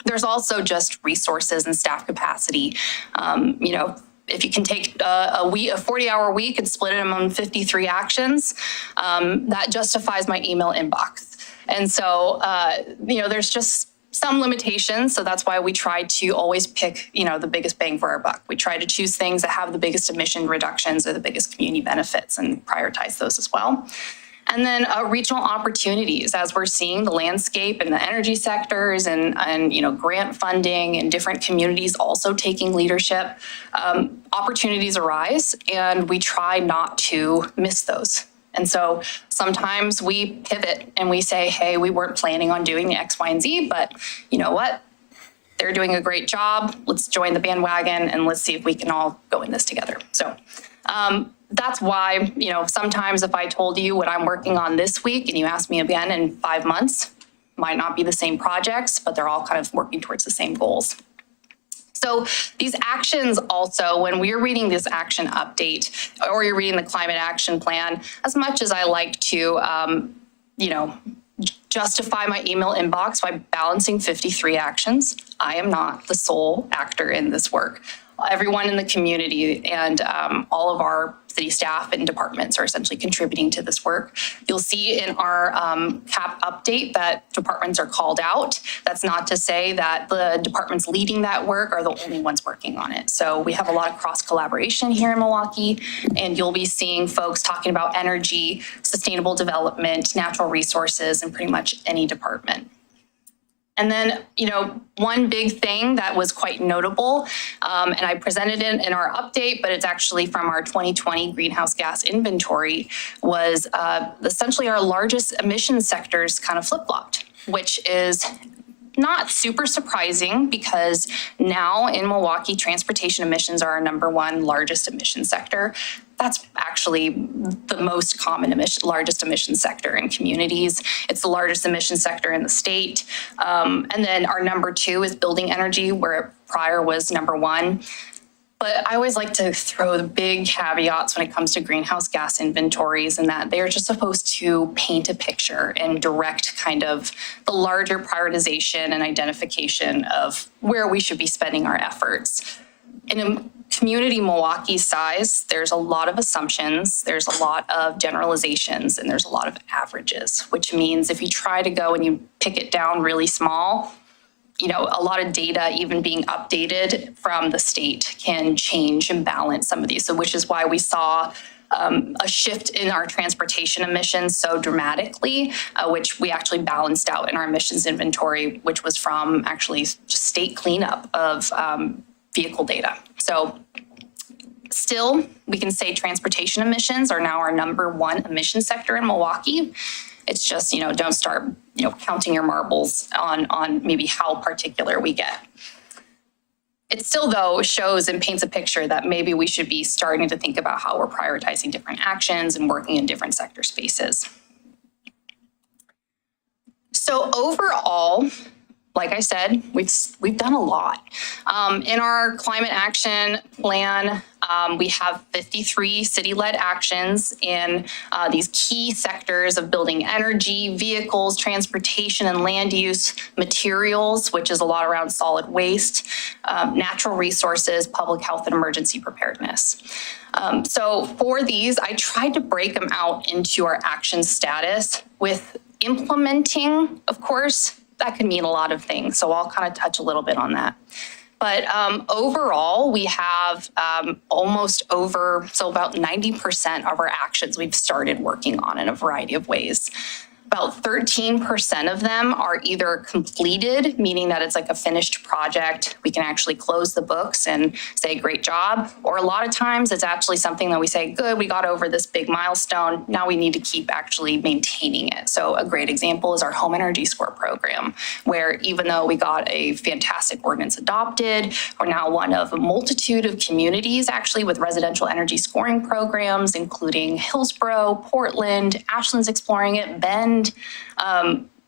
There's also just resources and staff capacity. If you can take a 40-hour week and split it among 53 actions, that justifies my email inbox. And so, there's just some limitations. So that's why we try to always pick, the biggest bang for our buck. We try to choose things that have the biggest emission reductions or the biggest community benefits and prioritize those as well. And then regional opportunities, as we're seeing the landscape and the energy sectors and grant funding and different communities also taking leadership, opportunities arise, and we try not to miss those. And so sometimes we pivot and we say, hey, we weren't planning on doing the X, Y, and Z, but you know what? They're doing a great job. Let's join the bandwagon and let's see if we can all go in this together. So that's why, sometimes if I told you what I'm working on this week and you ask me again in 5 months, might not be the same projects, but they're all kind of working towards the same goals. So these actions also, when we're reading this action update or you're reading the climate action plan, as much as I like to, justify my email inbox by balancing 53 actions, I am not the sole actor in this work. Everyone in the community and all of our city staff and departments are essentially contributing to this work. You'll see in our CAP update that departments are called out. That's not to say that the departments leading that work are the only ones working on it. So we have a lot of cross collaboration here in Milwaukee, and you'll be seeing folks talking about energy, sustainable development, natural resources, and pretty much any department. And then, one big thing that was quite notable, and I presented it in our update, but it's actually from our 2020 greenhouse gas inventory, was essentially our largest emission sectors kind of flip-flopped, which is not super surprising because now in Milwaukee, transportation emissions are our #1 largest emission sector. That's actually the most common largest emission sector in communities. It's the largest emission sector in the state. And then our #2 is building energy, where prior was #1. But I always like to throw the big caveats when it comes to greenhouse gas inventories, and that they're just supposed to paint a picture and direct kind of the larger prioritization and identification of where we should be spending our efforts. In a community Milwaukee size, there's a lot of assumptions, there's a lot of generalizations, and there's a lot of averages, which means if you try to go and you pick it down really small, a lot of data even being updated from the state can change and balance some of these. So which is why we saw a shift in our transportation emissions so dramatically, which we actually balanced out in our emissions inventory, which was from actually just state cleanup of vehicle data. So still, we can say transportation emissions are now our #1 emission sector in Milwaukee. It's just, don't start, counting your marbles on maybe how particular we get. It still, though, shows and paints a picture that maybe we should be starting to think about how we're prioritizing different actions and working in different sector spaces. So overall, like I said, we've done a lot. In our climate action plan, we have 53 city-led actions in these key sectors of building energy, vehicles, transportation and land use, materials, which is a lot around solid waste, natural resources, public health, and emergency preparedness. So for these, I tried to break them out into our action status with implementing, of course. That could mean a lot of things, so I'll kind of touch a little bit on that. But overall, we have almost over, so about 90% of our actions we've started working on in a variety of ways. About 13% of them are either completed, meaning that it's like a finished project. We can actually close the books and say, great job. Or a lot of times it's actually something that we say, good, we got over this big milestone. Now we need to keep actually maintaining it. So a great example is our home energy score program, where even though we got a fantastic ordinance adopted, we're now one of a multitude of communities actually with residential energy scoring programs, including Hillsborough, Portland, Ashland's exploring it, Bend.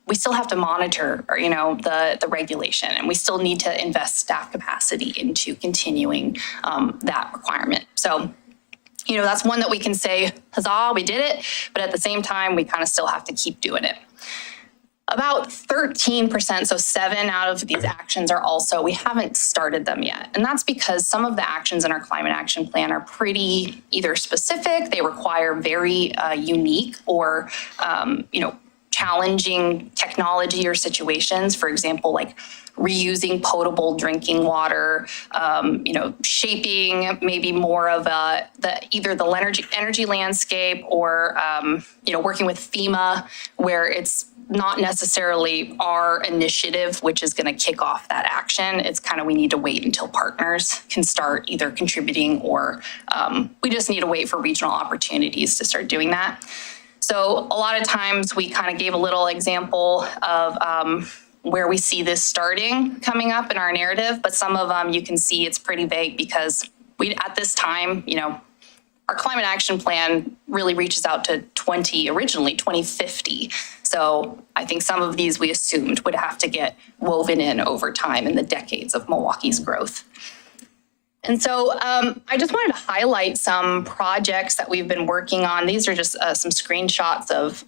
We still have to monitor, the regulation, and we still need to invest staff capacity into continuing that requirement. So, that's one that we can say, huzzah, we did it, but at the same time, we kind of still have to keep doing it. About 13%, so 7 out of these actions are also, we haven't started them yet. And that's because some of the actions in our climate action plan are pretty either specific, they require very unique or, challenging technology or situations. For example, like reusing potable drinking water, shaping maybe more of either the energy landscape or, working with FEMA where it's not necessarily our initiative, which is going to kick off that action. It's kind of, we need to wait until partners can start either contributing or we just need to wait for regional opportunities to start doing that. So a lot of times we kind of gave a little example of where we see this starting coming up in our narrative, but some of them you can see it's pretty vague because at this time, our climate action plan really reaches out to originally 2050. So I think some of these we assumed would have to get woven in over time in the decades of Milwaukee's growth. And so I just wanted to highlight some projects that we've been working on. These are just some screenshots of,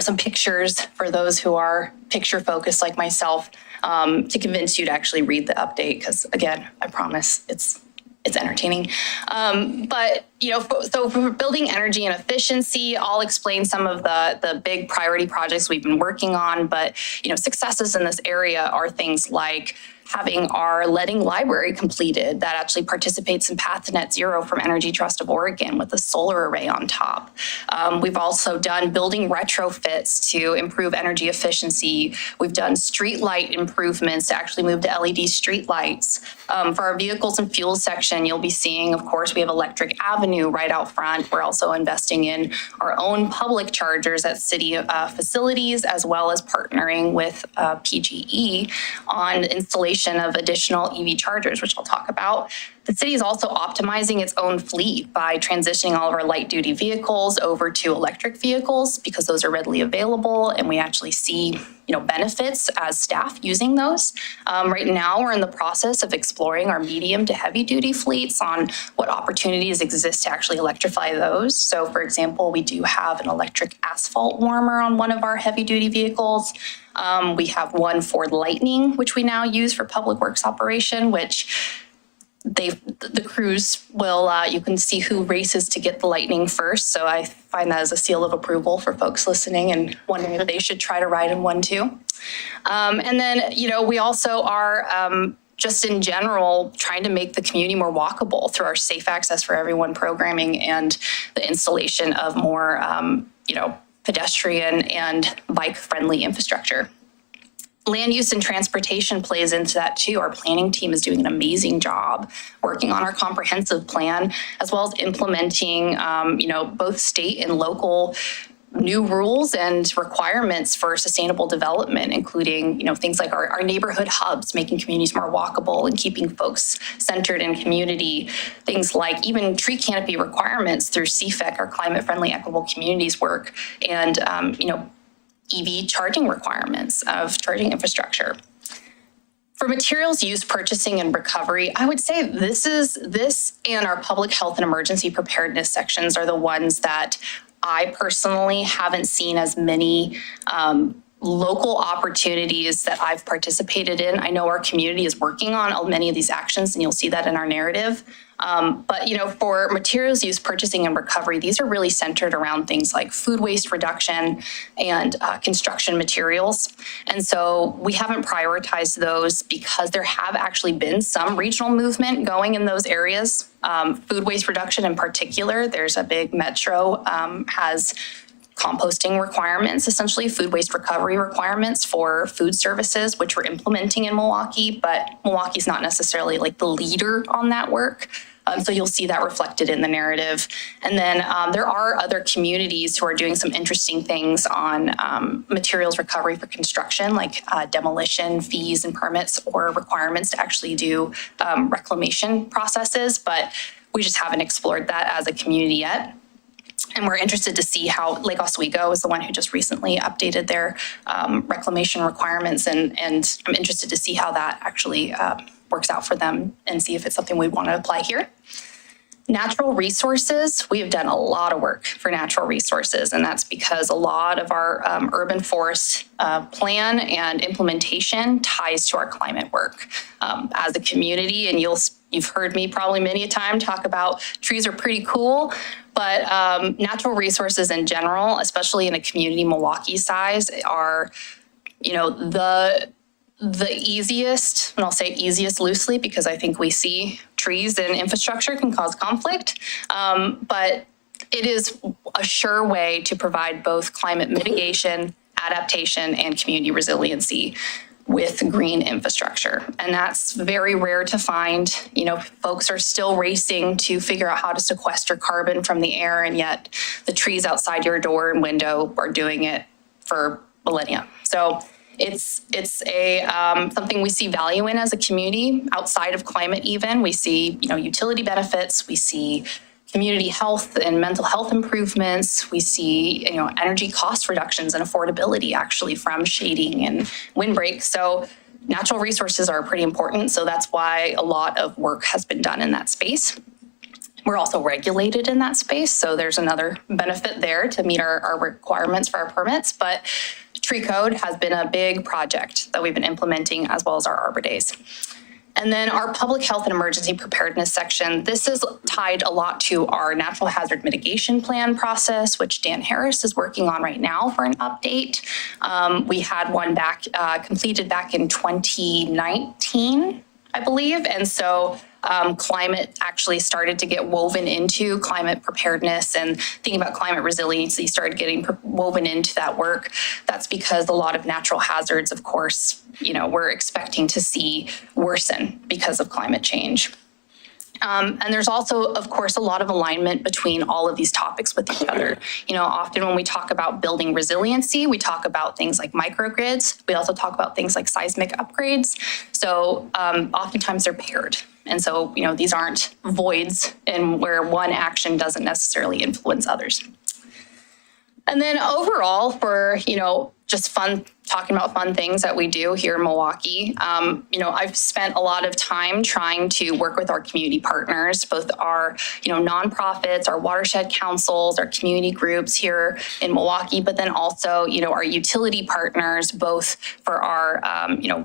some pictures for those who are picture focused like myself to convince you to actually read the update. Because again, I promise it's entertaining. So for building energy and efficiency, I'll explain some of the big priority projects we've been working on. But, successes in this area are things like having our letting library completed that actually participates in Path to Net Zero from Energy Trust of Oregon with a solar array on top. We've also done building retrofits to improve energy efficiency. We've done street light improvements to actually move to LED street lights. For our vehicles and fuel section, you'll be seeing, of course, we have Electric Avenue right out front. We're also investing in our own public chargers at city facilities, as well as partnering with PGE on installation of additional EV chargers, which I'll talk about. The city is also optimizing its own fleet by transitioning all of our light duty vehicles over to electric vehicles because those are readily available and we actually see benefits as staff using those. Right now, we're in the process of exploring our medium to heavy duty fleets on what opportunities exist to actually electrify those. So for example, we do have an electric asphalt warmer on one of our heavy duty vehicles. We have one Ford Lightning, which we now use for public works operation, which the crews will, you can see who races to get the Lightning first. So I find that as a seal of approval for folks listening and wondering if they should try to ride in one too. And then, we also are just in general trying to make the community more walkable through our Safe Access for Everyone programming and the installation of more, pedestrian and bike-friendly infrastructure. Land use and transportation plays into that too. Our planning team is doing an amazing job working on our comprehensive plan, as well as implementing, both state and local new rules and requirements for sustainable development, including, things like our neighborhood hubs, making communities more walkable and keeping folks centered in community. Things like even tree canopy requirements through CFEC, our climate-friendly equitable communities work, and, EV charging requirements of charging infrastructure. For materials use, purchasing, and recovery, I would say this and our public health and emergency preparedness sections are the ones that I personally haven't seen as many local opportunities that I've participated in. I know our community is working on many of these actions, and you'll see that in our narrative. But, for materials use, purchasing, and recovery, these are really centered around things like food waste reduction and construction materials. And so we haven't prioritized those because there have actually been some regional movement going in those areas. Food waste reduction in particular, there's a big metro has composting requirements, essentially food waste recovery requirements for food services, which we're implementing in Milwaukie, but Milwaukee's not necessarily like the leader on that work. So you'll see that reflected in the narrative. And then there are other communities who are doing some interesting things on materials recovery for construction, like demolition fees and permits or requirements to actually do reclamation processes, but we just haven't explored that as a community yet. And we're interested to see how Lake Oswego is the one who just recently updated their reclamation requirements. And I'm interested to see how that actually works out for them and see if it's something we want to apply here. Natural resources, we have done a lot of work for natural resources, and that's because a lot of our urban forest plan and implementation ties to our climate work. As a community, and you've heard me probably many a time talk about trees are pretty cool, but natural resources in general, especially in a community Milwaukie size, are, the easiest, and I'll say easiest loosely because I think we see trees and infrastructure can cause conflict, but it is a sure way to provide both climate mitigation, adaptation, and community resiliency with green infrastructure. And that's very rare to find. Folks are still racing to figure out how to sequester carbon from the air, and yet the trees outside your door and window are doing it for millennia. So it's a something we see value in as a community outside of climate even. We see, utility benefits, we see community health and mental health improvements. We see, energy cost reductions and affordability actually from shading and windbreak. So natural resources are pretty important. So that's why a lot of work has been done in that space. We're also regulated in that space. So there's another benefit there to meet our requirements for our permits. But tree code has been a big project that we've been implementing, as well as our Arbor Days. And then our public health and emergency preparedness section, this is tied a lot to our natural hazard mitigation plan process, which Dan Harris is working on right now for an update. We had one completed back in 2019, I believe. And so climate actually started to get woven into climate preparedness, and thinking about climate resiliency started getting woven into that work. That's because a lot of natural hazards, of course, we're expecting to see worsen because of climate change. And there's also, of course, a lot of alignment between all of these topics with each other. Often when we talk about building resiliency, we talk about things like microgrids. We also talk about things like seismic upgrades. So oftentimes they're paired. And so, these aren't voids and where one action doesn't necessarily influence others. And then overall, for, just talking about fun things that we do here in Milwaukie, I've spent a lot of time trying to work with our community partners, both our, nonprofits, our watershed councils, our community groups here in Milwaukie, but then also, our utility partners, both for our,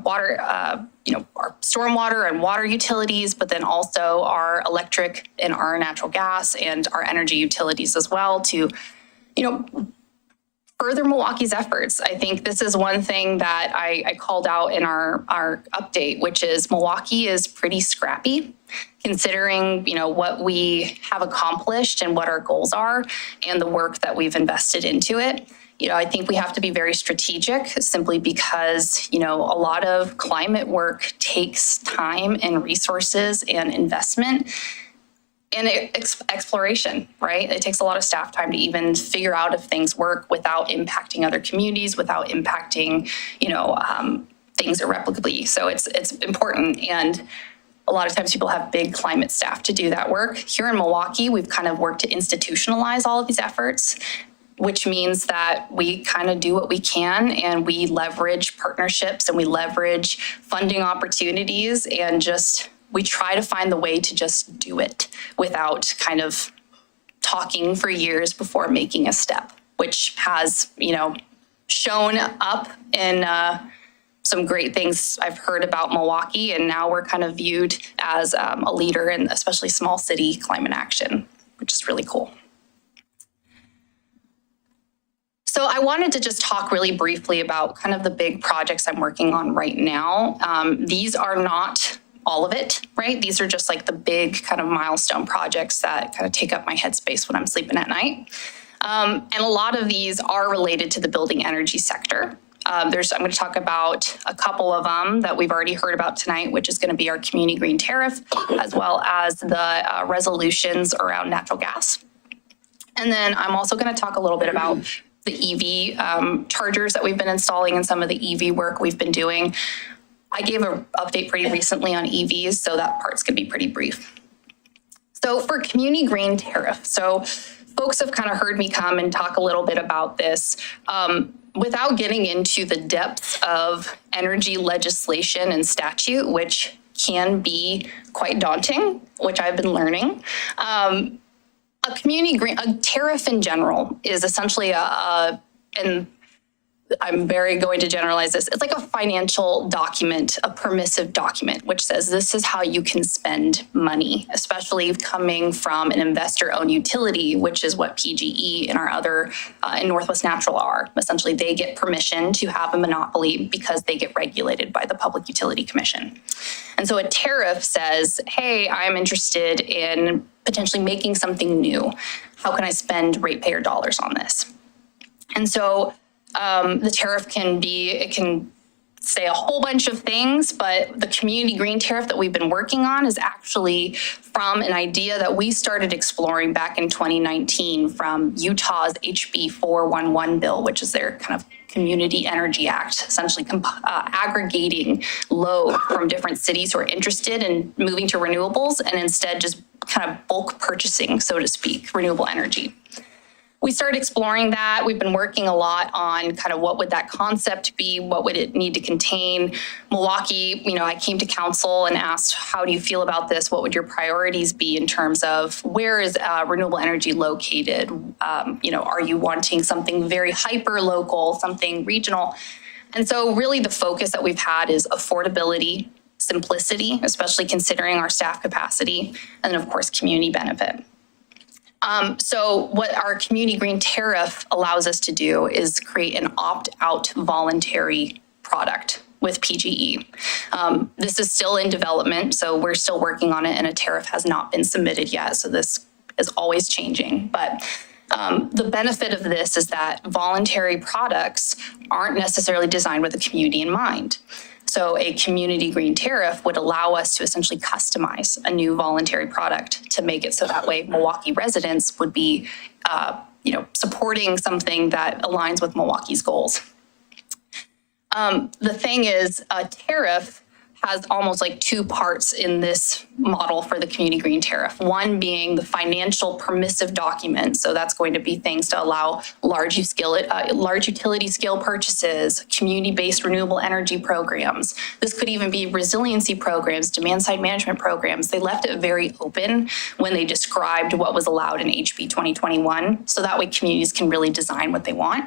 water, our stormwater and water utilities, but then also our electric and our natural gas and our energy utilities as well to, further Milwaukee's efforts. I think this is one thing that I called out in our update, which is Milwaukie is pretty scrappy, considering, what we have accomplished and what our goals are and the work that we've invested into it. I think we have to be very strategic simply because, a lot of climate work takes time and resources and investment. And exploration, right? It takes a lot of staff time to even figure out if things work without impacting other communities, without impacting, things irrevocably. So it's important. And a lot of times people have big climate staff to do that work. Here in Milwaukie, we've kind of worked to institutionalize all of these efforts, which means that we kind of do what we can and we leverage partnerships and we leverage funding opportunities and we try to find the way to just do it without kind of talking for years before making a step, which has, shown up in some great things I've heard about Milwaukee, and now we're kind of viewed as a leader in especially small city climate action, which is really cool. So I wanted to just talk really briefly about kind of the big projects I'm working on right now. These are not all of it, right? These are just like the big kind of milestone projects that kind of take up my headspace when I'm sleeping at night. And a lot of these are related to the building energy sector. I'm going to talk about a couple of them that we've already heard about tonight, which is going to be our community green tariff, as well as the resolutions around natural gas. And then I'm also going to talk a little bit about the EV chargers that we've been installing and some of the EV work we've been doing. I gave an update pretty recently on EVs, so that part's going to be pretty brief. So for community green tariff, so folks have kind of heard me come and talk a little bit about this. Without getting into the depths of energy legislation and statute, which can be quite daunting, which I've been learning, a community green, a tariff in general is essentially and I'm very going to generalize this. It's like a financial document, a permissive document, which says this is how you can spend money, especially coming from an investor-owned utility, which is what PGE and our other in Northwest Natural are. Essentially, they get permission to have a monopoly because they get regulated by the Public Utility Commission. And so a tariff says, hey, I'm interested in potentially making something new. How can I spend ratepayer dollars on this? And so the tariff can say a whole bunch of things, but the community green tariff that we've been working on is actually from an idea that we started exploring back in 2019 from Utah's HB 411 bill, which is their kind of Community Energy Act, essentially aggregating load from different cities who are interested in moving to renewables and instead just kind of bulk purchasing, so to speak, renewable energy. We started exploring that. We've been working a lot on kind of what would that concept be? What would it need to contain? Milwaukie, I came to council and asked, how do you feel about this? What would your priorities be in terms of where is renewable energy located? Are you wanting something very hyper local, something regional? And so really the focus that we've had is affordability, simplicity, especially considering our staff capacity, and then of course, community benefit. So what our community green tariff allows us to do is create an opt-out voluntary product with PGE. This is still in development, so we're still working on it, and a tariff has not been submitted yet, so this is always changing. But the benefit of this is that voluntary products aren't necessarily designed with the community in mind. So a community green tariff would allow us to essentially customize a new voluntary product to make it so that way Milwaukie residents would be, supporting something that aligns with Milwaukee's goals. The thing is, a tariff has almost like two parts in this model for the community green tariff. One being the financial permissive document. So that's going to be things to allow large utility scale purchases, community-based renewable energy programs. This could even be resiliency programs, demand side management programs. They left it very open when they described what was allowed in HB 2021. So that way communities can really design what they want.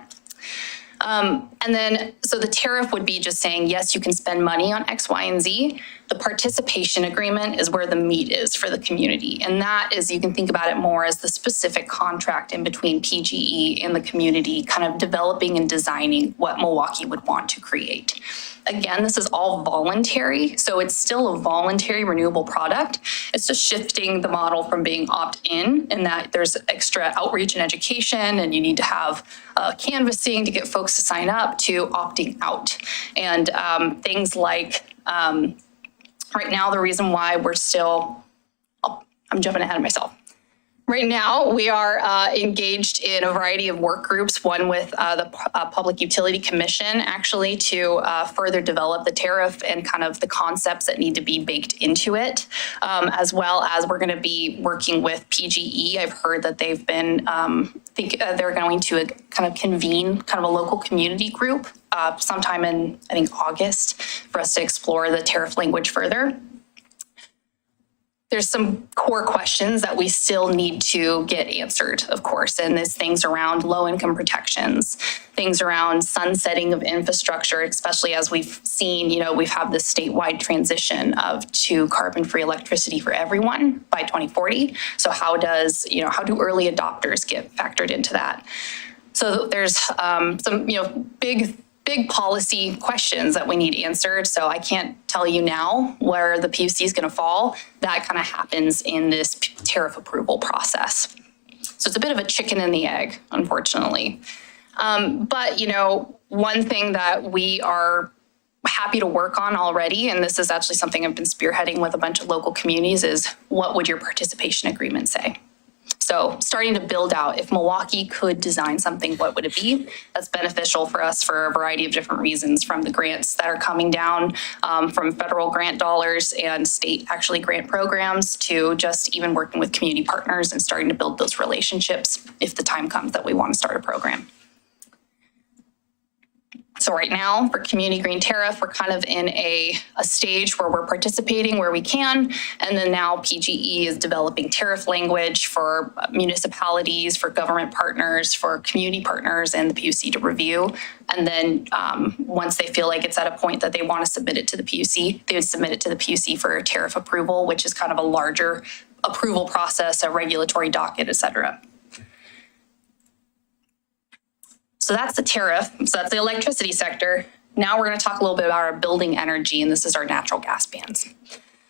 And then, so the tariff would be just saying, yes, you can spend money on X, Y, and Z. The participation agreement is where the meat is for the community. And that is, you can think about it more as the specific contract in between PGE and the community, kind of developing and designing what Milwaukie would want to create. Again, this is all voluntary, so it's still a voluntary renewable product. It's just shifting the model from being opt-in in that there's extra outreach and education and you need to have canvassing to get folks to sign up, to opting out. And things like, right now, the reason why we're still, I'm jumping ahead of myself. Right now, we are engaged in a variety of work groups, one with the Public Utility Commission, actually, to further develop the tariff and kind of the concepts that need to be baked into it, as well as we're going to be working with PGE. I've heard that they've been, they're going to kind of convene kind of a local community group sometime in, I think, August, for us to explore the tariff language further. there's some core questions that we still need to get answered, of course, and there's things around low-income protections, things around sunsetting of infrastructure, especially as we've seen, we've had this statewide transition to carbon-free electricity for everyone by 2040. So how do early adopters get factored into that? So there's some, big policy questions that we need answered. So I can't tell you now where the PUC is going to fall. That kind of happens in this tariff approval process. So it's a bit of a chicken and the egg, unfortunately. But, one thing that we are happy to work on already, and this is actually something I've been spearheading with a bunch of local communities, is what would your participation agreement say? So starting to build out, if Milwaukie could design something, what would it be? That's beneficial for us for a variety of different reasons, from the grants that are coming down from federal grant dollars and state grant programs, to just even working with community partners and starting to build those relationships if the time comes that we want to start a program. So right now, for Community Green Tariff, we're kind of in a stage where we're participating where we can. And then now PGE is developing tariff language for municipalities, for government partners, for community partners, and the PUC to review. And then once they feel like it's at a point that they want to submit it to the PUC, they would submit it to the PUC for tariff approval, which is kind of a larger approval process, a regulatory docket, et cetera. So that's the tariff. So that's the electricity sector. Now we're going to talk a little bit about our building energy, and this is our natural gas bans.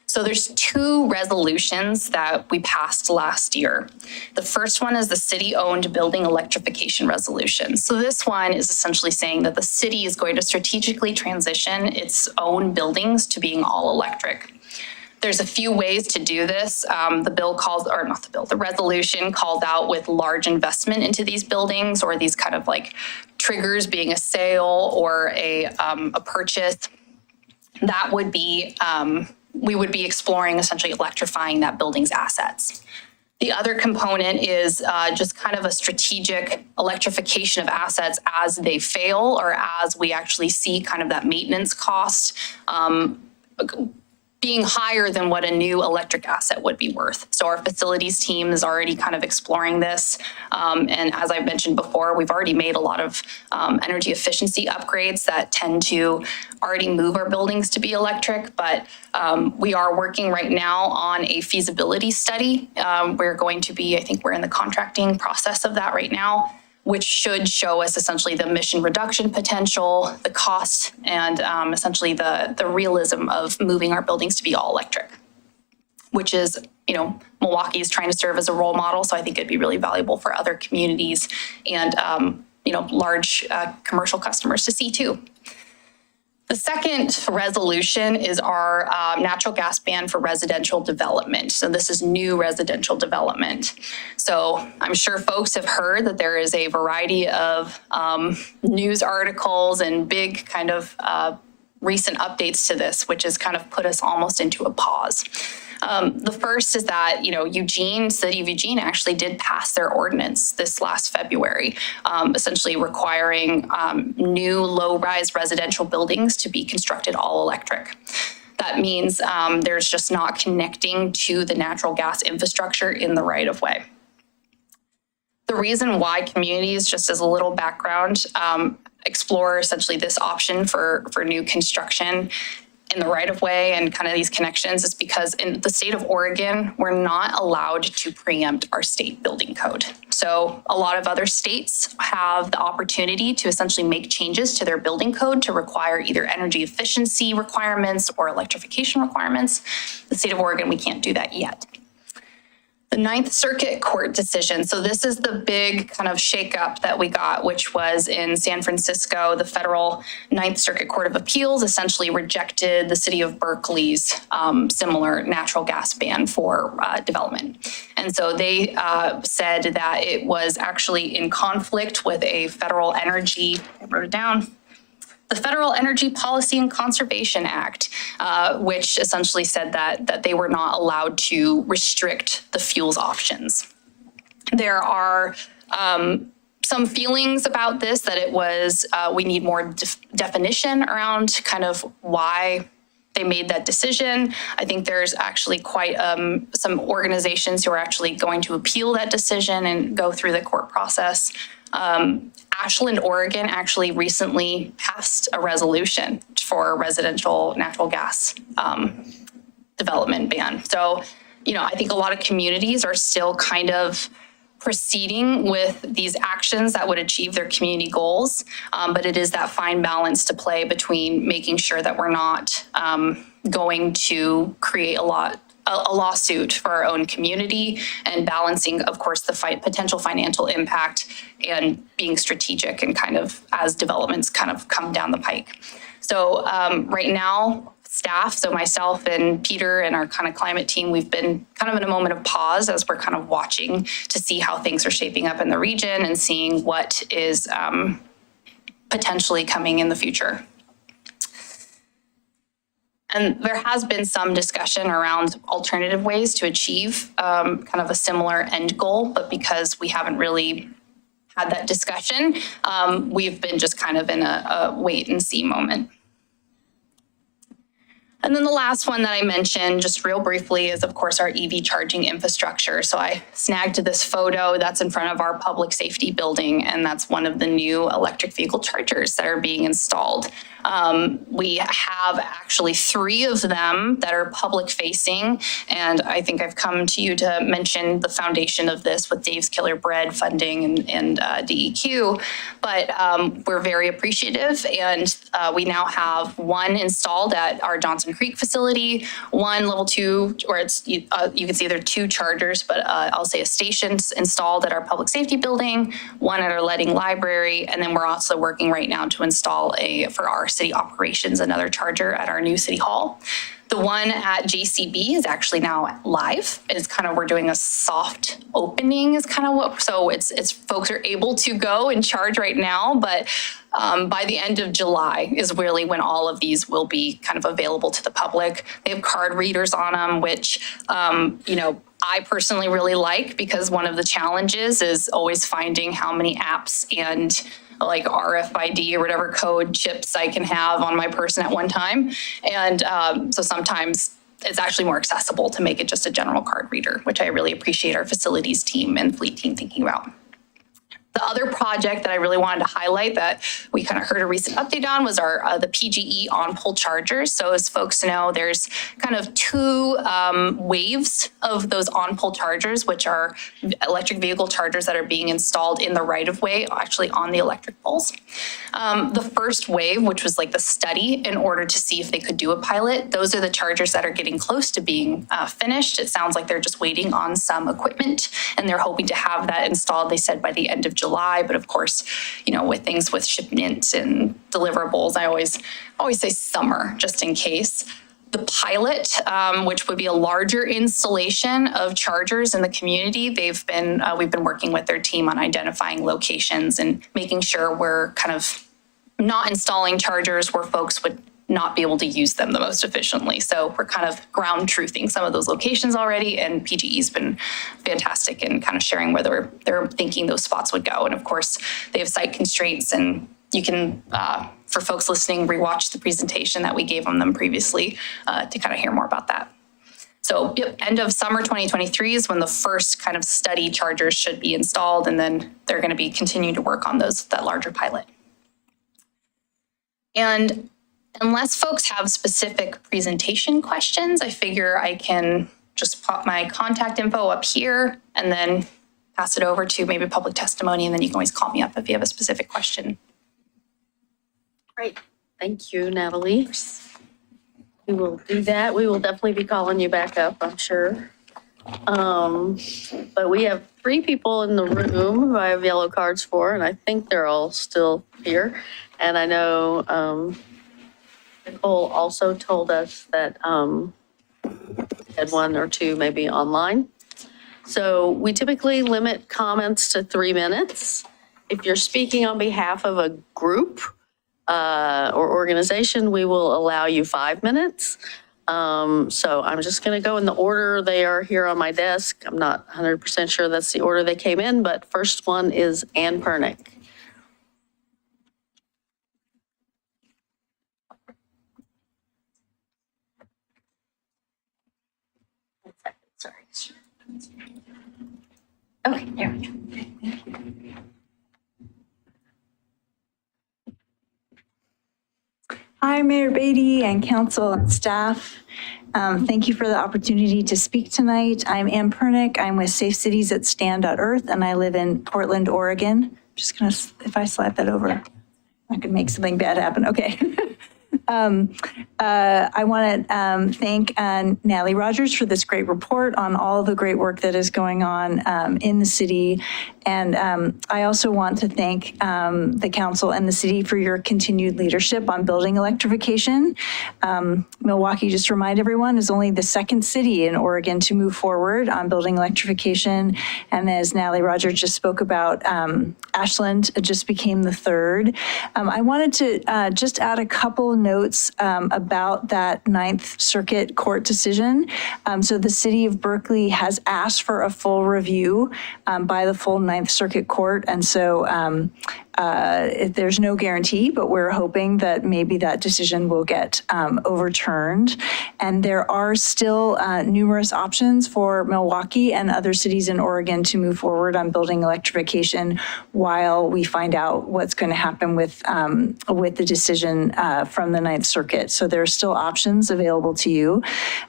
So there's 2 resolutions that we passed last year. The first one is the city-owned building electrification resolution. So this one is essentially saying that the city is going to strategically transition its own buildings to being all electric. There's a few ways to do this. The resolution called out with large investment into these buildings, or these kind of like triggers being a sale or a purchase. That would be, we would be exploring essentially electrifying that building's assets. The other component is just kind of a strategic electrification of assets as they fail, or as we actually see kind of that maintenance cost being higher than what a new electric asset would be worth. So our facilities team is already kind of exploring this. And as I've mentioned before, we've already made a lot of energy efficiency upgrades that tend to already move our buildings to be electric. But we are working right now on a feasibility study. We're going to be, I think we're in the contracting process of that right now, which should show us essentially the emission reduction potential, the cost, and essentially the realism of moving our buildings to be all electric, which is, Milwaukie is trying to serve as a role model. So I think it'd be really valuable for other communities and, large commercial customers to see too. The second resolution is our natural gas ban for residential development. So this is new residential development. So I'm sure folks have heard that there is a variety of news articles and big kind of recent updates to this, which has kind of put us almost into a pause. The first is that, City of Eugene actually did pass their ordinance this last February, essentially requiring new low-rise residential buildings to be constructed all electric. That means there's just not connecting to the natural gas infrastructure in the right-of-way. The reason why communities, just as a little background, explore essentially this option for new construction in the right-of-way and kind of these connections is because in the state of Oregon, we're not allowed to preempt our state building code. So a lot of other states have the opportunity to essentially make changes to their building code to require either energy efficiency requirements or electrification requirements. The state of Oregon, we can't do that yet. The Ninth Circuit Court decision. So this is the big kind of shakeup that we got, which was in San Francisco. The federal Ninth Circuit Court of Appeals essentially rejected the city of Berkeley's similar natural gas ban for development. And so they said that it was actually in conflict with a federal energy, I wrote it down, the Federal Energy Policy and Conservation Act, which essentially said that they were not allowed to restrict the fuels options. There are some feelings about this that it was, we need more definition around kind of why they made that decision. I think there's actually quite some organizations who are actually going to appeal that decision and go through the court process. Ashland, Oregon actually recently passed a resolution for residential natural gas development ban. So, you know, I think a lot of communities are still kind of proceeding with these actions that would achieve their community goals. But it is that fine balance to play between making sure that we're not going to create a lawsuit for our own community and balancing, of course, the potential financial impact and being strategic and kind of as developments kind of come down the pike. So right now, staff, so myself and Peter and our kind of climate team, we've been kind of in a moment of pause as we're kind of watching to see how things are shaping up in the region and seeing what is potentially coming in the future. And there has been some discussion around alternative ways to achieve kind of a similar end goal, but because we haven't really had that discussion, we've been just kind of in a wait and see moment. And then the last one that I mentioned just real briefly is, of course, our EV charging infrastructure. So I snagged this photo that's in front of our public safety building, and that's one of the new electric vehicle chargers that are being installed. We have actually 3 of them that are public facing, and I think I've come to you to mention the foundation of this with Dave's Killer Bread funding and DEQ, but we're very appreciative, and we now have 1 installed at our Johnson Creek facility, 1 level 2, or it's you can see there are 2 chargers, but I'll say a station installed at our public safety building, 1 at our Leading library, and then we're also working right now to install for our city operations another charger at our new city hall. The one at JCB is actually now live. It's kind of, we're doing a soft opening is kind of what, so it's folks are able to go and charge right now, but by the end of July is really when all of these will be kind of available to the public. They have card readers on them, which, you know, I personally really like, because one of the challenges is always finding how many apps and like RFID or whatever code chips I can have on my person at one time. And so sometimes it's actually more accessible to make it just a general card reader, which I really appreciate our facilities team and fleet team thinking about. The other project that I really wanted to highlight that we kind of heard a recent update on was the PGE on-pole chargers. So as folks know, there's kind of 2 waves of those on-pole chargers, which are electric vehicle chargers that are being installed in the right-of-way, actually on the electric poles. The first wave, which was like the study in order to see if they could do a pilot, those are the chargers that are getting close to being finished. It sounds like they're just waiting on some equipment, and they're hoping to have that installed, they said, by the end of July. But of course, you know, with things with shipments and deliverables, I always say summer just in case. The pilot, which would be a larger installation of chargers in the community, we've been working with their team on identifying locations and making sure we're kind of not installing chargers where folks would not be able to use them the most efficiently. So we're kind of ground truthing some of those locations already, and PGE's been fantastic in kind of sharing where they're thinking those spots would go. And of course, they have site constraints, and you can, for folks listening, rewatch the presentation that we gave on them previously to kind of hear more about that. So end of summer 2023 is when the first kind of study chargers should be installed, and then they're going to be continuing to work on that larger pilot. And unless folks have specific presentation questions, I figure I can just pop my contact info up here and then pass it over to maybe public testimony, and then you can always call me up if you have a specific question. Great. Thank you, Natalie. We will do that. We will definitely be calling you back up, I'm sure. But we have 3 people in the room who I have yellow cards for, and I think they're all still here. And I know Nicole also told us that had 1 or 2 maybe online. So we typically limit comments to 3 minutes. If you're speaking on behalf of a group or organization, we will allow you 5 minutes. So I'm just going to go in the order they are here on my desk. I'm not 100% sure that's the order they came in, but first one is Ann Pernick. Okay, there we go. Hi, Mayor Beatty and council and staff. Thank you for the opportunity to speak tonight. I'm Ann Pernick. I'm with Safe Cities at Stand.Earth, and I live in Portland, Oregon. Just gonna, if I slide that over, I could make something bad happen. Okay. I want to thank Natalie Rogers for this great report on all the great work that is going on in the city. And I also want to thank the council and the city for your continued leadership on building electrification. Milwaukie, just to remind everyone, is only the second city in Oregon to move forward on building electrification. And as Natalie Rogers just spoke about, Ashland just became the third. I wanted to just add a couple notes about that Ninth Circuit Court decision. So the city of Berkeley has asked for a full review by the full Ninth Circuit Court. And so there's no guarantee, but we're hoping that maybe that decision will get overturned. And there are still numerous options for Milwaukie and other cities in Oregon to move forward on building electrification while we find out what's going to happen with the decision from the Ninth Circuit. So there are still options available to you.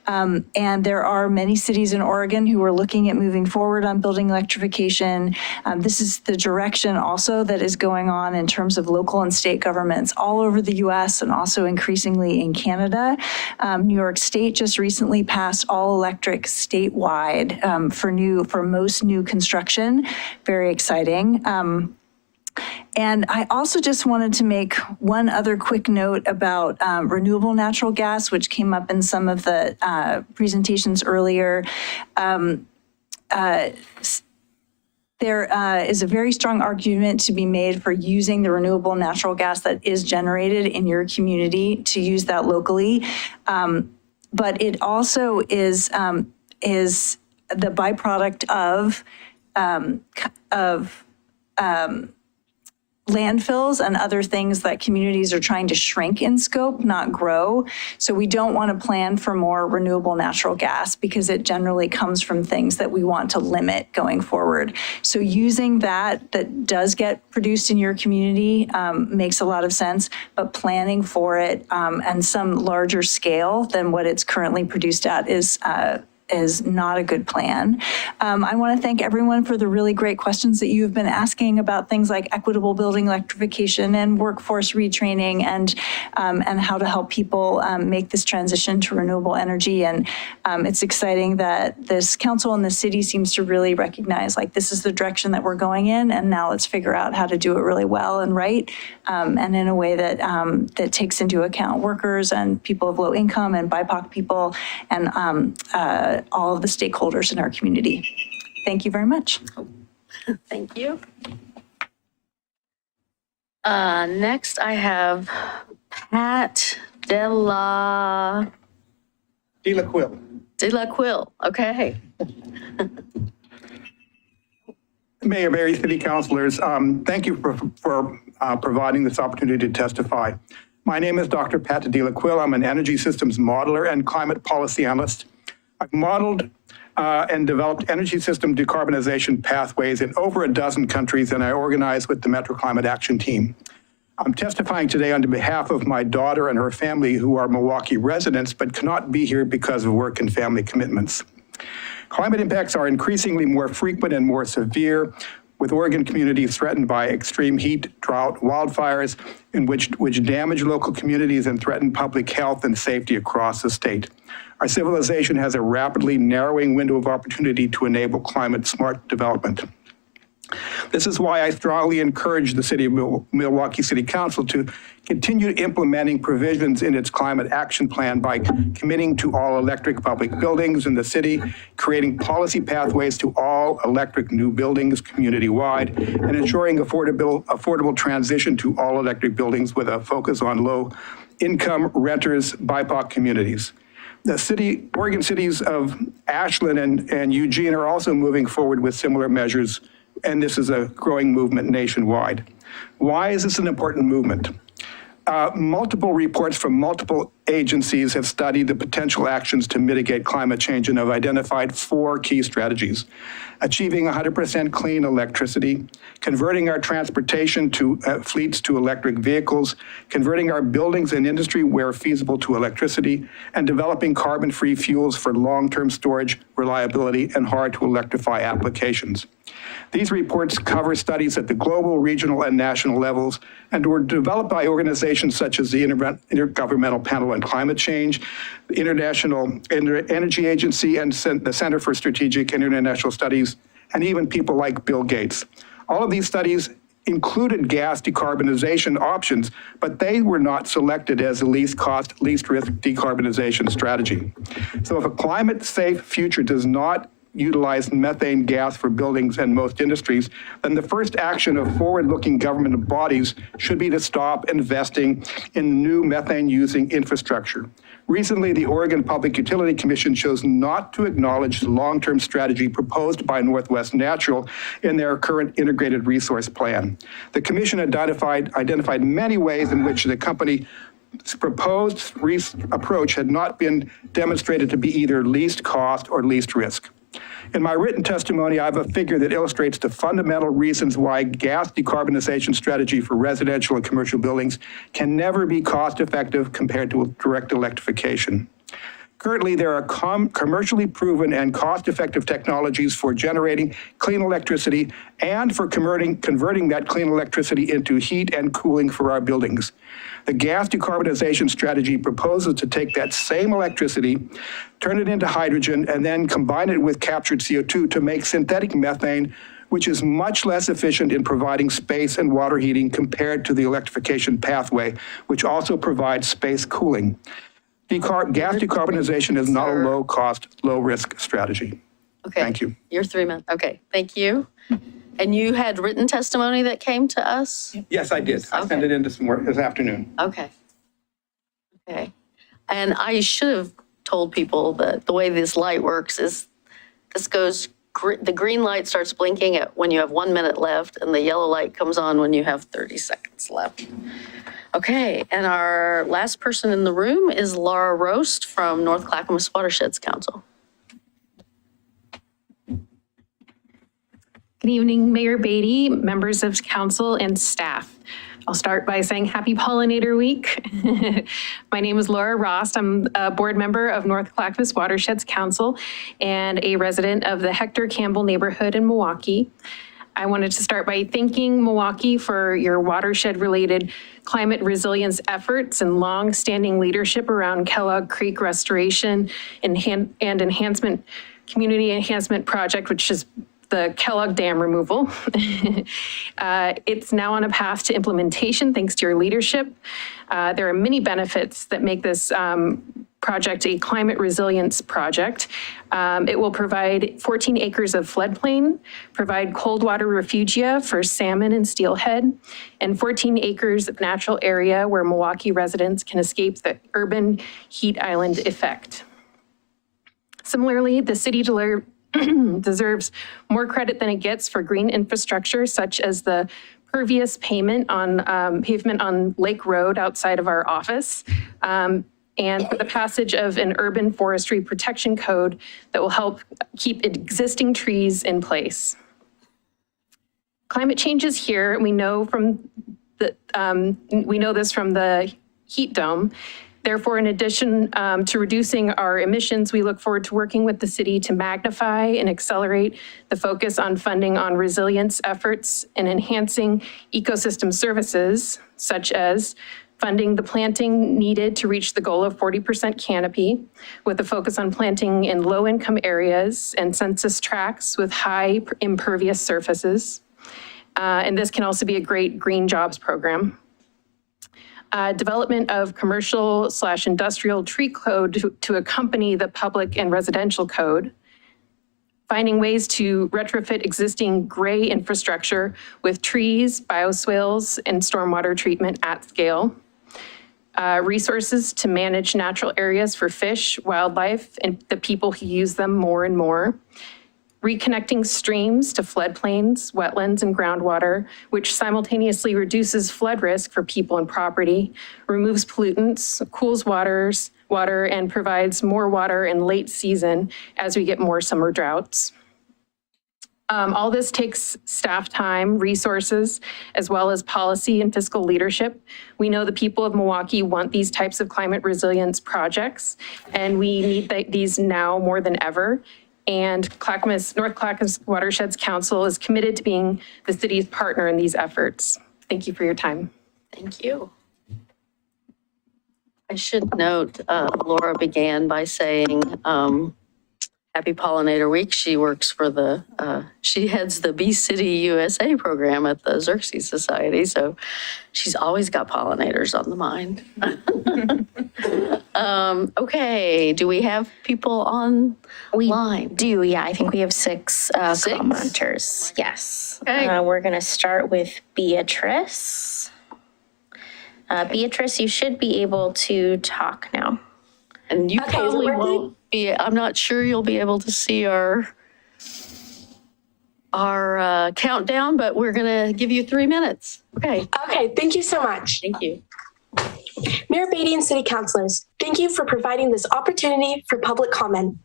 And there are many cities in Oregon who are looking at moving forward on building electrification. This is the direction also that is going on in terms of local and state governments all over the US and also increasingly in Canada. New York State just recently passed all electric statewide for most new construction. Very exciting. And I also just wanted to make one other quick note about renewable natural gas, which came up in some of the presentations earlier. There is a very strong argument to be made for using the renewable natural gas that is generated in your community to use that locally. But it also is the byproduct of landfills and other things that communities are trying to shrink in scope, not grow. So we don't want to plan for more renewable natural gas because it generally comes from things that we want to limit going forward. So using that does get produced in your community makes a lot of sense, but planning for it and some larger scale than what it's currently produced at is not a good plan. I want to thank everyone for the really great questions that you've been asking about things like equitable building electrification and workforce retraining and how to help people make this transition to renewable energy. And it's exciting that this council and the city seems to really recognize like this is the direction that we're going in, and now let's figure out how to do it really well and right, and in a way that that takes into account workers and people of low income and BIPOC people and all of the stakeholders in our community. Thank you very much. Thank you. Next, I have Pat De La Quill. Okay. Mayor, Barry, City Councilors, thank you for providing this opportunity to testify. My name is Dr. Pat De La Quill. I'm an energy systems modeler and climate policy analyst. I've modeled and developed energy system decarbonization pathways in over a dozen countries, and I organize with the Metro Climate Action Team. I'm testifying today on behalf of my daughter and her family who are Milwaukie residents but cannot be here because of work and family commitments. Climate impacts are increasingly more frequent and more severe, with Oregon communities threatened by extreme heat, drought, wildfires, which damage local communities and threaten public health and safety across the state. Our civilization has a rapidly narrowing window of opportunity to enable climate-smart development. This is why I strongly encourage the City of Milwaukie City Council to continue implementing provisions in its climate action plan by committing to all electric public buildings in the city, creating policy pathways to all electric new buildings community-wide, and ensuring affordable transition to all electric buildings with a focus on low-income renters, BIPOC communities. The Oregon cities of Ashland and Eugene are also moving forward with similar measures, and this is a growing movement nationwide. Why is this an important movement? Multiple reports from multiple agencies have studied the potential actions to mitigate climate change and have identified 4 key strategies: achieving 100% clean electricity, converting our transportation fleets to electric vehicles, converting our buildings and industry where feasible to electricity, and developing carbon-free fuels for long-term storage, reliability, and hard-to-electrify applications. These reports cover studies at the global, regional, and national levels and were developed by organizations such as the Intergovernmental Panel on Climate Change, the International Energy Agency, and the Center for Strategic and International Studies, and even people like Bill Gates. All of these studies included gas decarbonization options, but they were not selected as the least cost, least risk decarbonization strategy. So if a climate-safe future does not utilize methane gas for buildings and most industries, then the first action of forward-looking government bodies should be to stop investing in new methane-using infrastructure. Recently, the Oregon Public Utility Commission chose not to acknowledge the long-term strategy proposed by Northwest Natural in their current integrated resource plan. The commission identified many ways in which the company's proposed approach had not been demonstrated to be either least cost or least risk. In my written testimony, I have a figure that illustrates the fundamental reasons why gas decarbonization strategy for residential and commercial buildings can never be cost-effective compared to direct electrification. Currently, there are commercially proven and cost-effective technologies for generating clean electricity and for converting that clean electricity into heat and cooling for our buildings. The gas decarbonization strategy proposes to take that same electricity, turn it into hydrogen, and then combine it with captured CO2 to make synthetic methane, which is much less efficient in providing space and water heating compared to the electrification pathway, which also provides space cooling. Gas decarbonization is not a low-cost, low-risk strategy. Okay. Thank you. You're 3 minutes. Okay, thank you. And you had written testimony that came to us? Yes, I did. I sent it in this afternoon. Okay. Okay. And I should have told people that the way this light works is this goes, the green light starts blinking at when you have 1 minute left, and the yellow light comes on when you have 30 seconds left. Okay, and our last person in the room is Laura Roast from North Clackamas Watersheds Council. Good evening, Mayor Beatty, members of council, and staff. I'll start by saying Happy Pollinator Week. My name is Laura Rost. I'm a board member of North Clackamas Watersheds Council and a resident of the Hector Campbell neighborhood in Milwaukie. I wanted to start by thanking Milwaukie for your watershed-related climate resilience efforts and long-standing leadership around Kellogg Creek restoration and enhancement, community enhancement project, which is the Kellogg Dam removal. It's now on a path to implementation thanks to your leadership. There are many benefits that make this project a climate resilience project. It will provide 14 acres of floodplain, provide cold water refugia for salmon and steelhead, and 14 acres of natural area where Milwaukie residents can escape the urban heat island effect. Similarly, the city deserves more credit than it gets for green infrastructure, such as the pervious pavement on Lake Road outside of our office, and for the passage of an urban forestry protection code that will help keep existing trees in place. Climate change is here, and we know this from the heat dome. Therefore, in addition to reducing our emissions, we look forward to working with the city to magnify and accelerate the focus on funding on resilience efforts and enhancing ecosystem services, such as funding the planting needed to reach the goal of 40% canopy, with a focus on planting in low-income areas and census tracts with high impervious surfaces. And this can also be a great green jobs program. Development of commercial/industrial tree code to accompany the public and residential code. Finding ways to retrofit existing gray infrastructure with trees, bioswales, and stormwater treatment at scale. Resources to manage natural areas for fish, wildlife, and the people who use them more and more. reconnecting streams to floodplains, wetlands, and groundwater, which simultaneously reduces flood risk for people and property, removes pollutants, cools water, and provides more water in late season as we get more summer droughts. All this takes staff time, resources, as well as policy and fiscal leadership. We know the people of Milwaukie want these types of climate resilience projects, and we need these now more than ever. And North Clackamas Watersheds Council is committed to being the city's partner in these efforts. Thank you for your time. Thank you. I should note, Laura began by saying, Happy Pollinator Week. She works for she heads the Bee City USA program at the Xerxes Society. So she's always got pollinators on the mind. Okay, do we have people on line? Do, yeah, I think we have six commenters. Yes. Okay. We're gonna start with Beatrice. Beatrice, you should be able to talk now. And you probably won't be, I'm not sure you'll be able to see our countdown, but we're gonna give you 3 minutes. Okay. Okay, thank you so much. Thank you. Mayor Beatty and City Councilors, thank you for providing this opportunity for public comment.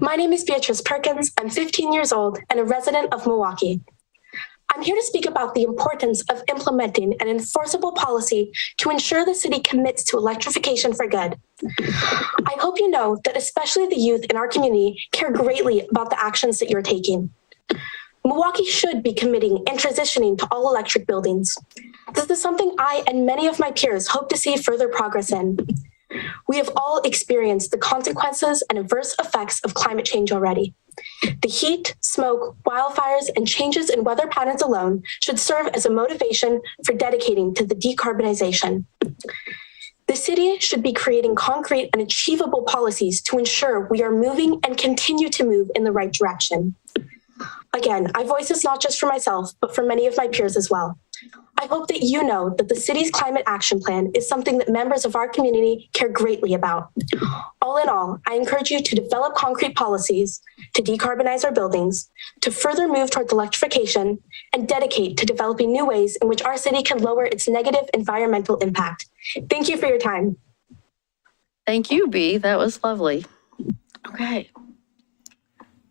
My name is Beatrice Perkins. I'm 15 years old and a resident of Milwaukie. I'm here to speak about the importance of implementing an enforceable policy to ensure the city commits to electrification for good. I hope you know that especially the youth in our community care greatly about the actions that you're taking. Milwaukie should be committing and transitioning to all electric buildings. This is something I and many of my peers hope to see further progress in. We have all experienced the consequences and adverse effects of climate change already. The heat, smoke, wildfires, and changes in weather patterns alone should serve as a motivation for dedicating to the decarbonization. The city should be creating concrete and achievable policies to ensure we are moving and continue to move in the right direction. Again, I voice this not just for myself, but for many of my peers as well. I hope that you know that the city's climate action plan is something that members of our community care greatly about. All in all, I encourage you to develop concrete policies to decarbonize our buildings, to further move towards electrification, and dedicate to developing new ways in which our city can lower its negative environmental impact. Thank you for your time. Thank you, Bea. That was lovely. Okay.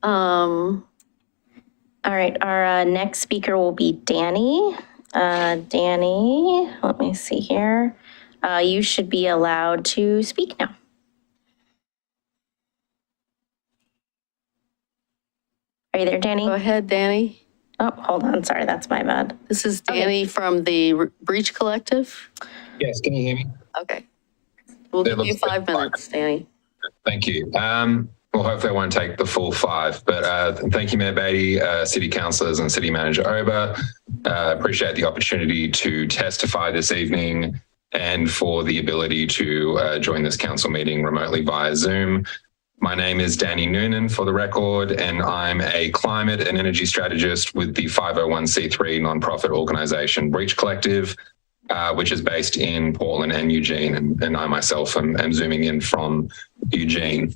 All right, our next speaker will be Danny. Danny, let me see here. You should be allowed to speak now. Are you there, Danny? Go ahead, Danny. Oh, hold on. Sorry, that's my bad. This is Danny from the Breach Collective. Yes, can you hear me? Okay. We'll give you 5 minutes, Danny. Thank you. Well, hopefully I won't take the full 5, but thank you, Mayor Beatty, City Councillors and City Manager Ober. Appreciate the opportunity to testify this evening and for the ability to join this council meeting remotely via Zoom. My name is Danny Noonan, for the record, and I'm a climate and energy strategist with the 501c3 nonprofit organisation Breach Collective, which is based in Portland and Eugene, and I myself am zooming in from Eugene.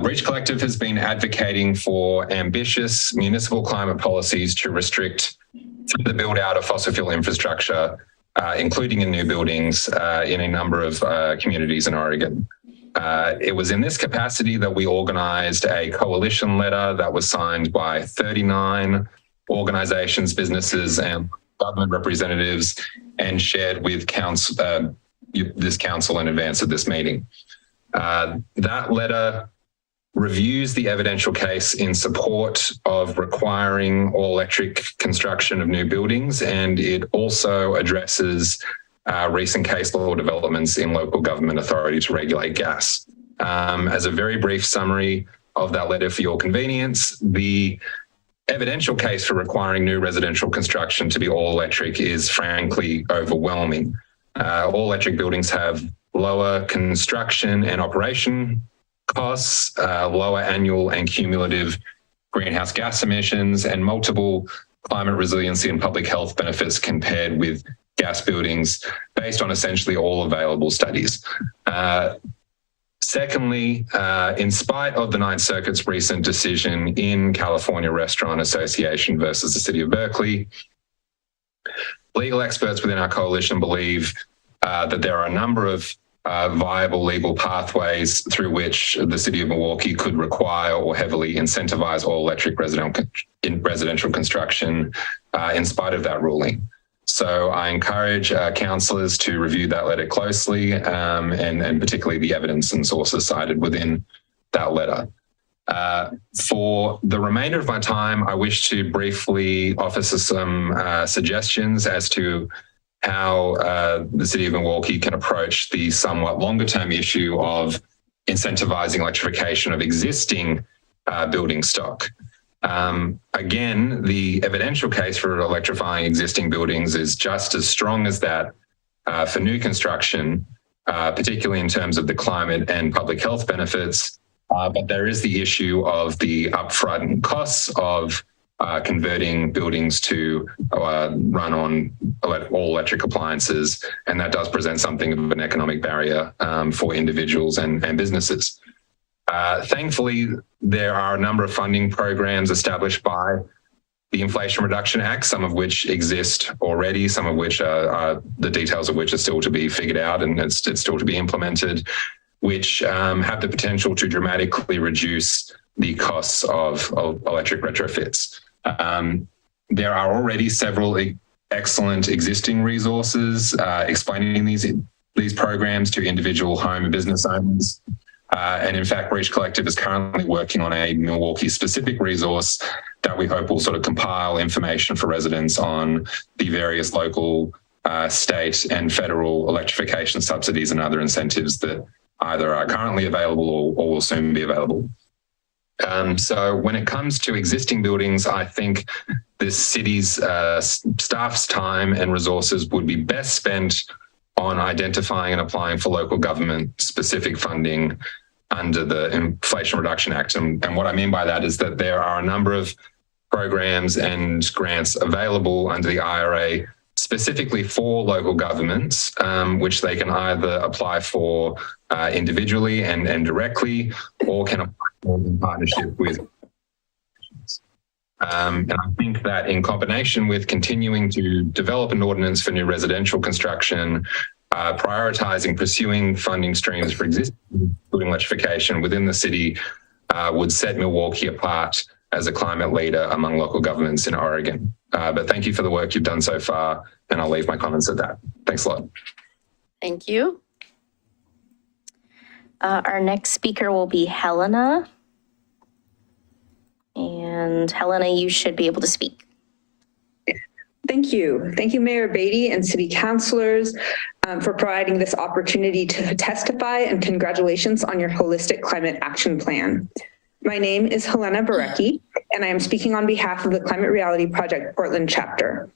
Breach Collective has been advocating for ambitious municipal climate policies to restrict the build out of fossil fuel infrastructure, including in new buildings in a number of communities in Oregon. It was in this capacity that we organised a coalition letter that was signed by 39 organisations, businesses and government representatives and shared with this council in advance of this meeting. That letter reviews the evidential case in support of requiring all-electric construction of new buildings, and it also addresses recent case law developments in local government authority to regulate gas. As a very brief summary of that letter for your convenience, the evidential case for requiring new residential construction to be all-electric is frankly overwhelming. All-electric buildings have lower construction and operation costs, lower annual and cumulative greenhouse gas emissions, and multiple climate resiliency and public health benefits compared with gas buildings based on essentially all available studies. Secondly, in spite of the Ninth Circuit's recent decision in California Restaurant Association versus the City of Berkeley, legal experts within our coalition believe that there are a number of viable legal pathways through which the City of Milwaukie could require or heavily incentivize all-electric residential construction in spite of that ruling. So I encourage councillors to review that letter closely and particularly the evidence and sources cited within that letter. For the remainder of my time, I wish to briefly offer some suggestions as to how the City of Milwaukie can approach the somewhat longer-term issue of incentivizing electrification of existing building stock. Again, the evidential case for electrifying existing buildings is just as strong as that for new construction, particularly in terms of the climate and public health benefits. But there is the issue of the upfront costs of converting buildings to run on all electric appliances, and that does present something of an economic barrier for individuals and businesses. Thankfully, there are a number of funding programs established by the Inflation Reduction Act, some of which exist already, some of which are the details of which are still to be figured out and it's still to be implemented, which have the potential to dramatically reduce the costs of electric retrofits. There are already several excellent existing resources explaining these programs to individual home and business owners. And in fact, Breach Collective is currently working on a Milwaukee-specific resource that we hope will sort of compile information for residents on the various local, state and federal electrification subsidies and other incentives that either are currently available or will soon be available. So when it comes to existing buildings, I think the city's staff's time and resources would be best spent on identifying and applying for local government specific funding under the Inflation Reduction Act. And what I mean by that is that there are a number of programs and grants available under the IRA specifically for local governments, which they can either apply for individually and directly, or can apply for in partnership with. And I think that in combination with continuing to develop an ordinance for new residential construction, prioritizing pursuing funding streams for existing building electrification within the city would set Milwaukie apart as a climate leader among local governments in Oregon. But thank you for the work you've done so far, and I'll leave my comments at that. Thanks a lot. Thank you. Our next speaker will be Helena. And Helena, you should be able to speak. Thank you. Thank you, Mayor Beatty and city councilors for providing this opportunity to testify, and congratulations on your holistic climate action plan. My name is Helena Barecki, and I am speaking on behalf of the Climate Reality Project Portland chapter.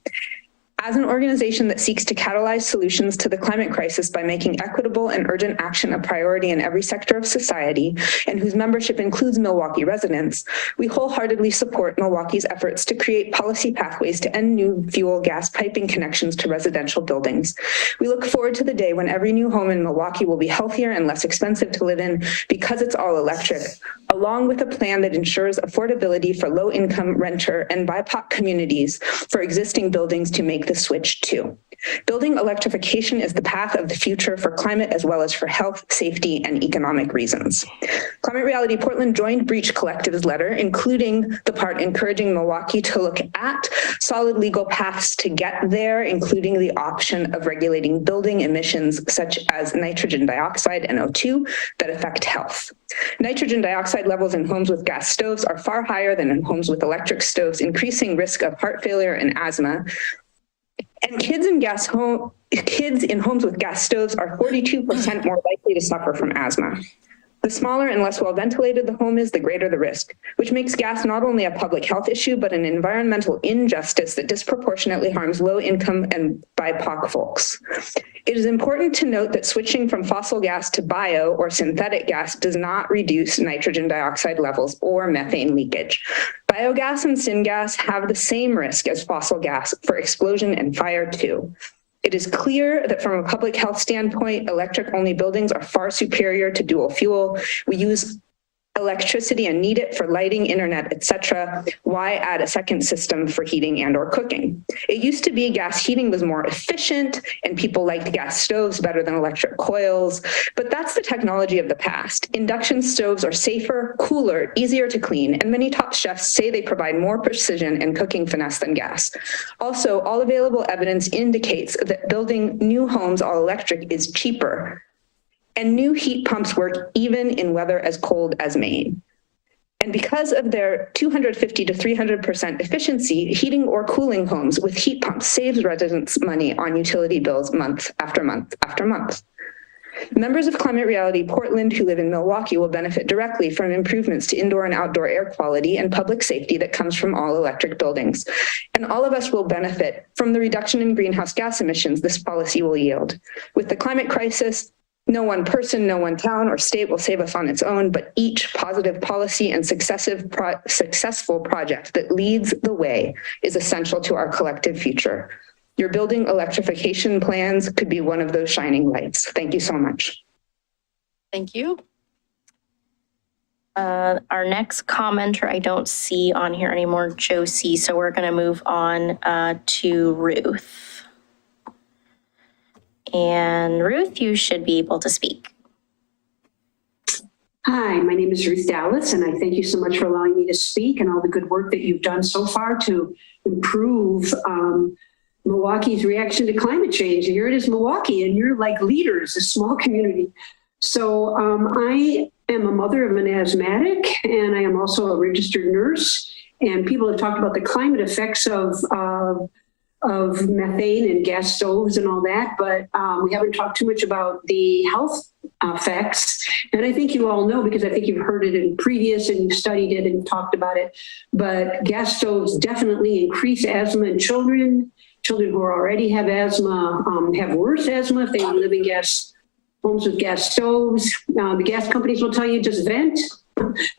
As an organization that seeks to catalyze solutions to the climate crisis by making equitable and urgent action a priority in every sector of society, and whose membership includes Milwaukie residents, we wholeheartedly support Milwaukee's efforts to create policy pathways to end new fuel gas piping connections to residential buildings. We look forward to the day when every new home in Milwaukie will be healthier and less expensive to live in because it's all electric, along with a plan that ensures affordability for low-income renter and BIPOC communities for existing buildings to make the switch to. Building electrification is the path of the future for climate as well as for health, safety, and economic reasons. Climate Reality Portland joined Breach Collective's letter, including the part encouraging Milwaukie to look at solid legal paths to get there, including the option of regulating building emissions such as nitrogen dioxide and O2 that affect health. Nitrogen dioxide levels in homes with gas stoves are far higher than in homes with electric stoves, increasing risk of heart failure and asthma. And kids in homes with gas stoves are 42% more likely to suffer from asthma. The smaller and less well ventilated the home is, the greater the risk, which makes gas not only a public health issue, but an environmental injustice that disproportionately harms low income and BIPOC folks. It is important to note that switching from fossil gas to bio or synthetic gas does not reduce nitrogen dioxide levels or methane leakage. Biogas and syngas have the same risk as fossil gas for explosion and fire too. It It is clear that from a public health standpoint, electric-only buildings are far superior to dual fuel. We use electricity and need it for lighting, internet, etc. Why add a second system for heating and or cooking? It used to be gas heating was more efficient and people liked gas stoves better than electric coils, but that's the technology of the past. Induction stoves are safer, cooler, easier to clean, and many top chefs say they provide more precision and cooking finesse than gas. Also, all available evidence indicates that building new homes all electric is cheaper. And new heat pumps work even in weather as cold as Maine. And because of their 250 to 300% efficiency, heating or cooling homes with heat pumps saves residents money on utility bills month after month after month. Members of Climate Reality Portland who live in Milwaukie will benefit directly from improvements to indoor and outdoor air quality and public safety that comes from all electric buildings. And all of us will benefit from the reduction in greenhouse gas emissions this policy will yield. With the climate crisis, no one person, no one town or state will save us on its own, but each positive policy and successful project that leads the way is essential to our collective future. Your building electrification plans could be one of those shining lights. Thank you so much. Thank you. Our next commenter I don't see on here anymore, Josie, so we're going to move on to Ruth. And Ruth, you should be able to speak. Hi, my name is Ruth Dallas, and I thank you so much for allowing me to speak and all the good work that you've done so far to improve Milwaukee's reaction to climate change. Here it is, Milwaukie, and you're like leaders, a small community. So I am a mother of an asthmatic, and I am also a registered nurse. And people have talked about the climate effects of methane and gas stoves and all that, but we haven't talked too much about the health effects. And I think you all know, because I think you've heard it in previous and you've studied it and talked about it, but gas stoves definitely increase asthma in children. Children who already have asthma have worse asthma if they live in homes with gas stoves. The gas companies will tell you just vent.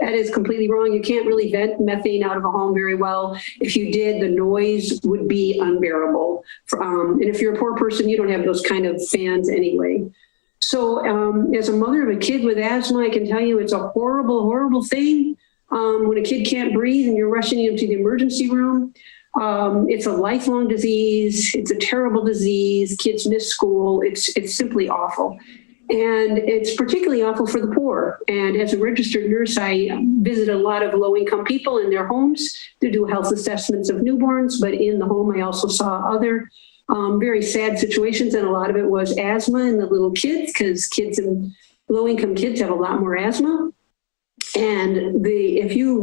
That is completely wrong. You can't really vent methane out of a home very well. If you did, the noise would be unbearable. And if you're a poor person, you don't have those kind of fans anyway. So as a mother of a kid with asthma, I can tell you it's a horrible, horrible thing. When a kid can't breathe and you're rushing him to the emergency room, it's a lifelong disease. It's a terrible disease. Kids miss school. It's simply awful. And it's particularly awful for the poor. And as a registered nurse, I visit a lot of low-income people in their homes to do health assessments of newborns. But in the home, I also saw other very sad situations. And a lot of it was asthma in the little kids, because low-income kids have a lot more asthma. And if you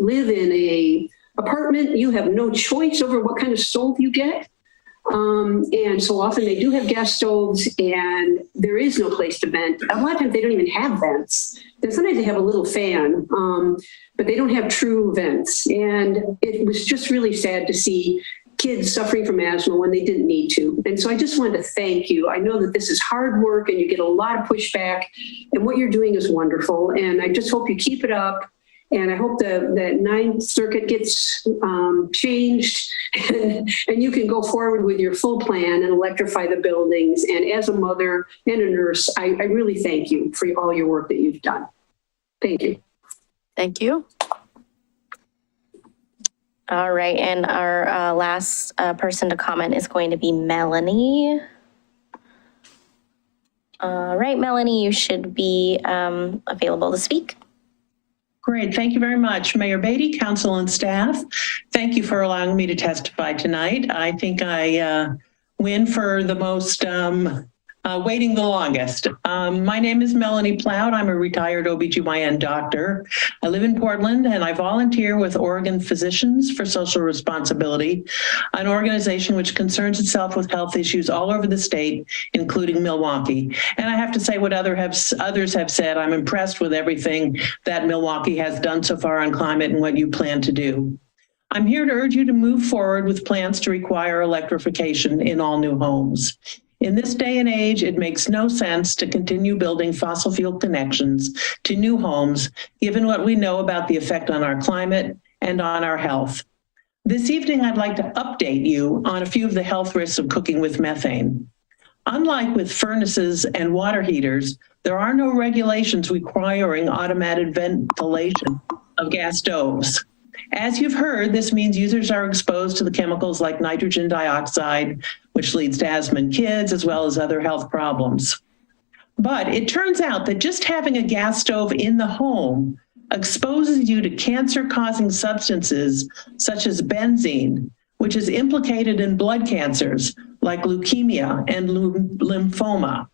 live in a apartment, you have no choice over what kind of stove you get. And so often they do have gas stoves and there is no place to vent. A lot of times they don't even have vents. And sometimes they have a little fan, but they don't have true vents. And it was just really sad to see kids suffering from asthma when they didn't need to. And so I just wanted to thank you. I know that this is hard work and you get a lot of pushback, and what you're doing is wonderful. And I just hope you keep it up. And I hope that Ninth Circuit gets changed and you can go forward with your full plan and electrify the buildings. And as a mother and a nurse, I really thank you for all your work that you've done. Thank you. Thank you. All right, and our last person to comment is going to be Melanie. All right, Melanie, you should be available to speak. Great, thank you very much. Mayor Beatty, council and staff, thank you for allowing me to testify tonight. I think I win for the most waiting the longest. My name is Melanie Ploud. I'm a retired OBGYN doctor. I live in Portland and I volunteer with Oregon Physicians for Social Responsibility, an organization which concerns itself with health issues all over the state, including Milwaukie. And I have to say what others have said, I'm impressed with everything that Milwaukie has done so far on climate and what you plan to do. I'm here to urge you to move forward with plans to require electrification in all new homes. In this day and age, it makes no sense to continue building fossil fuel connections to new homes, given what we know about the effect on our climate and on our health. This evening, I'd like to update you on a few of the health risks of cooking with methane. Unlike with furnaces and water heaters, there are no regulations requiring automated ventilation of gas stoves. As you've heard, this means users are exposed to the chemicals like nitrogen dioxide, which leads to asthma in kids, as well as other health problems. But it turns out that just having a gas stove in the home exposes you to cancer-causing substances such as benzene, which is implicated in blood cancers like leukemia and lymphoma.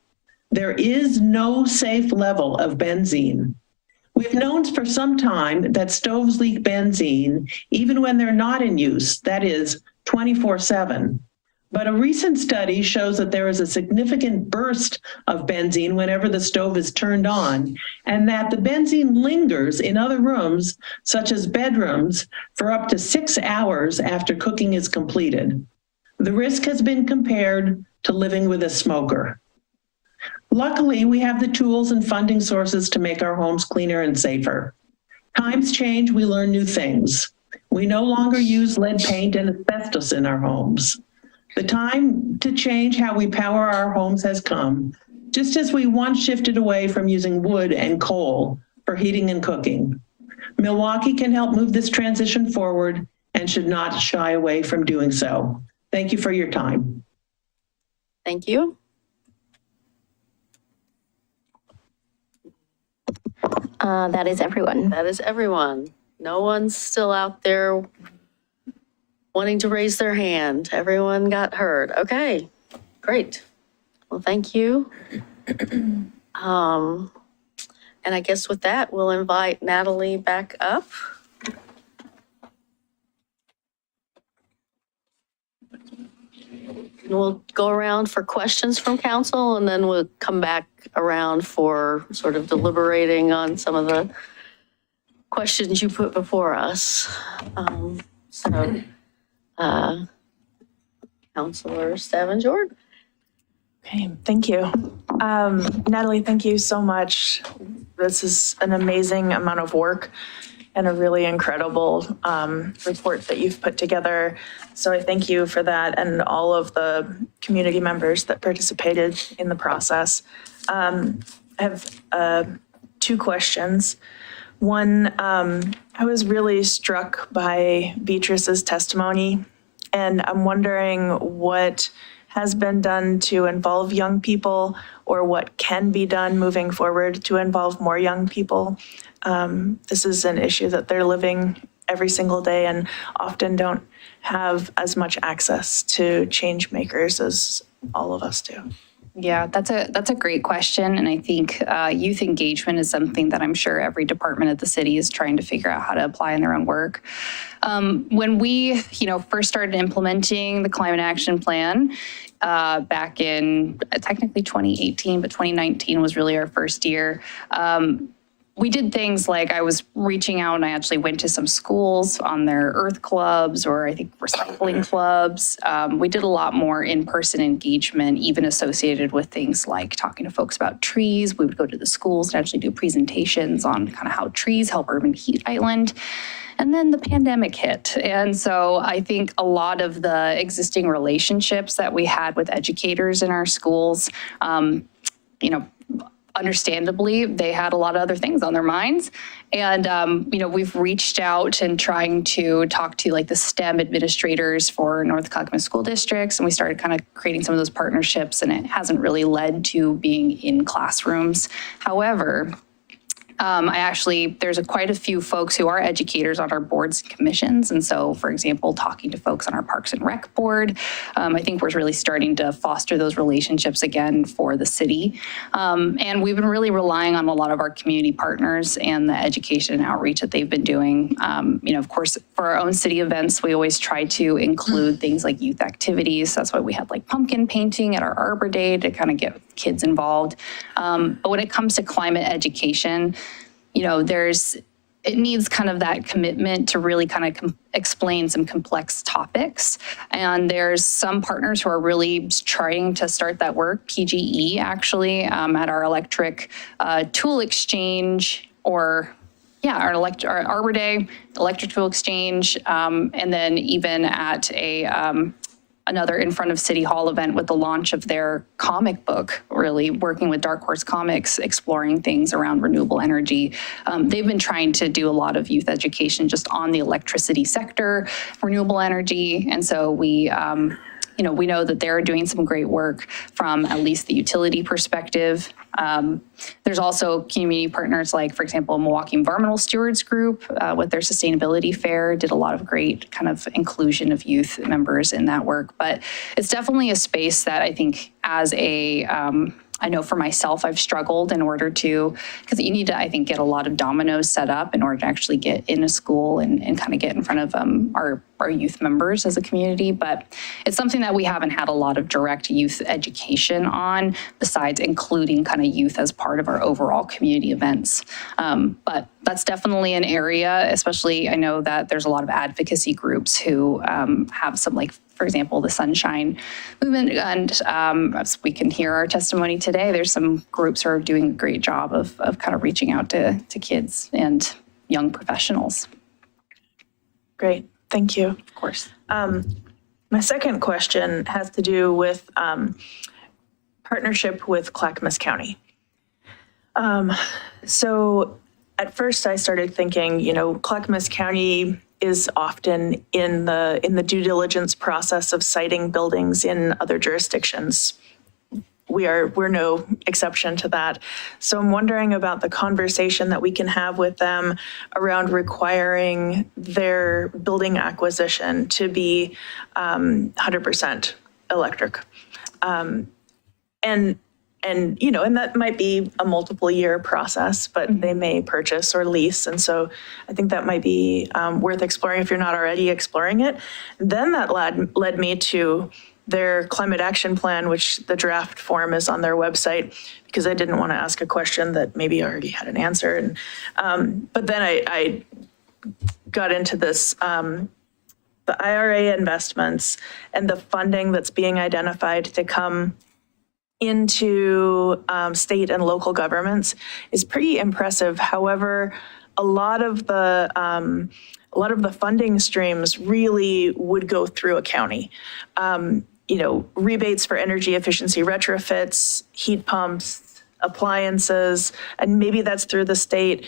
There is no safe level of benzene. We've known for some time that stoves leak benzene even when they're not in use, that is 24/7. But a recent study shows that there is a significant burst of benzene whenever the stove is turned on, and that the benzene lingers in other rooms, such as bedrooms, for up to 6 hours after cooking is completed. The risk has been compared to living with a smoker. Luckily, we have the tools and funding sources to make our homes cleaner and safer. Times change, we learn new things. We no longer use lead paint and asbestos in our homes. The time to change how we power our homes has come, just as we once shifted away from using wood and coal for heating and cooking. Milwaukie can help move this transition forward and should not shy away from doing so. Thank you for your time. Thank you. That is everyone. That is everyone. No one's still out there wanting to raise their hand. Everyone got heard. Okay, great. Well, thank you. And I guess with that, we'll invite Natalie back up. And we'll go around for questions from council, and then we'll come back around for sort of deliberating on some of the questions you put before us. Councilor Stavanger. Okay, thank you. Natalie, thank you so much. This is an amazing amount of work and a really incredible report that you've put together. So I thank you for that and all of the community members that participated in the process. I have 2 questions. One, I was really struck by Beatrice's testimony, and I'm wondering what has been done to involve young people, or what can be done moving forward to involve more young people. This is an issue that they're living every single day and often don't have as much access to change makers as all of us do. Yeah, that's a great question. And I think youth engagement is something that I'm sure every department at the city is trying to figure out how to apply in their own work. When we, first started implementing the Climate Action Plan back in technically 2018, but 2019 was really our first year. We did things like I was reaching out and I actually went to some schools on their earth clubs, or I think recycling clubs. We did a lot more in-person engagement, even associated with things like talking to folks about trees. We would go to the schools and actually do presentations on kind of how trees help urban heat island. And then the pandemic hit. And so I think a lot of the existing relationships that we had with educators in our schools, understandably, they had a lot of other things on their minds. And, we've reached out and trying to talk to like the STEM administrators for North Clackamas school districts. And we started kind of creating some of those partnerships, and it hasn't really led to being in classrooms. However, there's quite a few folks who are educators on our boards and commissions. And so, for example, talking to folks on our Parks and Rec board, I think we're really starting to foster those relationships again for the city. And we've been really relying on a lot of our community partners and the education and outreach that they've been doing. Of course, for our own city events, we always try to include things like youth activities. That's why we had like pumpkin painting at our Arbor Day to kind of get kids involved. But when it comes to climate education, it needs kind of that commitment to really kind of explain some complex topics. And there's some partners who are really trying to start that work. PGE actually at our electric tool exchange, or our Arbor Day, electrical exchange, and then even at another in front of City Hall event with the launch of their comic book, really working with Dark Horse Comics, exploring things around renewable energy. They've been trying to do a lot of youth education just on the electricity sector, renewable energy. And so we know that they're doing some great work from at least the utility perspective. There's also community partners like, for example, Milwaukie Environmental Stewards Group with their sustainability fair did a lot of great kind of inclusion of youth members in that work. But it's definitely a space that I think as I know for myself, I've struggled in order to, because you need to, I think, get a lot of dominoes set up in order to actually get in a school and kind of get in front of our youth members as a community. But it's something that we haven't had a lot of direct youth education on, besides including kind of youth as part of our overall community events. But that's definitely an area, especially I know that there's a lot of advocacy groups who have some, like, for example, the Sunshine Movement, and as we can hear our testimony today, there's some groups who are doing a great job of kind of reaching out to kids and young professionals. Great, thank you. Of course. My second question has to do with partnership with Clackamas County. So at first I started thinking, Clackamas County is often in the due diligence process of siting buildings in other jurisdictions. We're no exception to that. So I'm wondering about the conversation that we can have with them around requiring their building acquisition to be 100% electric. And that might be a multiple year process, but they may purchase or lease. And so I think that might be worth exploring if you're not already exploring it. Then that led me to their climate action plan, which the draft form is on their website, because I didn't want to ask a question that maybe I already had an answer. And but then I got into this, the IRA investments and the funding that's being identified to come into state and local governments is pretty impressive. However, a lot of the funding streams really would go through a county. Rebates for energy efficiency retrofits, heat pumps, appliances, and maybe that's through the state.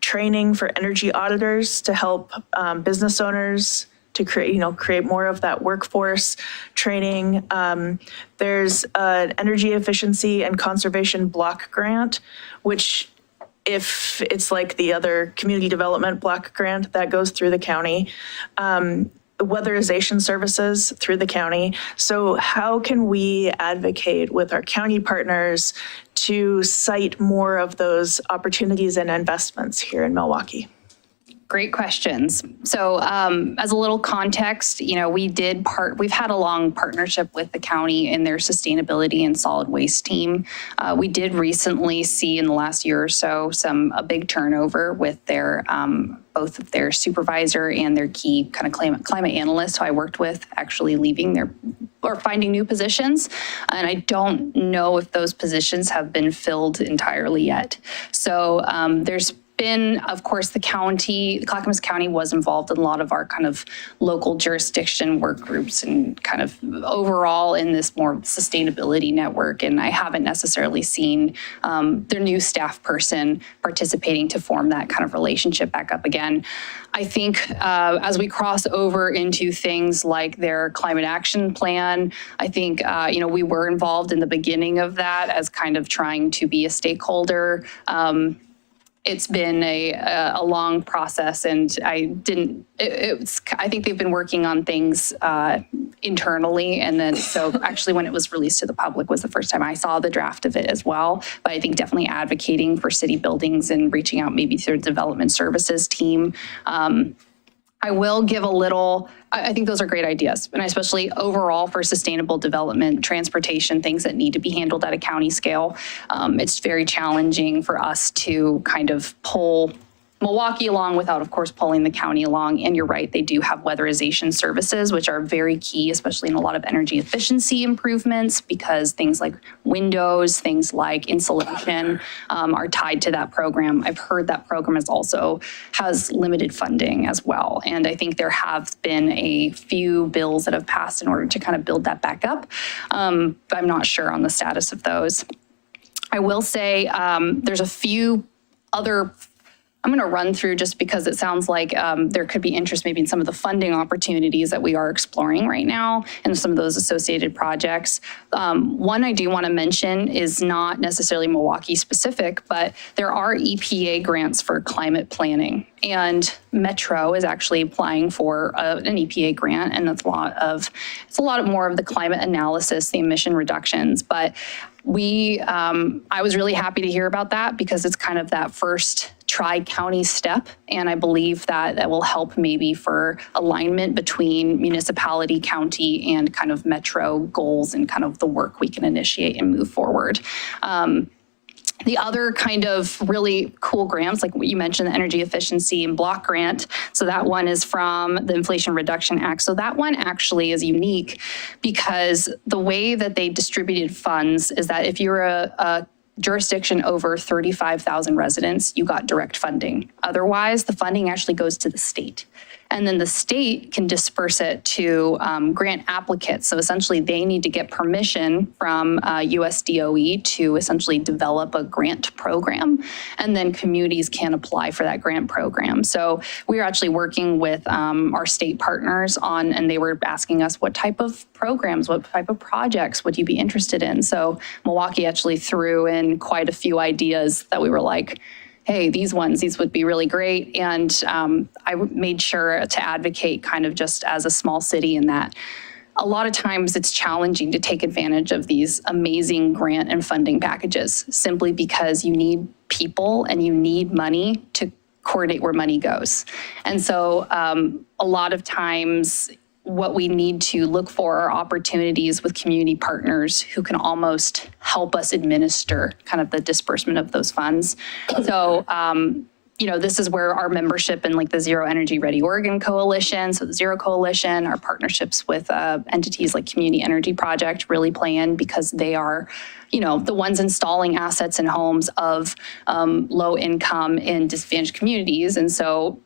Training for energy auditors to help business owners to create more of that workforce training. There's an energy efficiency and conservation block grant, which if it's like the other community development block grant, that goes through the county. Weatherization services through the county. So how can we advocate with our county partners to cite more of those opportunities and investments here in Milwaukie? Great questions. So as a little context, we've had a long partnership with the county in their sustainability and solid waste team. We did recently see in the last year or so a big turnover with their both of their supervisor and their key kind of climate analyst who I worked with actually leaving or finding new positions. And I don't know if those positions have been filled entirely yet. So there's been, of course, Clackamas County was involved in a lot of our kind of local jurisdiction work groups and kind of overall in this more sustainability network. And I haven't necessarily seen their new staff person participating to form that kind of relationship back up again. I think as we cross over into things like their climate action plan, I think, we were involved in the beginning of that as kind of trying to be a stakeholder. It's been a long process, and I think they've been working on things internally, and then so actually when it was released to the public was the first time I saw the draft of it as well. But I think definitely advocating for city buildings and reaching out maybe through the development services team. I will give I think those are great ideas, and especially overall for sustainable development, transportation, things that need to be handled at a county scale. It's very challenging for us to kind of pull Milwaukie along without, of course, pulling the county along. And you're right, they do have weatherization services, which are very key, especially in a lot of energy efficiency improvements, because things like windows, things like insulation are tied to that program. I've heard that program has limited funding as well. And I think there have been a few bills that have passed in order to kind of build that back up. But I'm not sure on the status of those. I will say there's a few other I'm going to run through just because it sounds like there could be interest maybe in some of the funding opportunities that we are exploring right now and some of those associated projects. One I do want to mention is not necessarily Milwaukie specific, but there are EPA grants for climate planning. And Metro is actually applying for an EPA grant, and it's a lot more of the climate analysis, the emission reductions. But I was really happy to hear about that because it's kind of that first tri-county step. And I believe that will help maybe for alignment between municipality, county, and kind of Metro goals and kind of the work we can initiate and move forward. The other kind of really cool grants, like what you mentioned, the energy efficiency and block grant. So that one is from the Inflation Reduction Act. So that one actually is unique because the way that they distributed funds is that if you're a jurisdiction over 35,000 residents, you got direct funding. Otherwise, the funding actually goes to the state. And then the state can disperse it to grant applicants. So essentially they need to get permission from USDOE to essentially develop a grant program. And then communities can apply for that grant program. So we are actually working with our state partners and they were asking us what type of programs, what type of projects would you be interested in? So Milwaukie actually threw in quite a few ideas that we were like, hey, these would be really great. And I made sure to advocate kind of just as a small city in that a lot of times it's challenging to take advantage of these amazing grant and funding packages simply because you need people and you need money to coordinate where money goes. And so a lot of times what we need to look for are opportunities with community partners who can almost help us administer kind of the disbursement of those funds. So, this is where our membership in like the Zero Energy Ready Oregon Coalition, so the Zero Coalition, our partnerships with entities like Community Energy Project really play in because they are the ones installing assets in homes of low income and disadvantaged communities. And so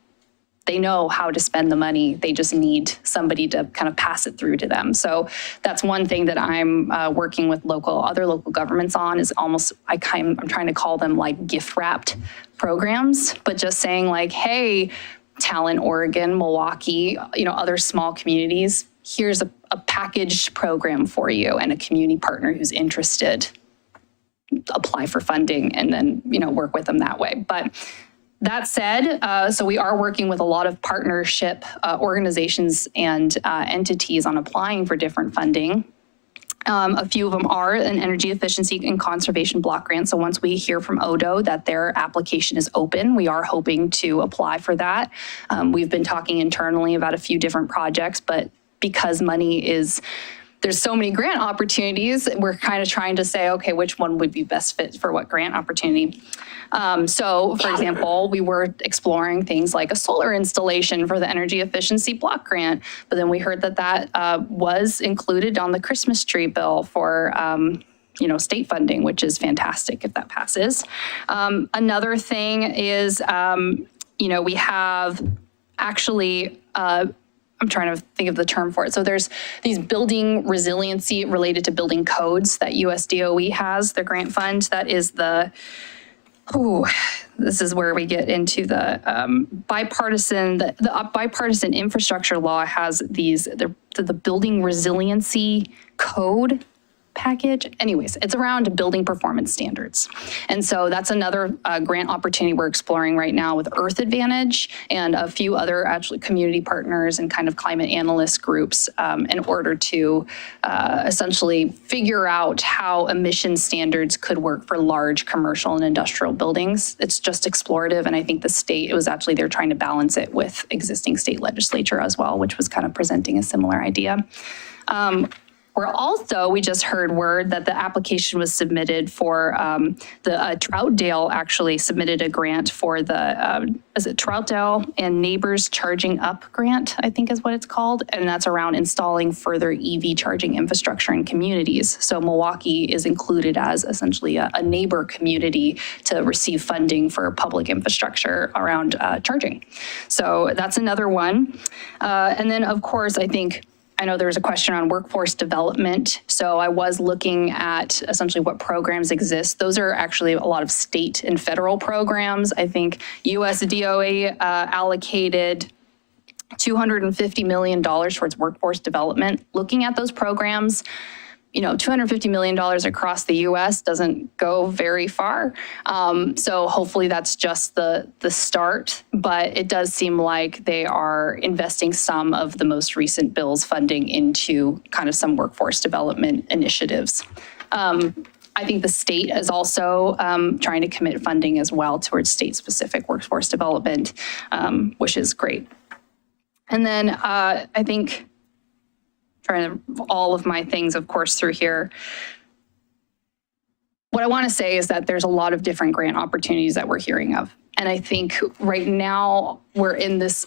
they know how to spend the money. They just need somebody to kind of pass it through to them. So that's one thing that I'm working with other local governments on is almost, I'm trying to call them like gift wrapped programs, but just saying like, hey, Talent, Oregon, Milwaukie, other small communities, here's a packaged program for you and a community partner who's interested, apply for funding and then, work with them that way. But that said, so we are working with a lot of partnership organizations and entities on applying for different funding. A few of them are an energy efficiency and conservation block grant. So once we hear from ODO that their application is open, we are hoping to apply for that. We've been talking internally about a few different projects, but because there's so many grant opportunities, we're kind of trying to say, okay, which one would be best fit for what grant opportunity? So for example, we were exploring things like a solar installation for the energy efficiency block grant, but then we heard that was included on the Christmas tree bill for state funding, which is fantastic if that passes. Another thing is, we have actually, I'm trying to think of the term for it. So there's these building resiliency related to building codes that USDOE has, their grant fund. That is this is where we get into the bipartisan, the bipartisan infrastructure law has the building resiliency code package. Anyways, it's around building performance standards. And so that's another grant opportunity we're exploring right now with Earth Advantage and a few other actually community partners and kind of climate analyst groups in order to essentially figure out how emission standards could work for large commercial and industrial buildings. It's just explorative. And I think they're trying to balance it with existing state legislature as well, which was kind of presenting a similar idea. We just heard word that the application was submitted for the Troutdale actually submitted a grant for the, is it Troutdale and Neighbors Charging Up grant, I think is what it's called. And that's around installing further EV charging infrastructure in communities. So Milwaukie is included as essentially a neighbor community to receive funding for public infrastructure around charging. So that's another one. And then of course, I know there was a question on workforce development. So I was looking at essentially what programs exist. Those are actually a lot of state and federal programs. I think USDOE allocated $250 million towards workforce development. Looking at those programs, $250 million across the US doesn't go very far. So hopefully that's just the start, but it does seem like they are investing some of the most recent bills funding into kind of some workforce development initiatives. I think the state is also trying to commit funding as well towards state-specific workforce development, which is great. And then I think trying to all of my things, of course, through here. What I want to say is that there's a lot of different grant opportunities that we're hearing of. And I think right now we're in this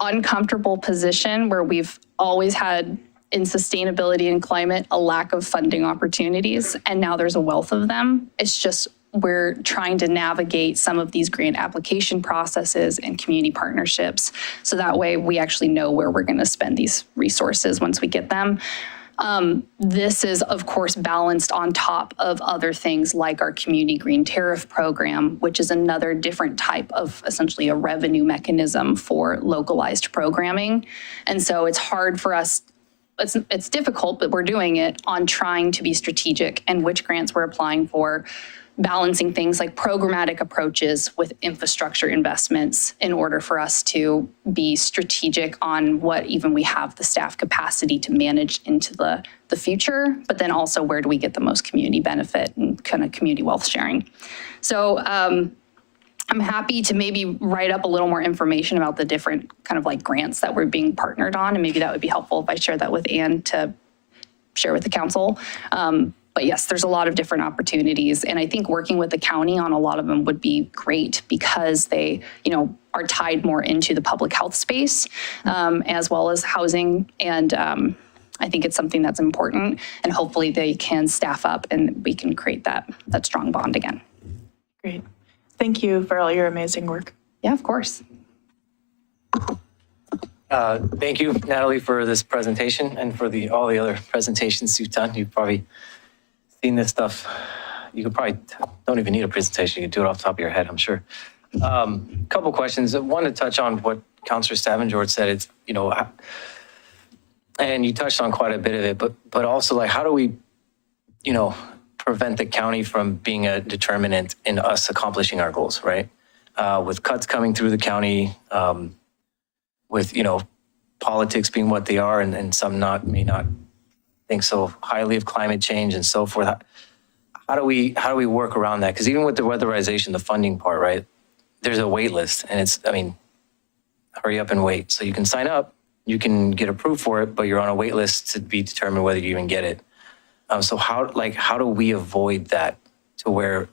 uncomfortable position where we've always had in sustainability and climate, a lack of funding opportunities. And now there's a wealth of them. It's just we're trying to navigate some of these grant application processes and community partnerships. So that way we actually know where we're going to spend these resources once we get them. This is, of course, balanced on top of other things like our Community Green Tariff Program, which is another different type of essentially a revenue mechanism for localized programming. And so it's hard for us, it's difficult, but we're doing it on trying to be strategic and which grants we're applying for, balancing things like programmatic approaches with infrastructure investments in order for us to be strategic on what even we have the staff capacity to manage into the future, but then also where do we get the most community benefit and kind of community wealth sharing. So I'm happy to maybe write up a little more information about the different kind of like grants that we're being partnered on, and maybe that would be helpful if I share that with Anne to share with the council. But yes, there's a lot of different opportunities. And I think working with the county on a lot of them would be great because they, are tied more into the public health space as well as housing. And I think it's something that's important. And hopefully they can staff up and we can create that strong bond again. Great. Thank you for all your amazing work. Yeah, of course. Thank you, Natalie, for this presentation and for all the other presentations you've done. You've probably seen this stuff. You could probably don't even need a presentation. You can do it off the top of your head, I'm sure. Couple questions. I want to touch on what Councilor Stavengewart said. It's, and you touched on quite a bit of it, but also like, how do we, prevent the county from being a determinant in us accomplishing our goals, right? With cuts coming through the county, with, politics being what they are and some may not think so highly of climate change and so forth. How do we work around that? Because even with the weatherization, the funding part, right? There's a wait list and hurry up and wait. So you can sign up, you can get approved for it, but you're on a wait list to be determined whether you even get it. So how do we avoid that to where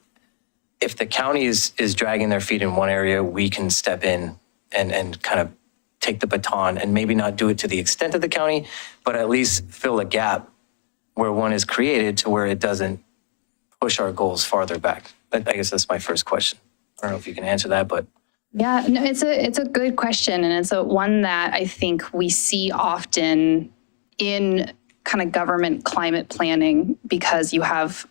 if the county is dragging their feet in one area, we can step in and kind of take the baton and maybe not do it to the extent of the county, but at least fill a gap where one is created to where it doesn't push our goals farther back. I guess that's my first question. I don't know if you can answer that, but. Yeah, no, it's a good question. And it's one that I think we see often in kind of government climate planning because you have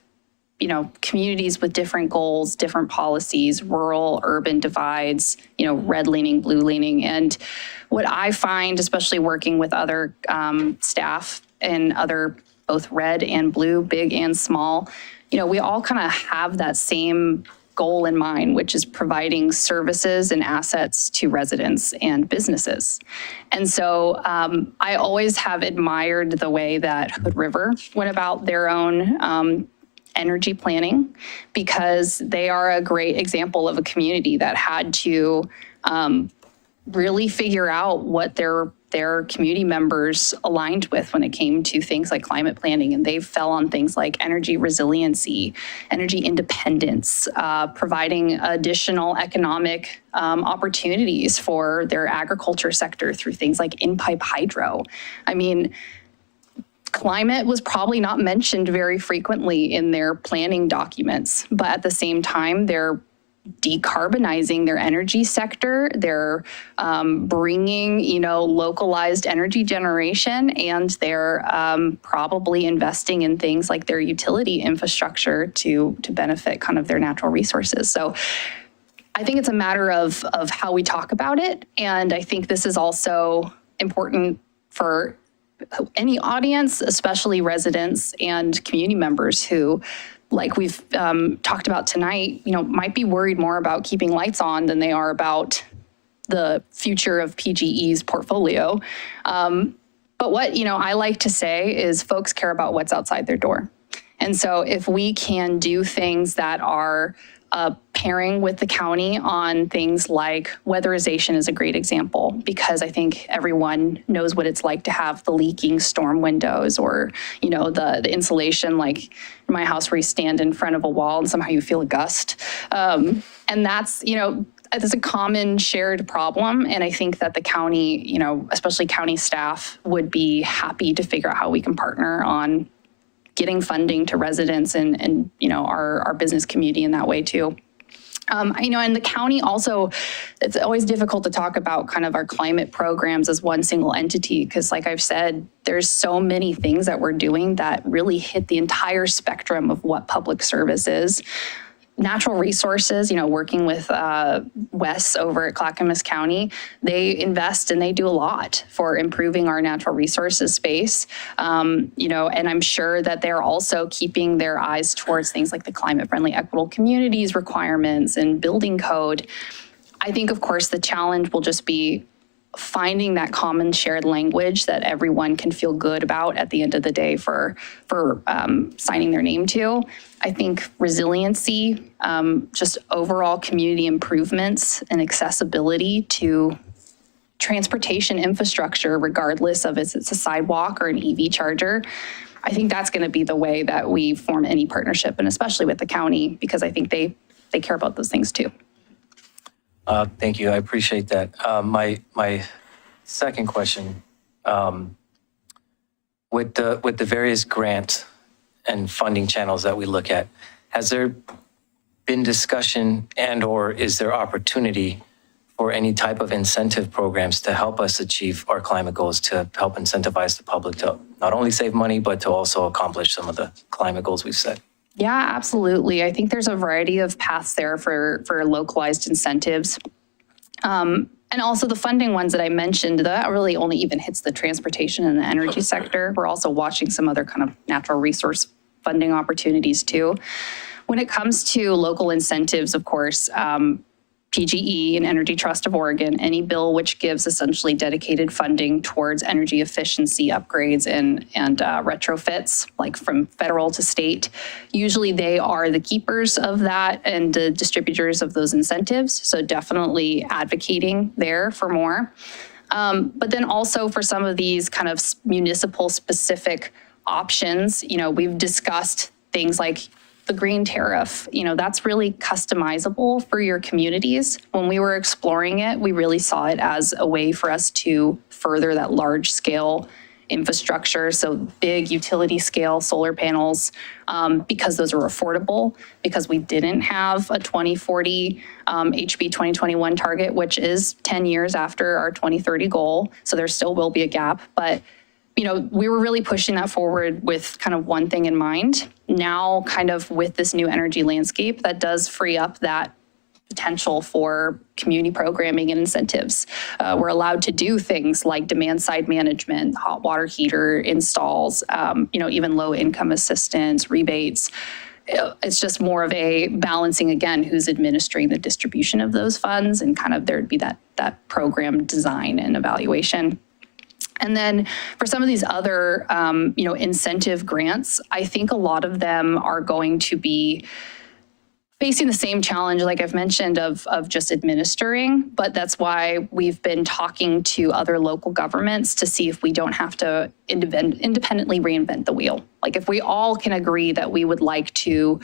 communities with different goals, different policies, rural, urban divides, red leaning, blue leaning. And what I find, especially working with other staff and other both red and blue, big and small, we all kind of have that same goal in mind, which is providing services and assets to residents and businesses. And so I always have admired the way that Hood River went about their own energy planning because they are a great example of a community that had to really figure out what their community members aligned with when it came to things like climate planning. And they fell on things like energy resiliency, energy independence, providing additional economic opportunities for their agriculture sector through things like in-pipe hydro. I mean, climate was probably not mentioned very frequently in their planning documents, but at the same time, they're decarbonizing their energy sector. They're bringing, localized energy generation, and they're probably investing in things like their utility infrastructure to benefit kind of their natural resources. So I think it's a matter of how we talk about it. And I think this is also important for any audience, especially residents and community members who, like we've talked about tonight, might be worried more about keeping lights on than they are about the future of PGE's portfolio. But what I like to say is folks care about what's outside their door. And so if we can do things that are pairing with the county on things like weatherization is a great example, because I think everyone knows what it's like to have the leaking storm windows or, the insulation, like in my house where you stand in front of a wall and somehow you feel a gust. And that's, it's a common shared problem. And I think that the county, especially county staff, would be happy to figure out how we can partner on getting funding to residents and our business community in that way too. And the county also, it's always difficult to talk about kind of our climate programs as one single entity, because like I've said, there's so many things that we're doing that really hit the entire spectrum of what public service is. Natural resources, working with Wes over at Clackamas County, they invest and they do a lot for improving our natural resources space. And I'm sure that they're also keeping their eyes towards things like the climate-friendly equitable communities requirements and building code. I think, of course, the challenge will just be finding that common shared language that everyone can feel good about at the end of the day for signing their name to. I think resiliency, just overall community improvements and accessibility to transportation infrastructure, regardless of if it's a sidewalk or an EV charger. I think that's going to be the way that we form any partnership, and especially with the county, because I think they care about those things too. Thank you. I appreciate that. My second question, with the various grant and funding channels that we look at, has there been discussion and/or is there opportunity for any type of incentive programs to help us achieve our climate goals, to help incentivize the public to not only save money, but to also accomplish some of the climate goals we've set? Yeah, absolutely. I think there's a variety of paths there for localized incentives. And also the funding ones that I mentioned, that really only even hits the transportation and the energy sector. We're also watching some other kind of natural resource funding opportunities too. When it comes to local incentives, of course, PGE and Energy Trust of Oregon, any bill which gives essentially dedicated funding towards energy efficiency upgrades and retrofits, like from federal to state, usually they are the keepers of that and the distributors of those incentives. So definitely advocating there for more. But then also for some of these kind of municipal specific options, we've discussed things like the green tariff, that's really customizable for your communities. When we were exploring it, we really saw it as a way for us to further that large scale infrastructure. So big utility scale solar panels, because those are affordable, because we didn't have a 2040 HB 2021 target, which is 10 years after our 2030 goal. So there still will be a gap, but we were really pushing that forward with kind of one thing in mind. Now, kind of with this new energy landscape, that does free up that potential for community programming and incentives. We're allowed to do things like demand side management, hot water heater installs, even low income assistance, rebates. It's just more of a balancing, again, who's administering the distribution of those funds, and kind of there'd be that program design and evaluation. And then for some of these other, incentive grants, I think a lot of them are going to be facing the same challenge, like I've mentioned, of just administering, but that's why we've been talking to other local governments to see if we don't have to independently reinvent the wheel. Like if we all can agree that we would like to,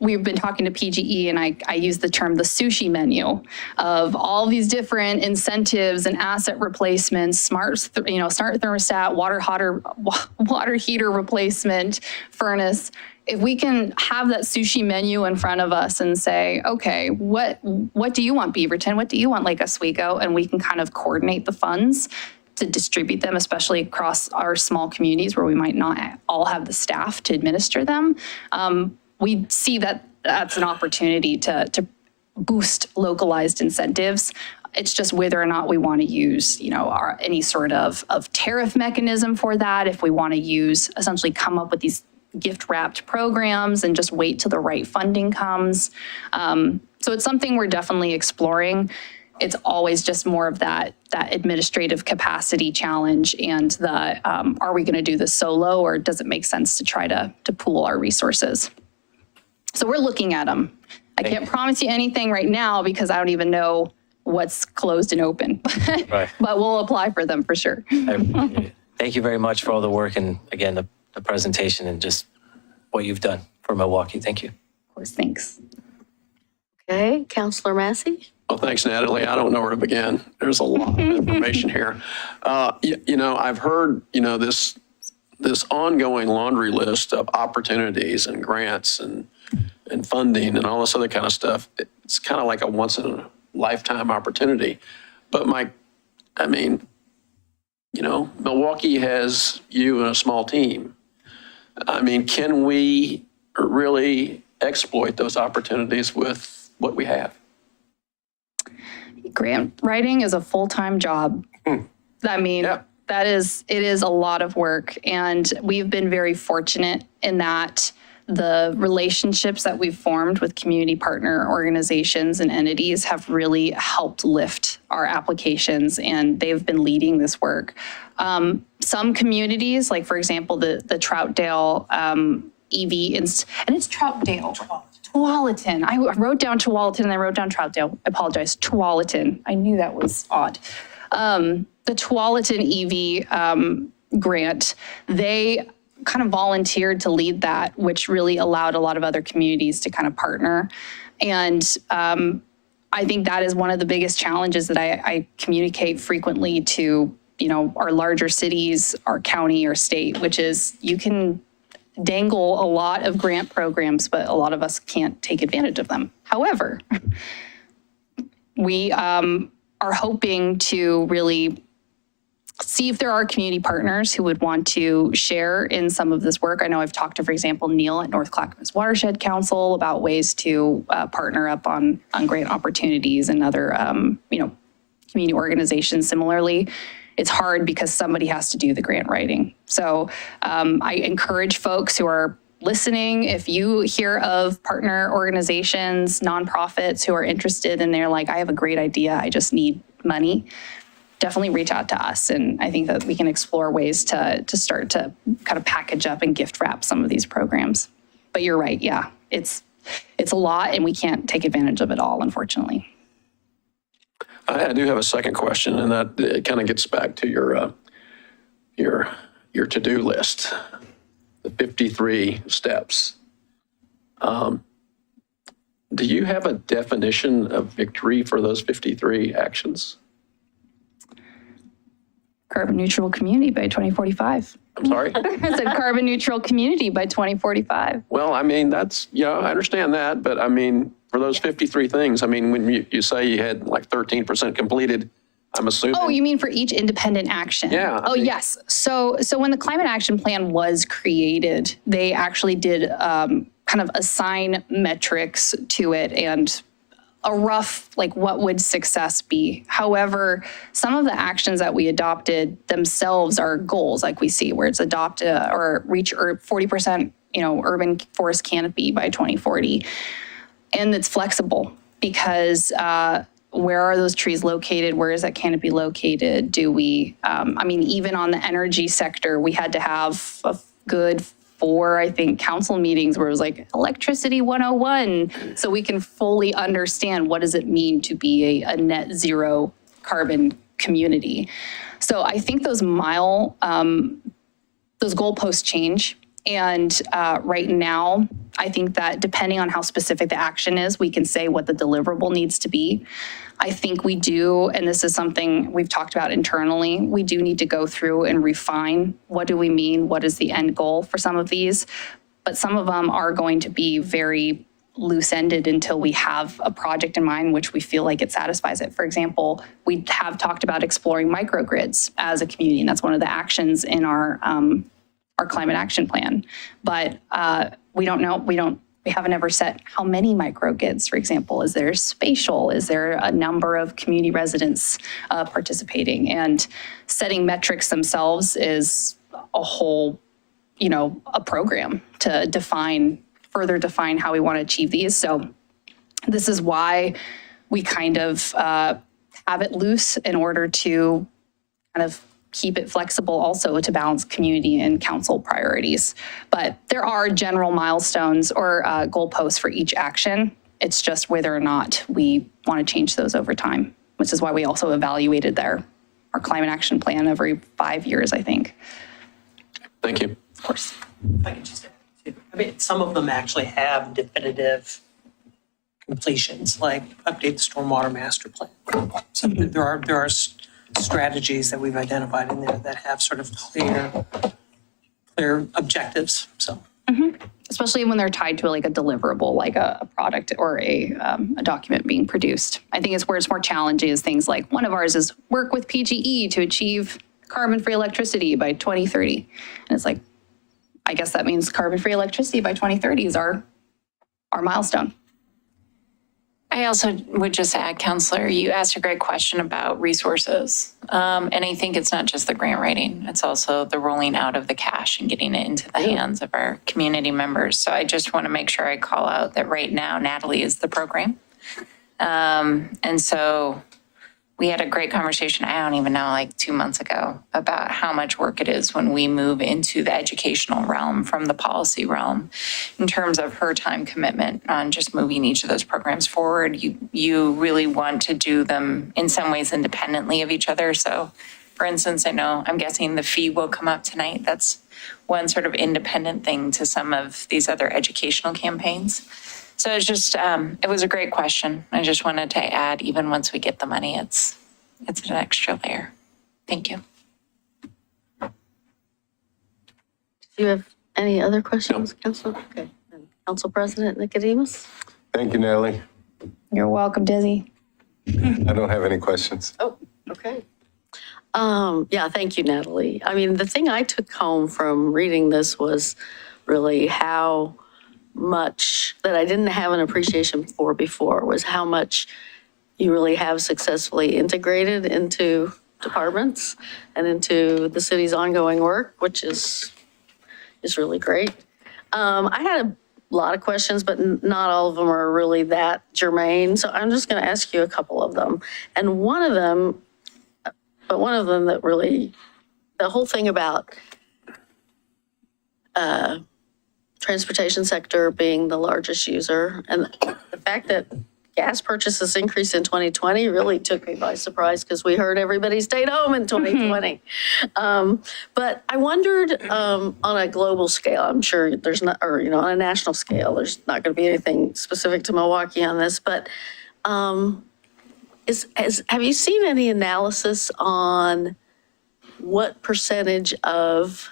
we've been talking to PGE, and I use the term the sushi menu of all these different incentives and asset replacements, smart thermostat, water heater replacement, furnace. If we can have that sushi menu in front of us and say, okay, what do you want, Beaverton? What do you want, Lake Oswego? And we can kind of coordinate the funds to distribute them, especially across our small communities where we might not all have the staff to administer them. We see that that's an opportunity to boost localized incentives. It's just whether or not we want to use, any sort of tariff mechanism for that. If we want to essentially come up with these gift-wrapped programs and just wait till the right funding comes. So it's something we're definitely exploring. It's always just more of that administrative capacity challenge and are we going to do this solo, or does it make sense to try to pool our resources? So we're looking at them. I can't promise you anything right now because I don't even know what's closed and open, Right. but we'll apply for them for sure. I appreciate it. Thank you very much for all the work and again, the presentation and just what you've done for Milwaukie. Thank you. Of course, thanks. Okay, Councilor Massey? Well, thanks, Natalie. I don't know where to begin. There's a lot of information here. I've heard, this ongoing laundry list of opportunities and grants and funding and all this other kind of stuff. It's kind of like a once in a lifetime opportunity. But Milwaukie has you and a small team. Can we really exploit those opportunities with what we have? Grant writing is a full-time job. It is a lot of work, and we've been very fortunate in that the relationships that we've formed with community partner organizations and entities have really helped lift our applications, and they've been leading this work. Some communities, like for example, the Troutdale EV, and it's Troutdale. Tualatin. I wrote down Tualatin and I wrote down Troutdale. I apologize. Tualatin. I knew that was odd. The Tualatin EV grant, they kind of volunteered to lead that, which really allowed a lot of other communities to kind of partner. And I think that is one of the biggest challenges that I communicate frequently to, our larger cities, our county or state, which is you can dangle a lot of grant programs, but a lot of us can't take advantage of them. However, we are hoping to really see if there are community partners who would want to share in some of this work. I know I've talked to, for example, Neil at North Clackamas Watershed Council about ways to partner up on grant opportunities and other, community organizations similarly. It's hard because somebody has to do the grant writing. So I encourage folks who are listening, if you hear of partner organizations, nonprofits who are interested and they're like, I have a great idea, I just need money, definitely reach out to us. And I think that we can explore ways to start to kind of package up and gift wrap some of these programs. But you're right, yeah, it's a lot and we can't take advantage of it all, unfortunately. I do have a second question, and that it kind of gets back to your to-do list, the 53 steps. Do you have a definition of victory for those 53 actions? Carbon neutral community by 2045. I'm sorry? I said carbon neutral community by 2045. Well, that's, I understand that, but for those 53 things, when you say you had like 13% completed, I'm assuming. Oh, you mean for each independent action? Yeah. Yes. So when the Climate Action Plan was created, they actually did kind of assign metrics to it and a rough, what would success be? However, some of the actions that we adopted themselves are goals, like we see, where it's adopt or reach 40%, urban forest canopy by 2040. And it's flexible because where are those trees located? Where is that canopy located? Do we, even on the energy sector, we had to have a good 4, I think, council meetings where it was like electricity 101. So we can fully understand what does it mean to be a net zero carbon community. So I think those goalposts change. And right now, I think that depending on how specific the action is, we can say what the deliverable needs to be. I think we do, and this is something we've talked about internally, we do need to go through and refine what do we mean, what is the end goal for some of these, but some of them are going to be very loose-ended until we have a project in mind which we feel like it satisfies it. For example, we have talked about exploring microgrids as a community, and that's one of the actions in our climate action plan. But we don't know, we haven't ever set how many microgrids, for example. Is there spatial? Is there a number of community residents participating? And setting metrics themselves is a whole, a program to further define how we want to achieve these. So this is why we kind of have it loose in order to kind of keep it flexible also to balance community and council priorities. But there are general milestones or goalposts for each action. It's just whether or not we want to change those over time, which is why we also evaluated our climate action plan every 5 years, I think. Thank you. Of course. If I could just add too. I mean, some of them actually have definitive completions, like update the stormwater master plan. So there are strategies that we've identified in there that have sort of clear objectives. So, especially when they're tied to like a deliverable, like a product or a document being produced. I think it's where it's more challenging is things like one of ours is work with PGE to achieve carbon-free electricity by 2030. And it's like, I guess that means carbon-free electricity by 2030 is our milestone. I also would just add, Counselor, you asked a great question about resources. And I think it's not just the grant writing, it's also the rolling out of the cash and getting it into the hands of our community members. So I just want to make sure I call out that right now, Natalie is the program. And so we had a great conversation, I don't even know, like 2 months ago, about how much work it is when we move into the educational realm from the policy realm in terms of her time commitment on just moving each of those programs forward. You really want to do them in some ways independently of each other. So for instance, I'm guessing the fee will come up tonight. That's one sort of independent thing to some of these other educational campaigns. So it's just, it was a great question. I just wanted to add, even once we get the money, it's an extra layer. Thank you. Do you have any other questions, Council? Okay. Council President Nicodemus? Thank you, Natalie. You're welcome, Dizzy. I don't have any questions. Oh, okay. Yeah, thank you, Natalie. I mean, the thing I took home from reading this was really how much that I didn't have an appreciation for before was how much you really have successfully integrated into departments and into the city's ongoing work, which is really great. I had a lot of questions, but not all of them are really that germane. So I'm just going to ask you a couple of them. And one of them that really, the whole thing about transportation sector being the largest user, and the fact that gas purchases increased in 2020 really took me by surprise because we heard everybody stayed home in 2020. But I wondered on a global scale, I'm sure there's not, or on a national scale, there's not going to be anything specific to Milwaukee on this, but have you seen any analysis on what percentage of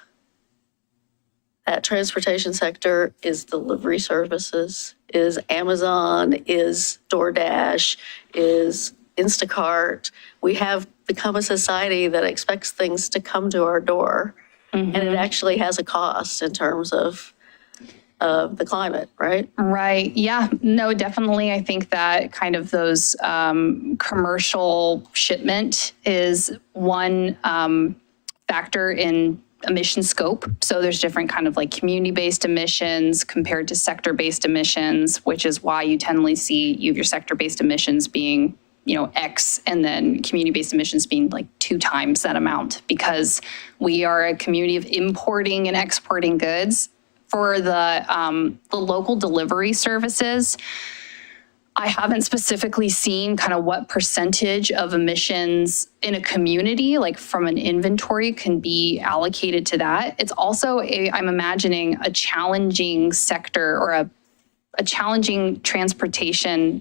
that transportation sector is delivery services, is Amazon, is DoorDash, is Instacart? We have become a society that expects things to come to our door, and it actually has a cost in terms of the climate, right? Right. Yeah. No, definitely. I think that kind of those commercial shipment is one factor in emission scope. So there's different kind of like community-based emissions compared to sector-based emissions, which is why you tend to see you have your sector-based emissions being, X, and then community-based emissions being like 2 times that amount, because we are a community of importing and exporting goods For the local delivery services, I haven't specifically seen kind of what percentage of emissions in a community, like from an inventory, can be allocated to that. It's also I'm imagining a challenging sector or a challenging transportation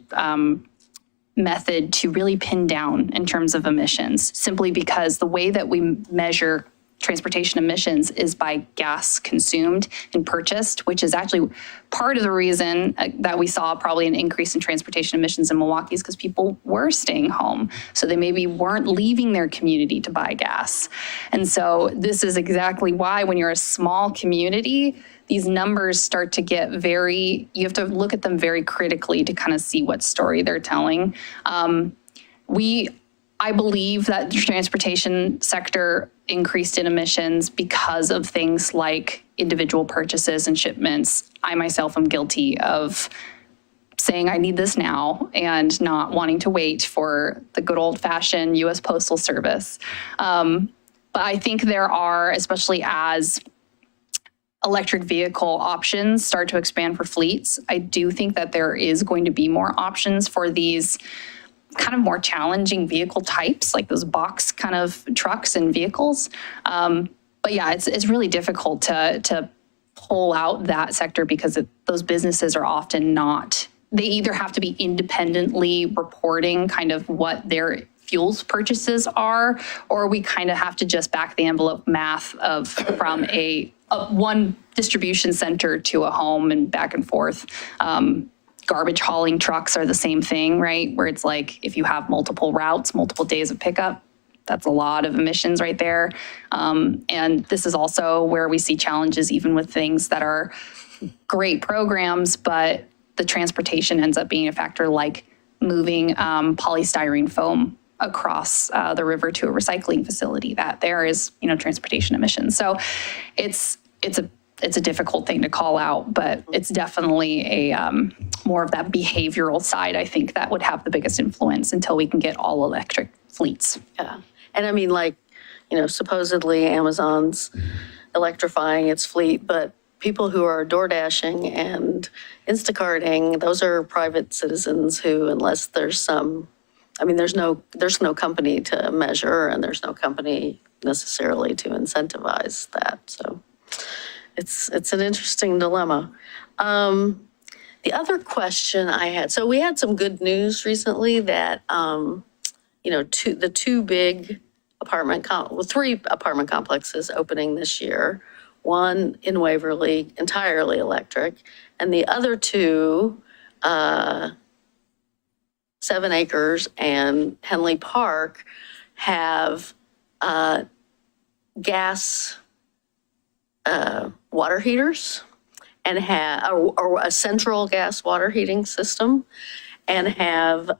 method to really pin down in terms of emissions, simply because the way that we measure transportation emissions is by gas consumed and purchased, which is actually part of the reason that we saw probably an increase in transportation emissions in Milwaukie is because people were staying home. So they maybe weren't leaving their community to buy gas. And so this is exactly why when you're a small community, these numbers start to get you have to look at them very critically to kind of see what story they're telling. I believe that the transportation sector increased in emissions because of things like individual purchases and shipments. I myself am guilty of saying I need this now and not wanting to wait for the good old fashioned US Postal Service. But I think there are, especially as electric vehicle options start to expand for fleets, I do think that there is going to be more options for these kind of more challenging vehicle types, like those box kind of trucks and vehicles. But yeah, it's really difficult to pull out that sector because those businesses are often not, they either have to be independently reporting kind of what their fuels purchases are, or we kind of have to just back the envelope math of from a one distribution center to a home and back and forth. Garbage hauling trucks are the same thing, right? Where it's like, if you have multiple routes, multiple days of pickup, that's a lot of emissions right there. And this is also where we see challenges even with things that are great programs, but the transportation ends up being a factor, like moving polystyrene foam across the river to a recycling facility. That there is, transportation emissions. So it's a difficult thing to call out, but it's definitely a more of that behavioral side, I think, that would have the biggest influence until we can get all electric fleets. Yeah. And I mean, supposedly Amazon's electrifying its fleet, but people who are door dashing and Instacarting, those are private citizens who, unless there's there's no company to measure and there's no company necessarily to incentivize that. So it's an interesting dilemma. The other question I had, so we had some good news recently that, the two big three apartment complexes opening this year, one in Waverly, entirely electric, and the other two, 7 Acres and Henley Park, have gas water heaters and have or a central gas water heating system, and have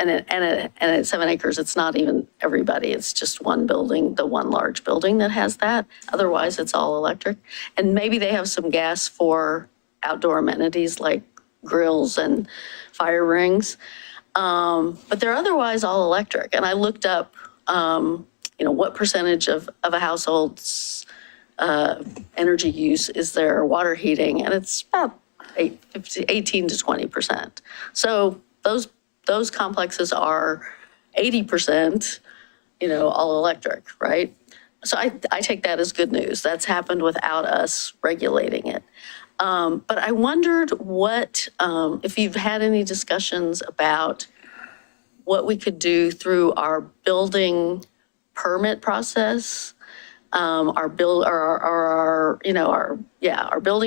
and at 7 Acres, it's not even everybody. It's just one building, the one large building that has that. Otherwise, it's all electric. And maybe they have some gas for outdoor amenities like grills and fire rings, but they're otherwise all electric. And I looked up, what percentage of a household's energy use is their water heating, and it's about 18 to 20%. So those complexes are 80%, all electric, right? So I take that as good news. That's happened without us regulating it. But I wondered if you've had any discussions about what we could do through our building permit process, our building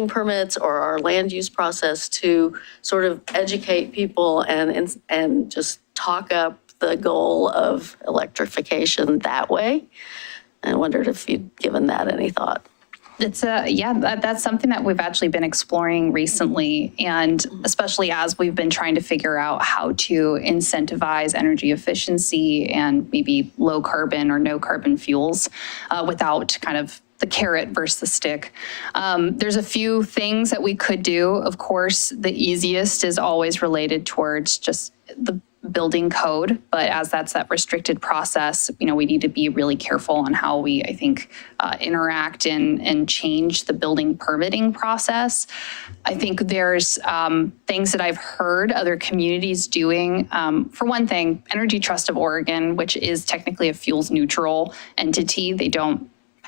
permits or our land use process to sort of educate people and just talk up the goal of electrification that way. I wondered if you'd given that any thought. That's something that we've actually been exploring recently, and especially as we've been trying to figure out how to incentivize energy efficiency and maybe low carbon or no carbon fuels without kind of the carrot versus the stick. There's a few things that we could do. Of course, the easiest is always related towards just building code, but as that's that restricted process, we need to be really careful on how we, I think, interact and change the building permitting process. I think there's things that I've heard other communities doing. For one thing, Energy Trust of Oregon, which is technically a fuels neutral entity, they don't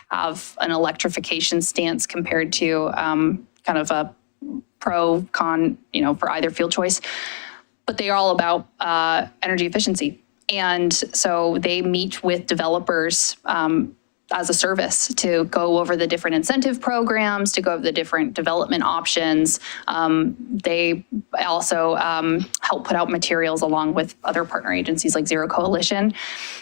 have an electrification stance compared to kind of a pro con, for either fuel choice. But they are all about energy efficiency. And so they meet with developers as a service to go over the different incentive programs, to go over the different development options. They also help put out materials along with other partner agencies like Zero Coalition.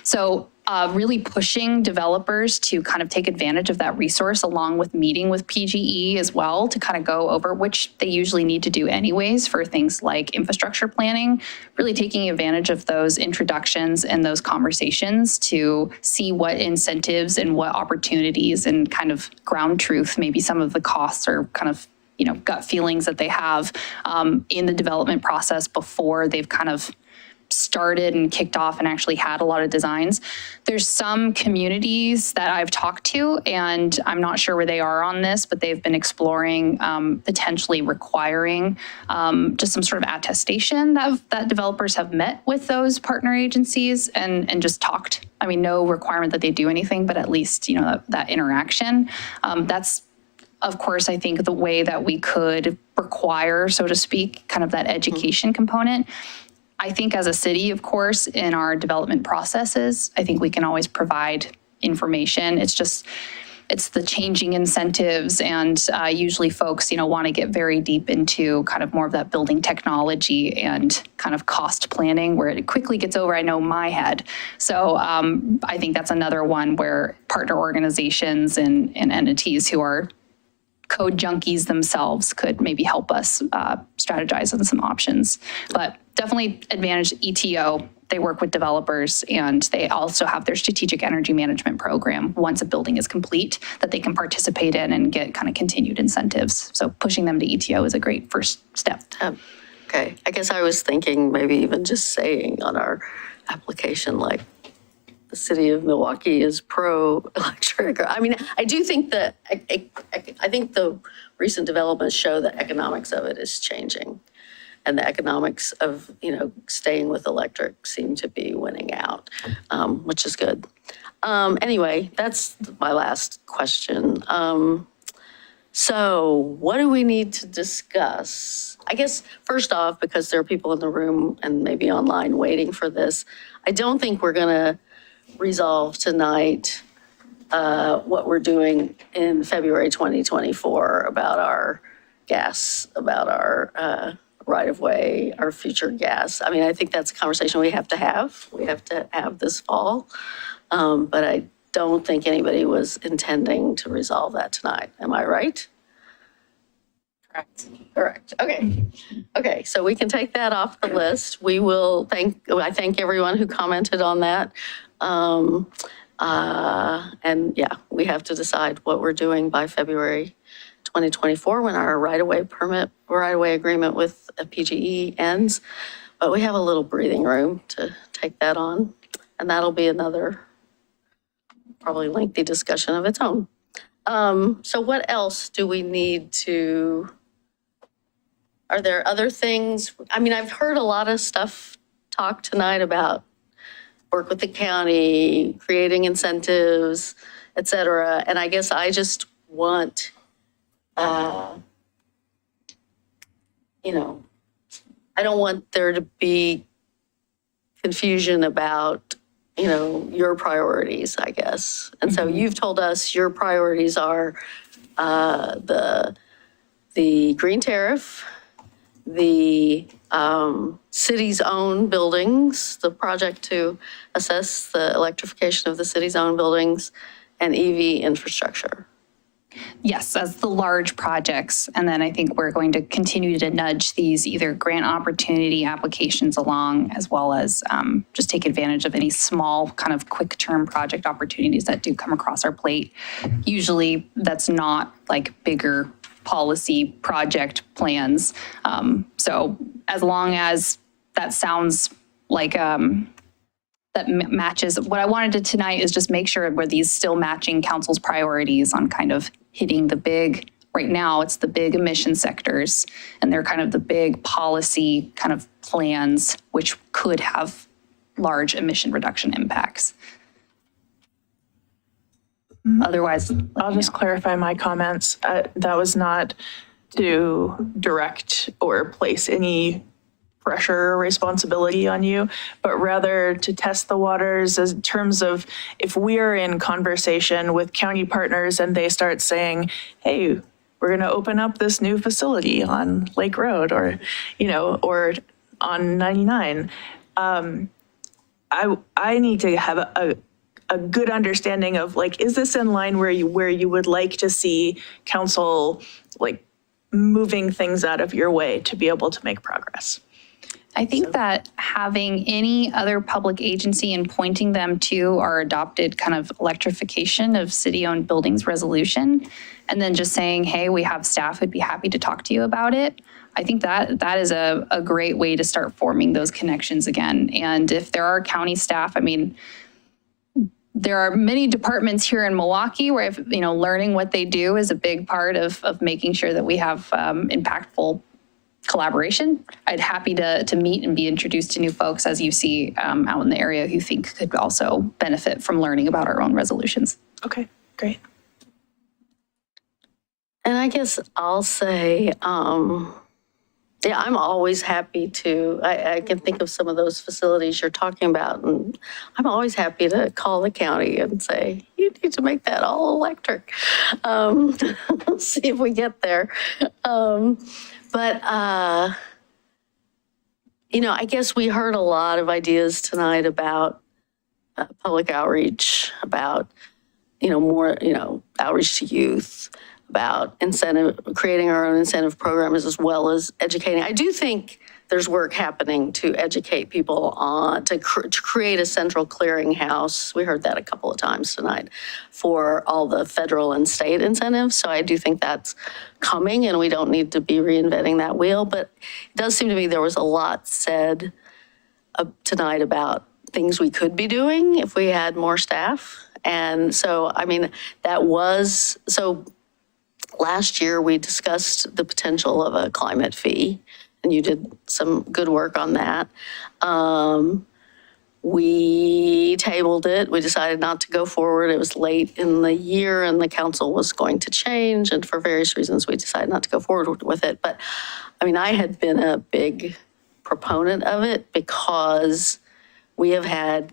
So really pushing developers to kind of take advantage of that resource, along with meeting with PGE as well to kind of go over, which they usually need to do anyways for things like infrastructure planning, really taking advantage of those introductions and those conversations to see what incentives and what opportunities and kind of ground truth, maybe some of the costs or kind of gut feelings that they have in the development process before they've kind of started and kicked off and actually had a lot of designs. There's some communities that I've talked to, and I'm not sure where they are on this, but they've been exploring potentially requiring just some sort of attestation that developers have met with those partner agencies and just talked. I mean, no requirement that they do anything, but at least, that interaction. That's, of course, I think the way that we could require, so to speak, kind of that education component. I think as a city, of course, in our development processes, I think we can always provide information. It's the changing incentives, and usually folks, want to get very deep into kind of more of that building technology and kind of cost planning where it quickly gets over, I know, my head. So I think that's another one where partner organizations and entities who are code junkies themselves could maybe help us strategize on some options. But definitely advantage ETO. They work with developers, and they also have their strategic energy management program once a building is complete that they can participate in and get kind of continued incentives. So pushing them to ETO is a great first step. Okay, I guess I was thinking maybe even just saying on our application, like, the city of Milwaukie is pro-electric. I mean, I do think that, I think the recent developments show the economics of it is changing. And the economics of, staying with electric seem to be winning out, which is good. Anyway, that's my last question. So what do we need to discuss? I guess, first off, because there are people in the room and maybe online waiting for this, I don't think we're gonna resolve tonight what we're doing in February 2024 about our gas, about our right-of-way, our future gas. I mean, I think that's a conversation we have to have. We have to have this fall. But I don't think anybody was intending to resolve that tonight. Am I right? Correct. Okay. Okay, so we can take that off the list. I thank everyone who commented on that. And yeah, we have to decide what we're doing by February 2024 when our right-of-way agreement with PGE ends. But we have a little breathing room to take that on. And that'll be another probably lengthy discussion of its own. So what else do we need to, are there other things? I mean, I've heard a lot of stuff talk tonight about work with the county, creating incentives, et cetera. And I guess I just want, I don't want there to be confusion about, your priorities, I guess. And so you've told us your priorities are the green tariff, the city's own buildings, the project to assess the electrification of the city's own buildings, and EV infrastructure. Yes, as the large projects. And then I think we're going to continue to nudge these either grant opportunity applications along, as well as just take advantage of any small kind of quick term project opportunities that do come across our plate. Usually that's not like bigger policy project plans. So as long as that sounds like, that matches. What I wanted to tonight is just make sure were these still matching council's priorities on kind of hitting the big, right now it's the big emission sectors, and they're kind of the big policy kind of plans, which could have large emission reduction impacts. Otherwise, I'll just clarify my comments. That was not to direct or place any pressure or responsibility on you, but rather to test the waters in terms of if we are in conversation with county partners and they start saying, hey, we're going to open up this new facility on Lake Road or, or on 99. I need to have a good understanding of like, is this in line where you would like to see council like moving things out of your way to be able to make progress? I think that having any other public agency and pointing them to our adopted kind of electrification of city-owned buildings resolution, and then just saying, hey, we have staff who'd be happy to talk to you about it. I think that is a great way to start forming those connections again. And if there are county staff, I mean, there are many departments here in Milwaukie where, learning what they do is a big part of making sure that we have impactful collaboration. I'd happy to meet and be introduced to new folks as you see out in the area who think could also benefit from learning about our own resolutions. Okay, great. And I guess I'll say, yeah, I'm always happy to, I can think of some of those facilities you're talking about, and I'm always happy to call the county and say, you need to make that all electric. See if we get there. But I guess we heard a lot of ideas tonight about public outreach, about, more, outreach to youth, about creating our own incentive programs as well as educating. I do think there's work happening to educate people on, to create a central clearinghouse. We heard that a couple of times tonight for all the federal and state incentives. So I do think that's coming and we don't need to be reinventing that wheel. But it does seem to me there was a lot said tonight about things we could be doing if we had more staff. And so, last year we discussed the potential of a climate fee, and you did some good work on that. We tabled it. We decided not to go forward. It was late in the year and the council was going to change, and for various reasons we decided not to go forward with it. But I had been a big proponent of it because we have had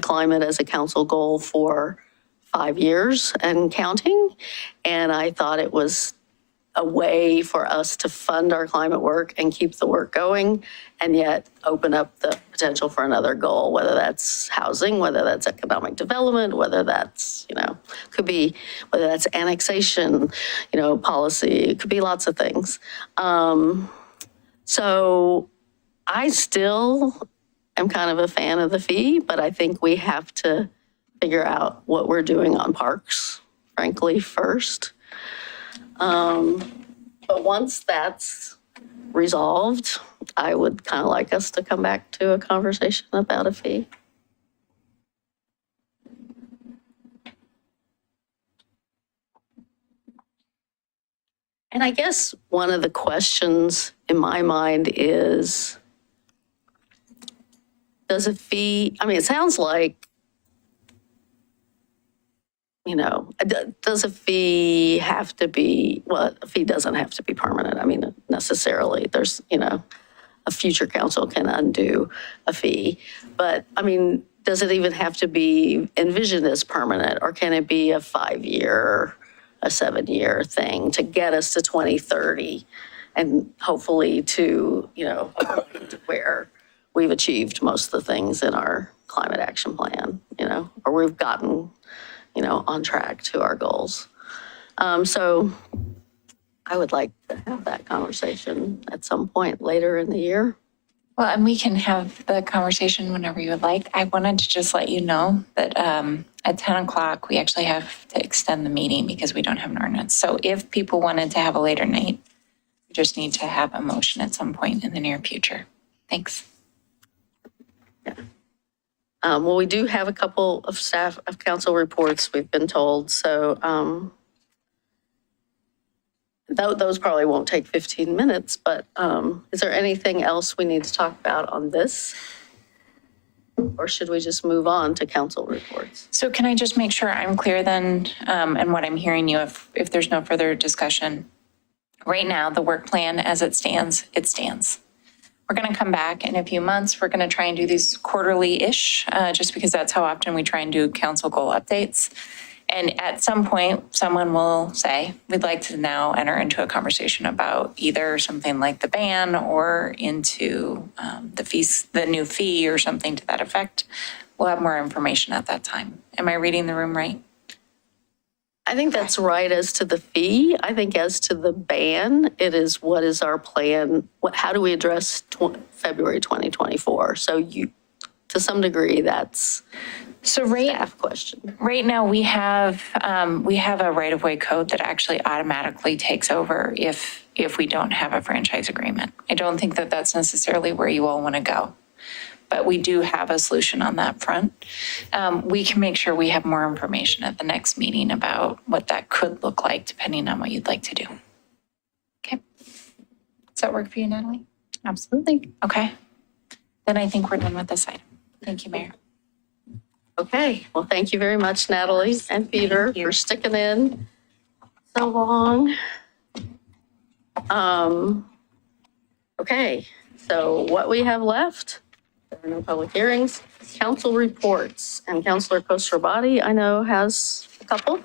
climate as a council goal for 5 years and counting. And I thought it was a way for us to fund our climate work and keep the work going, and yet open up the potential for another goal, whether that's housing, whether that's economic development, whether that's, whether that's annexation, policy, it could be lots of things. So I still am kind of a fan of the fee, but I think we have to figure out what we're doing on parks, frankly, first. But once that's resolved, I would kind of like us to come back to a conversation about a fee. And I guess one of the questions in my mind is, does a fee, it sounds like, does a fee have to be, well, a fee doesn't have to be permanent. Necessarily, there's, a future council can undo a fee. But, does it even have to be envisioned as permanent, or can it be a 5-year, a 7-year thing to get us to 2030 and hopefully to, where we've achieved most of the things in our climate action plan, or we've gotten on track to our goals. So I would like to have that conversation at some point later in the year. Well, and we can have the conversation whenever you would like. I wanted to just let you know that at 10 o'clock, we actually have to extend the meeting because we don't have an ordinance. So if people wanted to have a later night, we just need to have a motion at some point in the near future. Thanks. Well, we do have a couple of staff of council reports, we've been told, so those probably won't take 15 minutes, but is there anything else we need to talk about on this? Or should we just move on to council reports? So can I just make sure I'm clear then, and what I'm hearing you, if there's no further discussion? Right now, the work plan as it stands, it stands. We're going to come back in a few months. We're going to try and do these quarterly-ish, just because that's how often we try and do council goal updates. And at some point, someone will say, we'd like to now enter into a conversation about either something like the ban or into the fees, the new fee or something to that effect. We'll have more information at that time. Am I reading the room right? I think that's right as to the fee. I think as to the ban, it is what is our plan? How do we address February 2024? So to some degree, that's staff question. Right now, we have a right-of-way code that actually automatically takes over if we don't have a franchise agreement. I don't think that that's necessarily where you all want to go, but we do have a solution on that front. We can make sure we have more information at the next meeting about what that could look like, depending on what you'd like to do. Okay. Does that work for you, Natalie? Absolutely. Okay. Then I think we're done with this item. Thank you, Mayor. Okay, well, thank you very much, Natalie and Peter, for sticking in so long. Okay, so what we have left, there are no public hearings, council reports, and Councilor Koster-Body, I know, has a couple.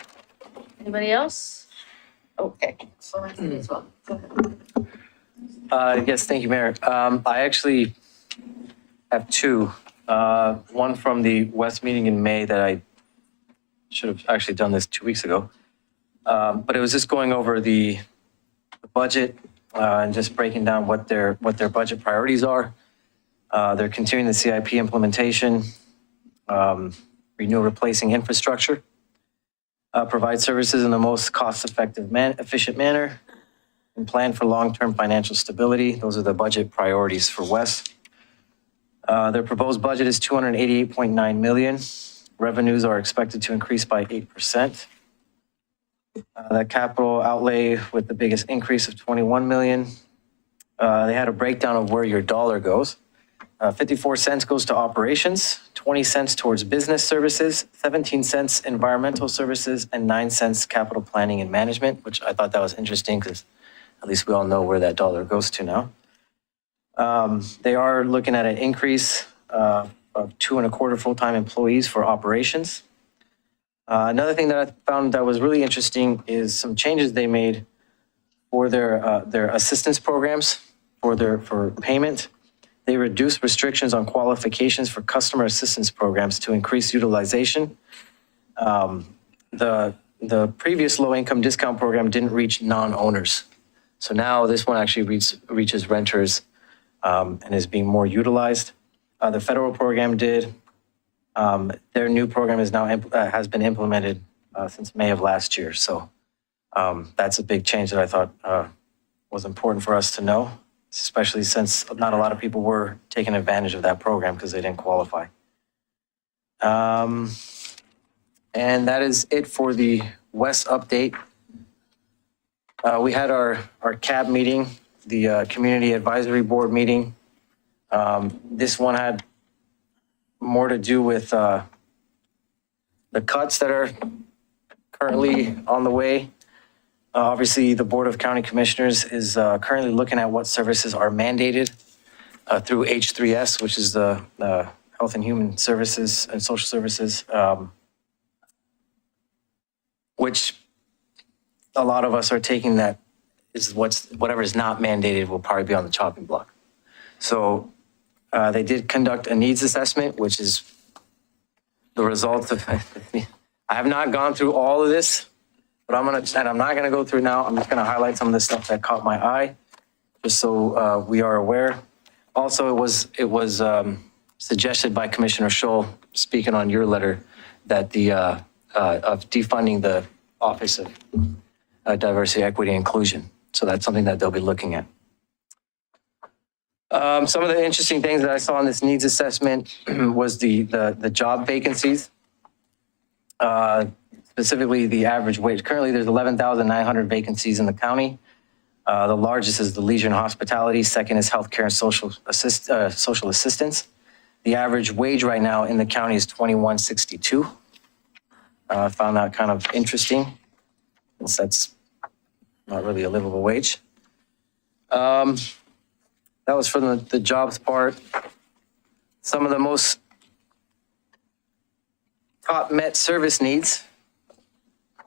Anybody else? Okay. Go ahead. Yes, thank you, Mayor. I actually have two. One from the West meeting in May that I should have actually done this 2 weeks ago. But it was just going over the budget and just breaking down what their budget priorities are. They're continuing the CIP implementation, renew replacing infrastructure, provide services in the most cost-effective, efficient manner, and plan for long-term financial stability. Those are the budget priorities for West. Their proposed budget is $288.9 million. Revenues are expected to increase by 8%. The capital outlay with the biggest increase of $21 million. They had a breakdown of where your dollar goes. 54 cents goes to operations, 20 cents towards business services, 17 cents environmental services, and 9 cents capital planning and management, which I thought that was interesting because at least we all know where that dollar goes to now. They are looking at an increase of 2.25 full-time employees for operations. Another thing that I found that was really interesting is some changes they made for their assistance programs for payment. They reduced restrictions on qualifications for customer assistance programs to increase utilization. The previous low-income discount program didn't reach non-owners. So now this one actually reaches renters and is being more utilized. The federal program did. Their new program is now has been implemented since May of last year. So that's a big change that I thought was important for us to know, especially since not a lot of people were taking advantage of that program because they didn't qualify. And that is it for the West update. We had our CAB meeting, the Community Advisory Board meeting. This one had more to do with the cuts that are currently on the way. Obviously, the Board of County Commissioners is currently looking at what services are mandated through H3S, which is the Health and Human Services and Social Services, which a lot of us are taking that is whatever is not mandated will probably be on the chopping block. So they did conduct a needs assessment, which is the result of, I have not gone through all of this, but I'm not gonna go through now. I'm just gonna highlight some of the stuff that caught my eye, just so we are aware. Also, it was suggested by Commissioner Scholl, speaking on your letter, that the of defunding the Office of Diversity, Equity, and Inclusion. So that's something that they'll be looking at. Some of the interesting things that I saw in this needs assessment was the job vacancies. Specifically the average wage. Currently there's 11,900 vacancies in the county. The largest is the leisure and hospitality. Second is healthcare and social assistance. The average wage right now in the county is $21.62. I found that kind of interesting, since that's not really a livable wage. That was from the jobs part. Some of the most top met service needs.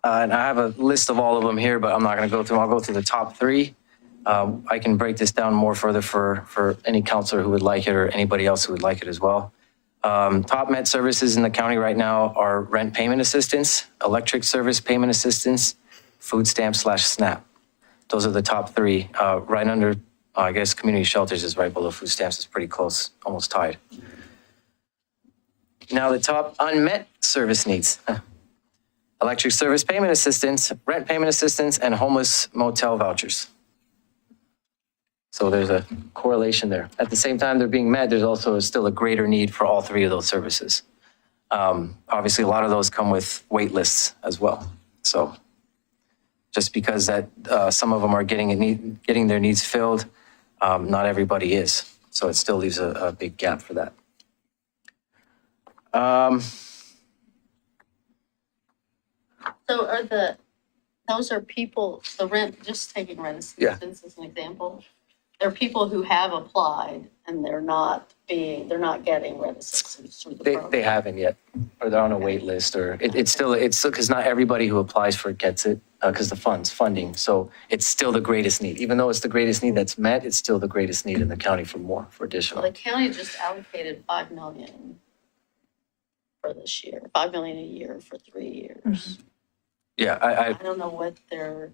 And I have a list of all of them here, but I'm not going to go through them. I'll go through the top three. I can break this down more further for any counselor who would like it or anybody else who would like it as well. Top met services in the county right now are rent payment assistance, electric service payment assistance, food stamps / SNAP. Those are the top three. Right under, I guess, community shelters is right below food stamps. It's pretty close, almost tied. Now the top unmet service needs. Electric service payment assistance, rent payment assistance, and homeless motel vouchers. So there's a correlation there. At the same time they're being met, there's also still a greater need for all three of those services. Obviously, a lot of those come with wait lists as well. So just because that some of them are getting their needs filled, not everybody is. So it still leaves a big gap for that. So those are people, the rent, just taking rent assistance as an example. There are people who have applied and they're not getting rent assistance through the program. They haven't yet, or they're on a wait list, or it's still, because not everybody who applies for it gets it, because the funding. So it's still the greatest need. Even though it's the greatest need that's met, it's still the greatest need in the county for additional. Well, the county just allocated $5 million for this year, $5 million a year for 3 years. Mm-hmm. Yeah, I don't know what do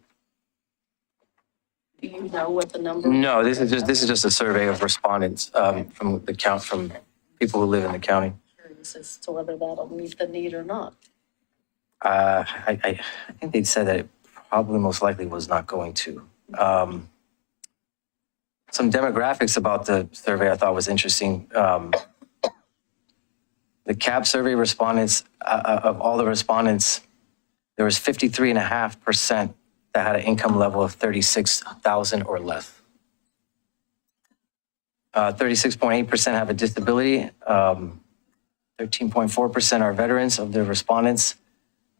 you know what the number? No, this is just a survey of respondents from people who live in the county. Curious as to whether that'll meet the need or not. I think they said that it probably most likely was not going to. Some demographics about the survey I thought was interesting. The CAP survey respondents, of all the respondents, there was 53.5% that had an income level of $36,000 or less. 36.8% have a disability. 13.4% are veterans of the respondents.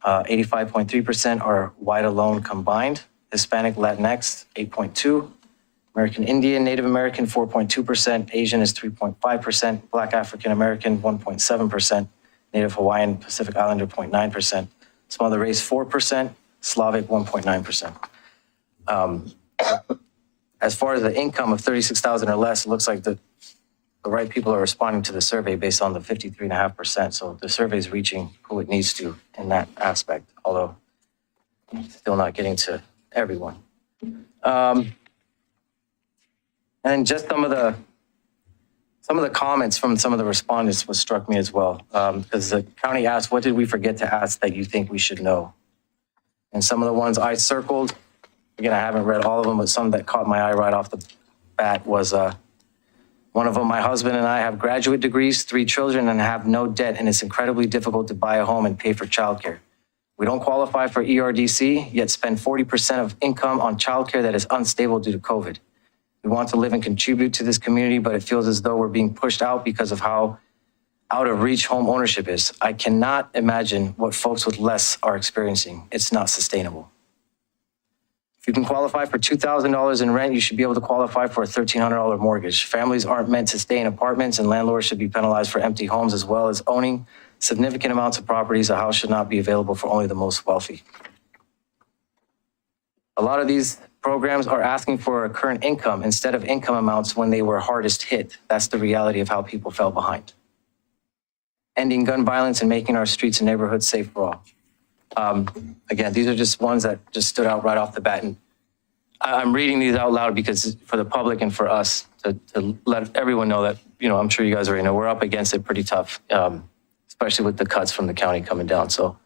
85.3% are white alone combined. Hispanic, Latinx, 8.2%. American Indian, Native American, 4.2%. Asian is 3.5%. Black African American, 1.7%. Native Hawaiian, Pacific Islander, 0.9%. Some other race, 4%. Slavic, 1.9%. As far as the income of $36,000 or less, it looks like the right people are responding to the survey based on the 53.5%. So the survey is reaching who it needs to in that aspect, although still not getting to everyone. And just some of the comments from some of the respondents was struck me as well, because the county asked, what did we forget to ask that you think we should know? And some of the ones I circled, again, I haven't read all of them, but some that caught my eye right off the bat was one of them, my husband and I have graduate degrees, 3 children, and have no debt, and it's incredibly difficult to buy a home and pay for childcare. We don't qualify for ERDC, yet spend 40% of income on childcare that is unstable due to COVID. We want to live and contribute to this community, but it feels as though we're being pushed out because of how out of reach home ownership is. I cannot imagine what folks with less are experiencing. It's not sustainable. If you can qualify for $2,000 in rent, you should be able to qualify for a $1,300 mortgage. Families aren't meant to stay in apartments, and landlords should be penalized for empty homes as well as owning significant amounts of properties. A house should not be available for only the most wealthy. A lot of these programs are asking for a current income instead of income amounts when they were hardest hit. That's the reality of how people fell behind. Ending gun violence and making our streets and neighborhoods safe for all. Again, these are just ones that just stood out right off the bat. And I'm reading these out loud because for the public and for us to let everyone know that, I'm sure you guys already know, we're up against it pretty tough, especially with the cuts from the county coming down. So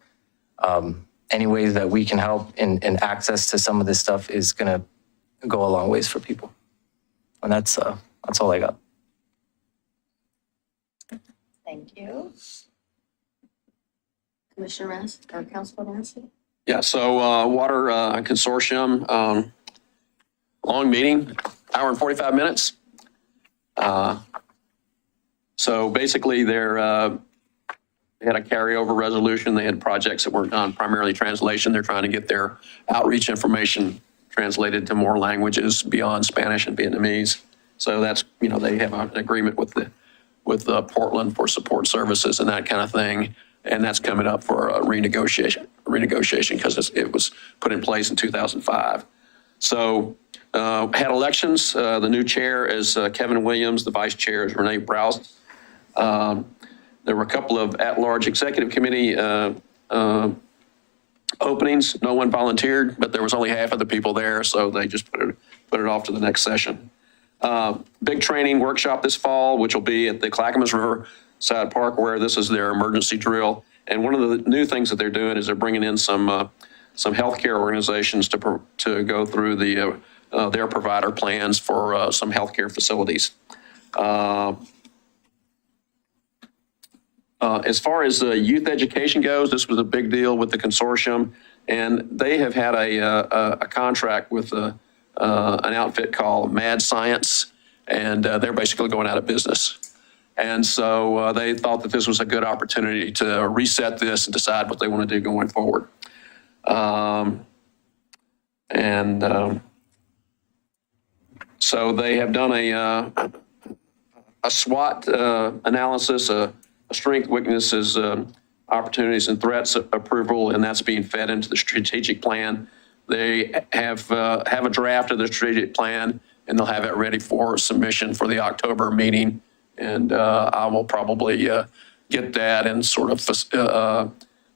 any ways that we can help in access to some of this stuff is gonna go a long ways for people. And that's That's all I got. Thank you. Commissioner Massey, or Councilor Massey? Yeah, so Water Consortium, long meeting, hour and 45 minutes. So basically they had a carryover resolution. They had projects that weren't done, primarily translation. They're trying to get their outreach information translated to more languages beyond Spanish and Vietnamese. So that's, they have an agreement with Portland for support services and that kind of thing. And that's coming up for a renegotiation because it was put in place in 2005. So had elections. The new chair is Kevin Williams. The vice chair is Renee Browse. There were a couple of at-large executive committee openings. No one volunteered, but there was only half of the people there, so they just put it off to the next session. Big training workshop this fall, which will be at the Clackamas Riverside Park, where this is their emergency drill. And one of the new things that they're doing is they're bringing in some healthcare organizations to go through their provider plans for some healthcare facilities. As far as youth education goes, this was a big deal with the consortium, and they have had a contract with an outfit called Mad Science, and they're basically going out of business. And so they thought that this was a good opportunity to reset this and decide what they want to do going forward. So they have done a SWOT analysis, a strength, weaknesses, opportunities, and threats approval, and that's being fed into the strategic plan. They have a draft of the strategic plan, and they'll have it ready for submission for the October meeting. And I will probably get that and sort of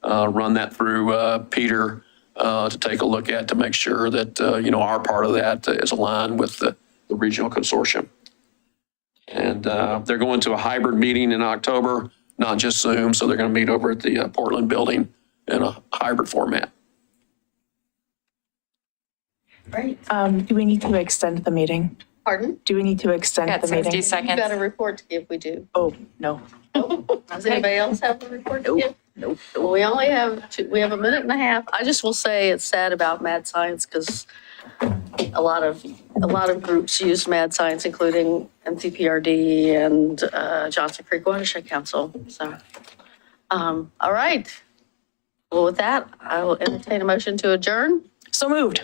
run that through Peter to take a look at to make sure that our part of that is aligned with the regional consortium. And they're going to a hybrid meeting in October, not just Zoom. So they're going to meet over at the Portland building in a hybrid format. Great. Do we need to extend the meeting? Pardon? Do we need to extend Got the meeting? 60 seconds. You've got a report to give, we do. Oh, no. Does anybody else have a report to give? Nope. Well, we only have we have a minute and a half. I just will say it's sad about Mad Science because a lot of groups use Mad Science, including NCPRD and Johnson Creek Watershed Council. So, all right. Well, with that, I will entertain a motion to adjourn. So moved.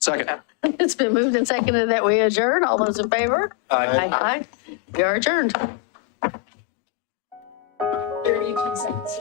Second. It's been moved and seconded that we adjourn. All those in favor? Aye. Aye. We are adjourned. 32 seconds.